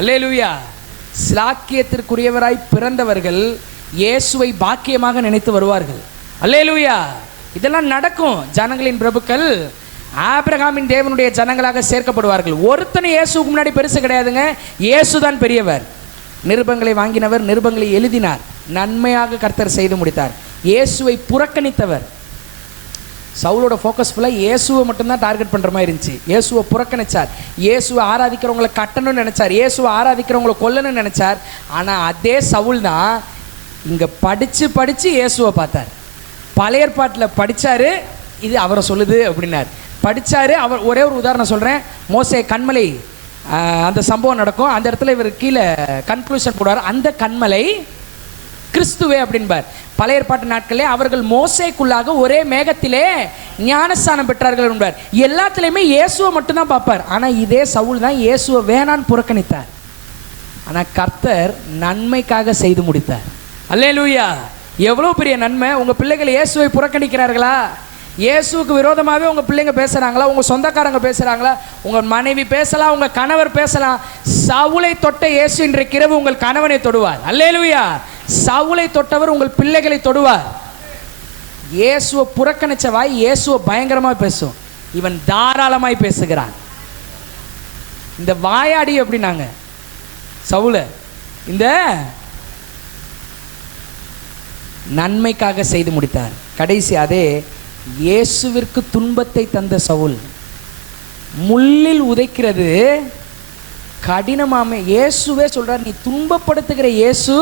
அல்லேலூயா. ஸ்லாக்கியத்திற்குரியவராய் பிறந்தவர்கள் இயேசுவை பாக்கியமாக நினைத்து வருவார்கள். அல்லேலூயா. இதெல்லாம் நடக்கும். ஜனங்களின் பிரபுக்கள் ஆபிரகாமின் தேவனுடைய ஜனங்களாக சேர்க்கப்படுவார்கள். ஒருத்தனை இயேசுக்கு முன்னாடி பெருசு கிடையாதுங்க. இயேசுதான் பெரியவர். நிருபங்களை வாங்கினவர், நிருபங்களை எழுதினார், நன்மையாக கர்த்தர் செய்து முடித்தார். இயேசுவை புறக்கணித்தவர். சவுலோட ஃபோக்கஸ் ஃபுல்லாக இயேசுவை மட்டும்தான் டார்கெட் பண்ணுற மாதிரி இருந்துச்சு. இயேசுவை புறக்கணிச்சார். இயேசுவை ஆராதிக்கிறவங்களை கட்டணும்னு நினச்சார். இயேசுவை ஆராதிக்கிறவங்களை கொல்லணும்னு நினச்சார். ஆனால் அதே சவுல் தான் இங்கே படித்து இயேசுவை பார்த்தார். பழைய ஏற்பாட்டில் படித்தார், இது அவரை சொல்லுது அப்படின்னார். படித்தார். அவர் ஒரே ஒரு உதாரணம் சொல்கிறேன். மோசே கண்மலை, அந்த சம்பவம் நடக்கும். அந்த இடத்துல இவர் கீழே கன்க்ளூஷன் போடுவார், அந்த கண்மலை கிறிஸ்துவே அப்படின்பார். பழைய ஏற்பாட்டு நாட்களே அவர்கள் மோசேக்குள்ளாக ஒரே மேகத்திலே ஞானஸ்தானம் பெற்றார்கள் என்பார். எல்லாத்துலேயுமே இயேசுவை மட்டும்தான் பார்ப்பார். ஆனால் இதே சவுல் தான் இயேசுவை வேணான்னு புறக்கணித்தார். ஆனால் கர்த்தர் நன்மைக்காக செய்து முடித்தார். அல்லேலூயா. எவ்வளோ பெரிய நன்மை. உங்கள் பிள்ளைகள் இயேசுவை புறக்கணிக்கிறார்களா? இயேசுவுக்கு விரோதமாகவே உங்கள் பிள்ளைங்க பேசுகிறாங்களா? உங்கள் சொந்தக்காரங்க பேசுகிறாங்களா? உங்கள் மனைவி பேசலாம், உங்கள் கணவர் பேசலாம். சவுலை தொட்ட இயேசு இன்றைக்கு இரவு உங்கள் கணவனை தொடுவார். அல்லேலூயா. சவுலை தொட்டவர் உங்கள் பிள்ளைகளை தொடுவார். இயேசுவை புறக்கணிச்ச வாய் இயேசுவை பயங்கரமாக பேசும். இவன் தாராளமாய் பேசுகிறான். இந்த வாயாடி அப்படின்னாங்க சவுல. இந்த நன்மைக்காக செய்து முடித்தார். கடைசி அதே இயேசுவிற்கு துன்பத்தை தந்த சவுல் முள்ளில் உதைக்கிறது கடினமாமே. இயேசுவே சொல்றார், நீ துன்பப்படுத்துகிற இயேசு.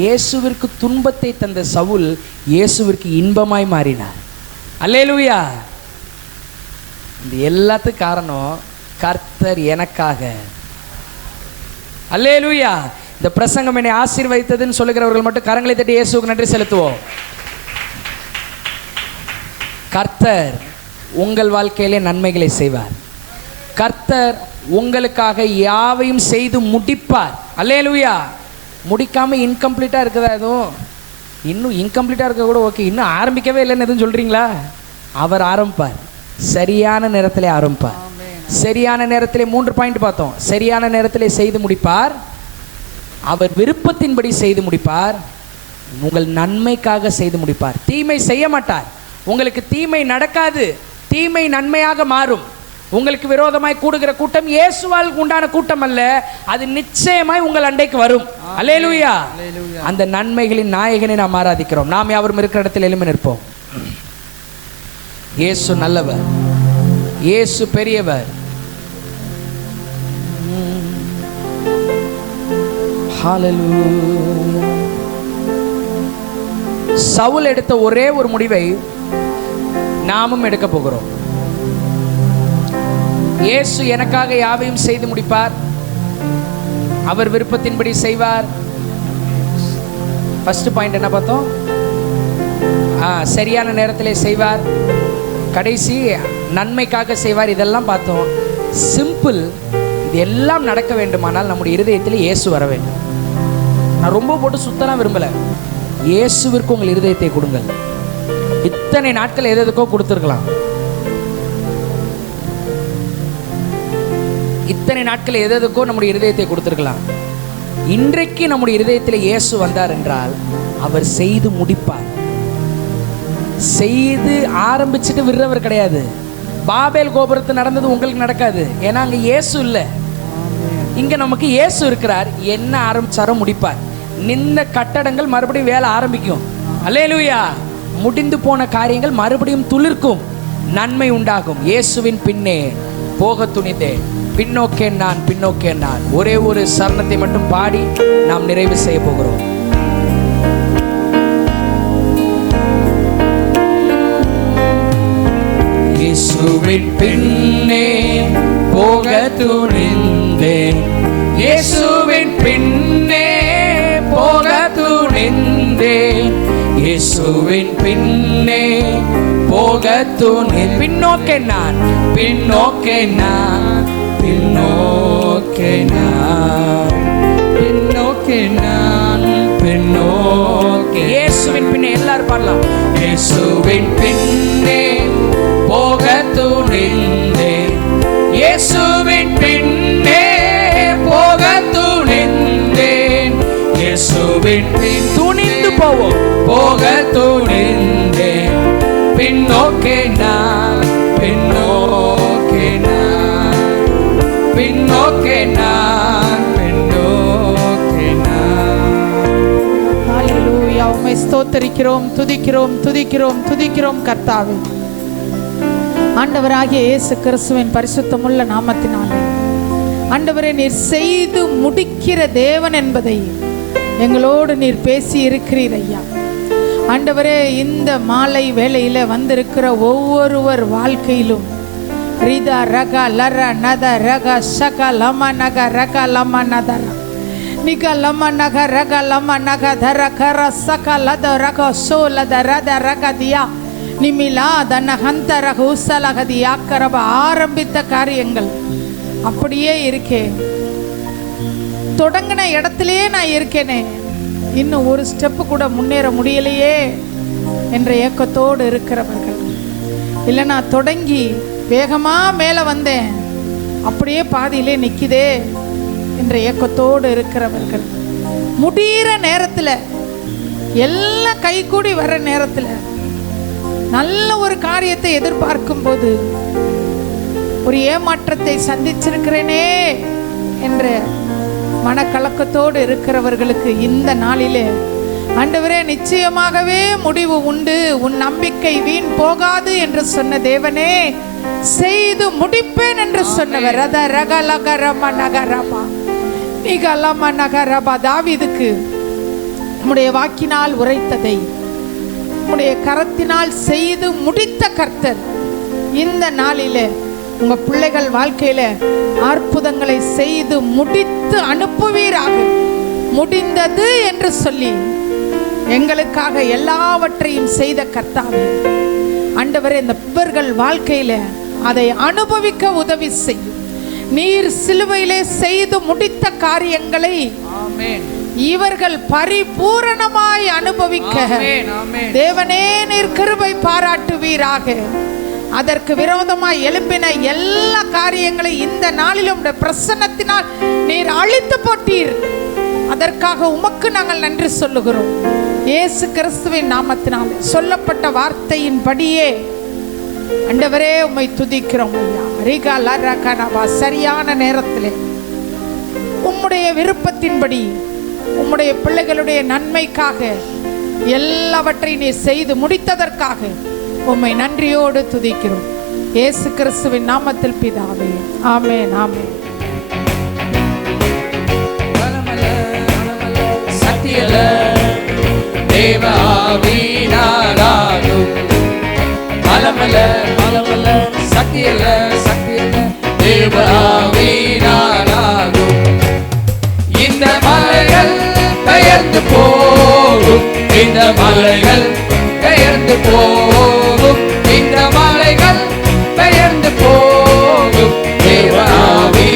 இயேசுவிற்கு துன்பத்தை தந்த சவுல் இயேசுவிற்கு இன்பமாய் மாறினார். அல்லேலூயா. இந்த எல்லாத்துக்கும் காரணம் கர்த்தர் எனக்காக. அல்லேலூயா. இந்த பிரசங்கம் என்னை ஆசீர்வதித்ததுன்னு சொல்லுகிறவர்கள் மட்டும் கரங்களை தட்டி இயேசுவுக்கு நன்றி செலுத்துவோம். கர்த்தர் உங்கள் வாழ்க்கையிலே நன்மைகளை செய்வார். கர்த்தர் உங்களுக்காக யாவையும் செய்து முடிப்பார். அல்லேலூயா. முடிக்காமல் இன்கம்ப்ளீட்டாக இருக்குதா? எதுவும் இன்னும் இன்கம்ப்ளீட்டாக இருக்க கூட ஓகே, இன்னும் ஆரம்பிக்கவே இல்லைன்னு எதுவும் சொல்கிறீங்களா? அவர் ஆரம்பிப்பார். சரியான நேரத்தில் ஆரம்பிப்பார். சரியான நேரத்திலே 3 பாயிண்ட் பார்த்தோம். சரியான நேரத்திலே செய்து முடிப்பார். அவர் விருப்பத்தின்படி செய்து முடிப்பார். உங்கள் நன்மைக்காக செய்து முடிப்பார். தீமை செய்ய மாட்டார். உங்களுக்கு தீமை நடக்காது. தீமை நன்மையாக மாறும். உங்களுக்கு விரோதமாய் கூடுகிற கூட்டம் இயேசுவால் உண்டான கூட்டம் அல்ல. அது நிச்சயமாய் உங்கள் அண்டைக்கு வரும். அல்லேலூயா. அந்த நன்மைகளின் நாயகனை நாம் ஆராதிக்கிறோம். நாம் யாவரும் இருக்கிற இடத்தில் எழும்பி நிற்போம். இயேசு நல்லவர். இயேசு பெரியவர். ஹல்லேலூயா. சவுல் எடுத்த ஒரே ஒரு முடிவை நாமும் எடுக்க போகிறோம். இயேசு எனக்காக யாவையும் செய்து முடிப்பார். அவர் விருப்பத்தின்படி செய்வார். ஃபர்ஸ்ட் பாயிண்ட் என்ன பார்த்தோம்? சரியான நேரத்திலே செய்வார். கடைசி நன்மைக்காக செய்வார். இதெல்லாம் பார்த்தோம். சிம்பிள். இது எல்லாம் நடக்க வேண்டுமானால் நம்முடைய இருதயத்தில் இயேசு வர வேண்டும். நான் ரொம்ப போட்டு சுத்தலாம் விரும்பலை. இயேசுவிற்கு உங்கள் இருதயத்தை கொடுங்கள். இத்தனை நாட்கள் எதுக்கோ கொடுத்துருக்கலாம். இத்தனை நாட்கள் எதுக்கோ நம்முடைய இருதயத்தை கொடுத்துருக்கலாம். இன்றைக்கு நம்முடைய இருதயத்தில் இயேசு வந்தார் என்றால் அவர் செய்து முடிப்பார். செய்து ஆரம்பிச்சுட்டு விடுறவர் கிடையாது. பாபேல் கோபுரத்து நடந்தது உங்களுக்கு நடக்காது. ஏன்னா அங்கே இயேசு இல்லை. இங்கே நமக்கு இயேசு இருக்கிறார். என்ன ஆரம்பிச்சாரோ முடிப்பார். நின்ற கட்டடங்கள் மறுபடியும் வேலை ஆரம்பிக்கும். அல்லேலூயா. முடிந்து போன காரியங்கள் மறுபடியும் துளிர்க்கும். நன்மை உண்டாகும். இயேசுவின் பின்னே போக துணிந்தேன், பின்னோக்கே நான், பின்னோக்கே நான். ஒரே ஒரு சரணத்தை மட்டும் பாடி நாம் நிறைவு செய்ய போகிறோம். இயேசுவின் பின்னே போக துணிந்தேன், இயேசுவின் பின்னே போக துணிந்தேன், இயேசுவின் பின்னே போக துணிந்தேன். பின்னோக்கே நான், பின்னோக்கே நான், பின்னோக்கே நான், பின்னோக்கே நான், பின்னோக்கே. இயேசுவின் பின்னே எல்லாரும் பாடலாம். இயேசுவின் பின்னே போக துணிந்தேன், இயேசுவின் பின்னே போக துணிந்தேன், இயேசுவின் பின் துணிந்து போவோம், போக துணிந்தேன், பின்னோக்கே நான், பின்னோக்கே நான், பின்னோக்கே நான், பின்னோக்கே நான். ஹல்லேலூயா. உம்மை ஸ்தோத்திரிக்கிறோம், துதிக்கிறோம், துதிக்கிறோம், துதிக்கிறோம் கர்த்தாவே. ஆண்டவராகிய இயேசு கிறிஸ்துவின் பரிசுத்தமுள்ள நாமத்தினாலே ஆண்டவரே, நீர் செய்து முடிக்கிற தேவன் என்பதை எங்களோடு நீர் பேசி இருக்கிறீர் ஐயா. ஆண்டவரே, இந்த மாலை வேளையில வந்திருக்கிற ஒவ்வொருவர் வாழ்க்கையிலும் ரிதா ரக லர நத ரக சக லம நக ரக லம நதர நிக லம நக ரக லம நக தர கர சக லத ரக சோ லத ரத ரக தியா நிமிலா தன ஹந்த ரக உசலகதி யாக்கரப ஆரம்பித்த காரியங்கள் அப்படியே இருக்கே. தொடங்கின இடத்திலே நான் இருக்கேனே, இன்னும் ஒரு ஸ்டெப்பு கூட முன்னேற முடியலையே என்ற ஏக்கத்தோடு இருக்கிறவர்கள், இல்லை நான் தொடங்கி வேகமா மேலே வந்தேன் அப்படியே பாதியிலே நிற்கிதே என்ற ஏக்கத்தோடு இருக்கிறவர்கள், முடிகிற நேரத்தில் எல்லாம் கைகூடி வர நேரத்தில் நல்ல ஒரு காரியத்தை எதிர்பார்க்கும் போது ஒரு ஏமாற்றத்தை சந்திச்சிருக்கிறேனே என்ற மனக்கலக்கத்தோடு இருக்கிறவர்களுக்கு இந்த நாளிலே ஆண்டவரே, நிச்சயமாகவே முடிவு உண்டு, உன் நம்பிக்கை வீண் போகாது என்று சொன்ன தேவனே, செய்து முடிப்பேன் என்று சொன்னவர். ரத ரகலகரம நகரபா நிகலம நகரபா. தாவீதுக்கு உம்முடைய வாக்கினால் உரைத்ததை உம்முடைய கரத்தினால் செய்து முடித்த கர்த்தர் இந்த நாளிலே உங்க பிள்ளைகள் வாழ்க்கையில அற்புதங்களை செய்து முடித்து அனுப்புவீராக. முடிந்தது என்று சொல்லி எங்களுக்காக எல்லாவற்றையும் செய்த கர்த்தாவே, ஆண்டவரே, இந்த பிள்ளைகள் வாழ்க்கையில அதை அனுபவிக்க உதவி செய்யும். நீர் சிலுவையிலே செய்து முடித்த காரியங்களை இவர்கள் பரிபூரணமாய் அனுபவிக்க தேவனே நீர் கிருபை பாராட்டுவீராக. அதற்கு விரோதமாய் எழும்பின எல்லா காரியங்களை இந்த நாளிலும் பிரசன்னத்தினால் நீர் அழித்து போட்டீர். அதற்காக உமக்கு நாங்கள் நன்றி சொல்லுகிறோம். இயேசு கிறிஸ்துவின் நாமத்தினால் சொல்லப்பட்ட வார்த்தையின்படியே ஆண்டவரே உம்மை துதிக்கிறோம் ஐயா. ரிகாலா ரகனவா. சரியான நேரத்திலே உம்முடைய விருப்பத்தின்படி உம்முடைய பிள்ளைகளுடைய நன்மைக்காக எல்லாவற்றையும் நீ செய்து முடித்ததற்காக உம்மை நன்றியோடு துதிக்கிறோம். இயேசு கிறிஸ்துவின் நாமத்தில் பிதாவே, ஆமென், ஆமென். சத்தியல தேவாவினாலாகும் மலமல மலமல சத்தியல சத்தியல தேவாவினாலாகும். இந்த மலைகள் பெயர்ந்து போகும், இந்த மலைகள் பெயர்ந்து போகும், இந்த மலைகள் பெயர்ந்து போகும். தேவாவி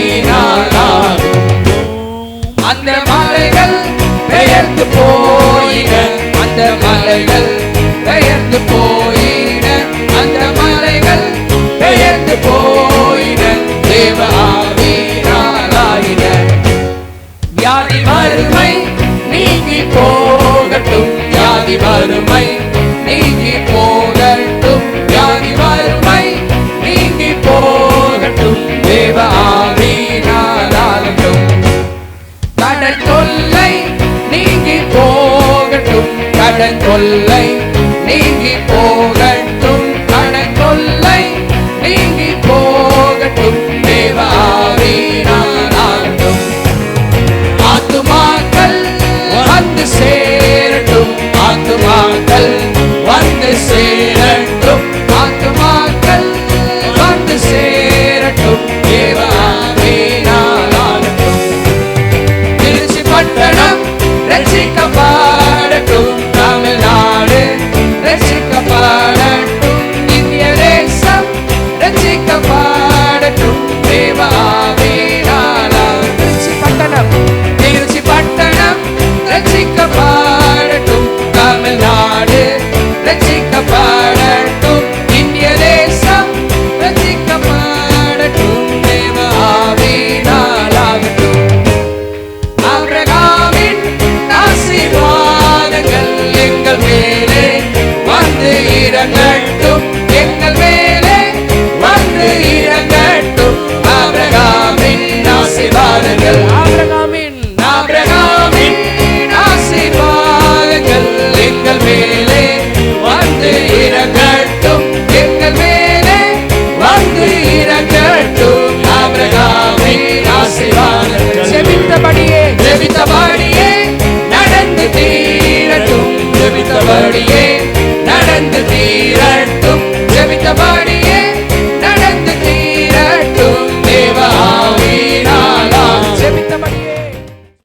வியாதி வறுமை நீங்கி போகட்டும், வியாதி வறுமை நீங்கி போகட்டும், வியாதி வறுமை நீங்கி போகட்டும், தேவ ஆவியினால் ஆளட்டும். கடன் தொல்லை நீங்கி போகட்டும், கடன் தொல்லை நீங்கி